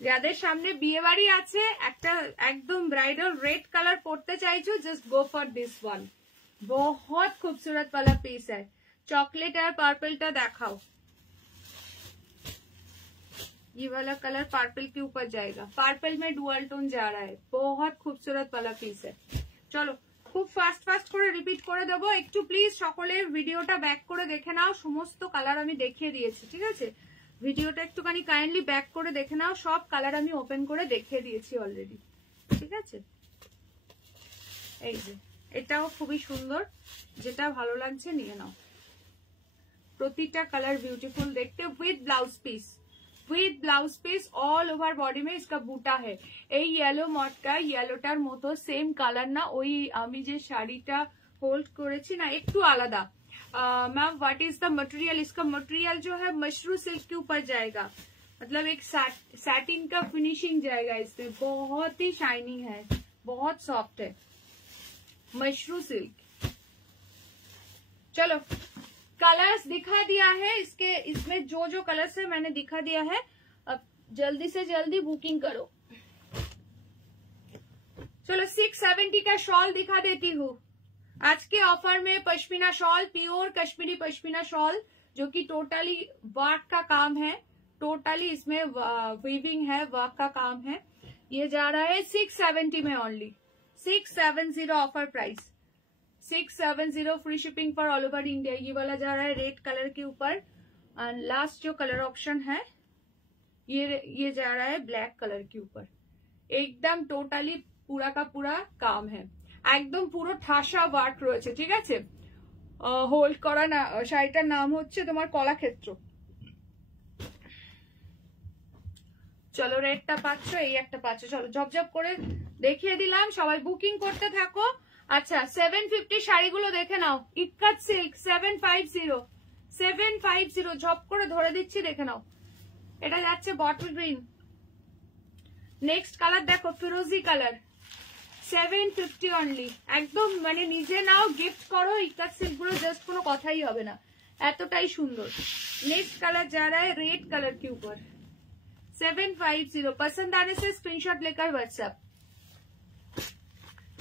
যাদের সামনে বিয়ে বাড়ি আছে, একটা একদম ব্রাইডাল রেড কালার পরতে চাইছো, just go for this one, बहुत खूबसूरत वाला पीस है। चॉकलेट और पर्पलটা দেখাও, ये वाला कलर पर्पल के ऊपर जाएगा, पर्पल में डुअल टोन जा रहा है, बहुत खूबसूरत वाला पीस है। চলো, খুব ফাস্ট ফাস্ট করে রিপিট করে দেবো, একটু প্লিজ সকলে ভিডিওটা ব্যাক করে দেখে নাও, সমস্ত কালার আমি দেখিয়ে দিয়েছি, ঠিক আছে। ভিডিওটা একটুখানি কাইন্ডলি ব্যাক করে দেখে নাও, সব কালার আমি ওপেন করে দেখিয়ে দিয়েছি অলরেডি, ঠিক আছে। এই যে এটাও খুবই সুন্দর, যেটা ভালো লাগছে নিয়ে নাও। প্রতিটা কালার ब्यूटीफुल देखते with blouse piece all over body में इसका बूटा है। এই ইয়েলো মটকা ইয়েলোটার মতো সেম কালার না, ওই আমি যে শাড়িটা होल्ड করেছি না একটু আলাদা। Ma'am what is the material? इसका मटेरियल जो है मशरू सिल्क के ऊपर जाएगा, मतलब एक सैटिन का फिनिशिंग जाएगा इसमें, बहुत ही शाइनिंग है, बहुत सॉफ्ट है, मशरू सिल्क। चलो कलर्स दिखा दिया है इसके, इसमें जो जो कलर्स है मैंने दिखा दिया है। अब जल्दी से जल्दी बुकिंग करो। चलो 670 का शॉल दिखा देती हूँ। आज के ऑफर में pashmina shawl, pure Kashmiri pashmina shawl, जो कि टोटली वर्क का काम है, टोटली इसमें वीविंग है, वर्क का काम है। ये जा रहा है 670 में only, 670 offer price, 670 free shipping for all over India. ये वाला जा रहा है रेड कलर के ऊपर, एंड लास्ट जो कलर ऑप्शन है ये जा रहा है ब्लैक कलर के ऊपर। एकदम टोटली पूरा का पूरा काम है, একদম পুরো ঠাসা ওয়ার্ক রয়েছে, ঠিক আছে। হোল্ড করা না, শাড়িটার নাম হচ্ছে তোমার কলাক্ষেত্র। চলো রেডটা পাচ্ছ, এই একটা পাচ্ছ, চলো ঝপঝপ করে দেখিয়ে দিলাম, সবাই বুকিং করতে থাকো। আচ্ছা 750 শাড়িগুলো দেখে নাও, ইক্কাত সিল্ক 750 ঝপ করে ধরে দিচ্ছি, দেখে নাও। এটা যাচ্ছে বটল গ্রিন। নেক্সট কালার দেখো ফিরোজি কালার, 750 অনলি, একদম মানে নিজে নাও গিফট করো, ইক্কাত সিল্ক গুলো জাস্ট কোনো কথাই হবে না, এতটাই সুন্দর। नेक्स्ट कलर जा रहा है रेड कलर के ऊपर, 750, पसंद आने से स्क्रीनशॉट लेकर व्हाट्सएप।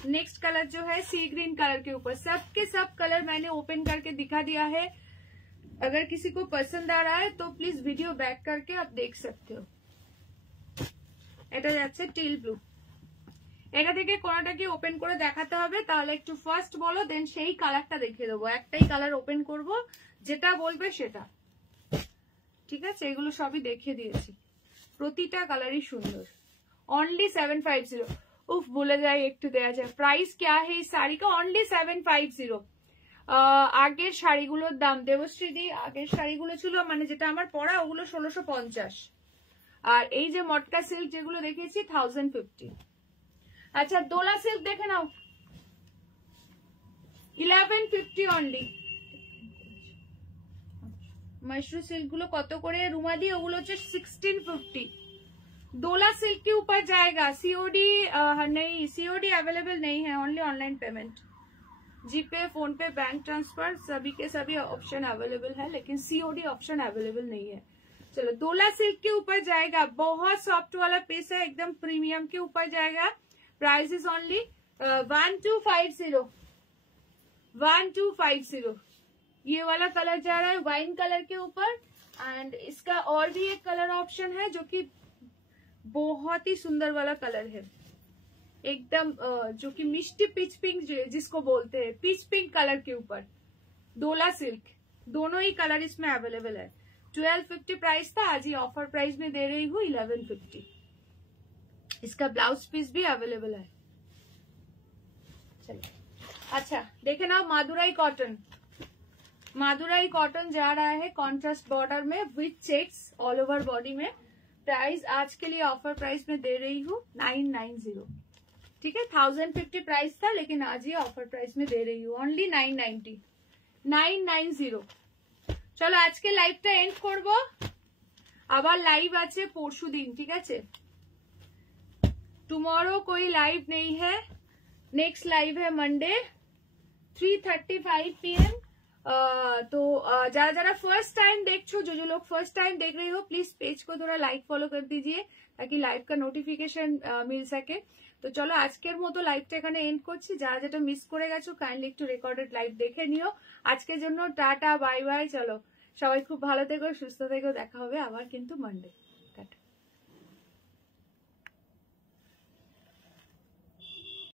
नेक्स्ट कलर जो है सी ग्रीन कलर के ऊपर, सब के सब कलर मैंने ओपन करके दिखा दिया है। अगर किसी को पसंद आ रहा है तो प्लीज वीडियो बैक करके आप देख सकते हो। এটা যাচ্ছে টিল ব্লু। এটা থেকে কোনটা কি ওপেন করে দেখাতে হবে তাহলে একটু ফার্স্ট বলো, দেন সেই কালারটা দেখিয়ে দেবো। একটাই কালার ওপেন করব, যেটা বলবে সেটা, ঠিক আছে। এগুলো সবই দেখিয়ে দিয়েছি, প্রতিটা কালারই সুন্দর। অনলি 750। उफ भूले जाए एक तो देया जाए। प्राइस क्या है इस साड़ी का? ओनली 750। আগের শাড়িগুলোর দাম দেবশ্রী দি, আগের শাড়িগুলো ছিল মানে যেটা আমার পরা ওগুলো 1650, আর এই যে মটকা সিল্ক যেগুলো দেখিয়েছি 1050। আচ্ছা দোলা সিল্ক দেখে নাও, 1150 অনলি। মশরু সিল্ক গুলো কত করে রুমাদি? ওগুলো হচ্ছে 1650। डोला सिल्क के ऊपर जाएगा, सीओडी नहीं, सीओडी अवेलेबल नहीं है, ओनली ऑनलाइन पेमेंट, जीपे, फोन पे, बैंक ट्रांसफर, सभी के सभी ऑप्शन अवेलेबल है, लेकिन सीओडी ऑप्शन अवेलेबल नहीं है। चलो डोला सिल्क के ऊपर जाएगा, बहुत सॉफ्ट वाला पीस है, एकदम प्रीमियम के ऊपर जाएगा। Price is only 1250। ये वाला कलर जा रहा है वाइन कलर के ऊपर, एंड इसका और भी एक कलर ऑप्शन है जो कि बहुत ही सुंदर वाला कलर है, एकदम जो कि मिष्टी पिच पिंक जिसको बोलते हैं, पिच पिंक कलर के ऊपर डोला सिल्क। दोनों ही कलर इसमें अवेलेबल है। 1250 प्राइस था, आज ही ऑफर प्राइस में दे रही हूँ 1150। इसका ब्लाउज पीस भी अवेलेबल है। चलिए अच्छा देखे ना, मादुराई कॉटन, मादुराई कॉटन जा रहा है कॉन्ट्रास्ट बॉर्डर में with checks all over body में। प्राइस आज के लिए ऑफर प्राइस में दे रही हूँ 990, ठीक है। 1050 प्राइस था, लेकिन आज ये ऑफर प्राइस में दे रही हूँ ओनली 990। चलो आज के लाइवটা এন্ড করব, আবার লাইভ আছে পরশুদিন, ঠিক আছে। टुमारो कोई लाइव नहीं है, नेक्स्ट लाइव है मंडे 3:35 PM। तो जरा जरा फर्स्ट टाइम देखो, जो लोग फर्स्ट टाइम देख रहे हो प्लीज पेज को थोड़ा लाइक फॉलो कर दीजिए ताकि लाइव का नोटिफिकेशन मिल सके। तो चलो আজকের মতো লাইভটা এখানে এন্ড করছি। যারা যেটা মিস করে গেছো কাইন্ডলি একটু রেকর্ডেড লাইভ দেখে নিও। আজকের জন্য টাটা বাই বাই। চলো সবাই খুব ভালো থেকো, সুস্থ থেকো, দেখা হবে আবার কিন্তু মানডে।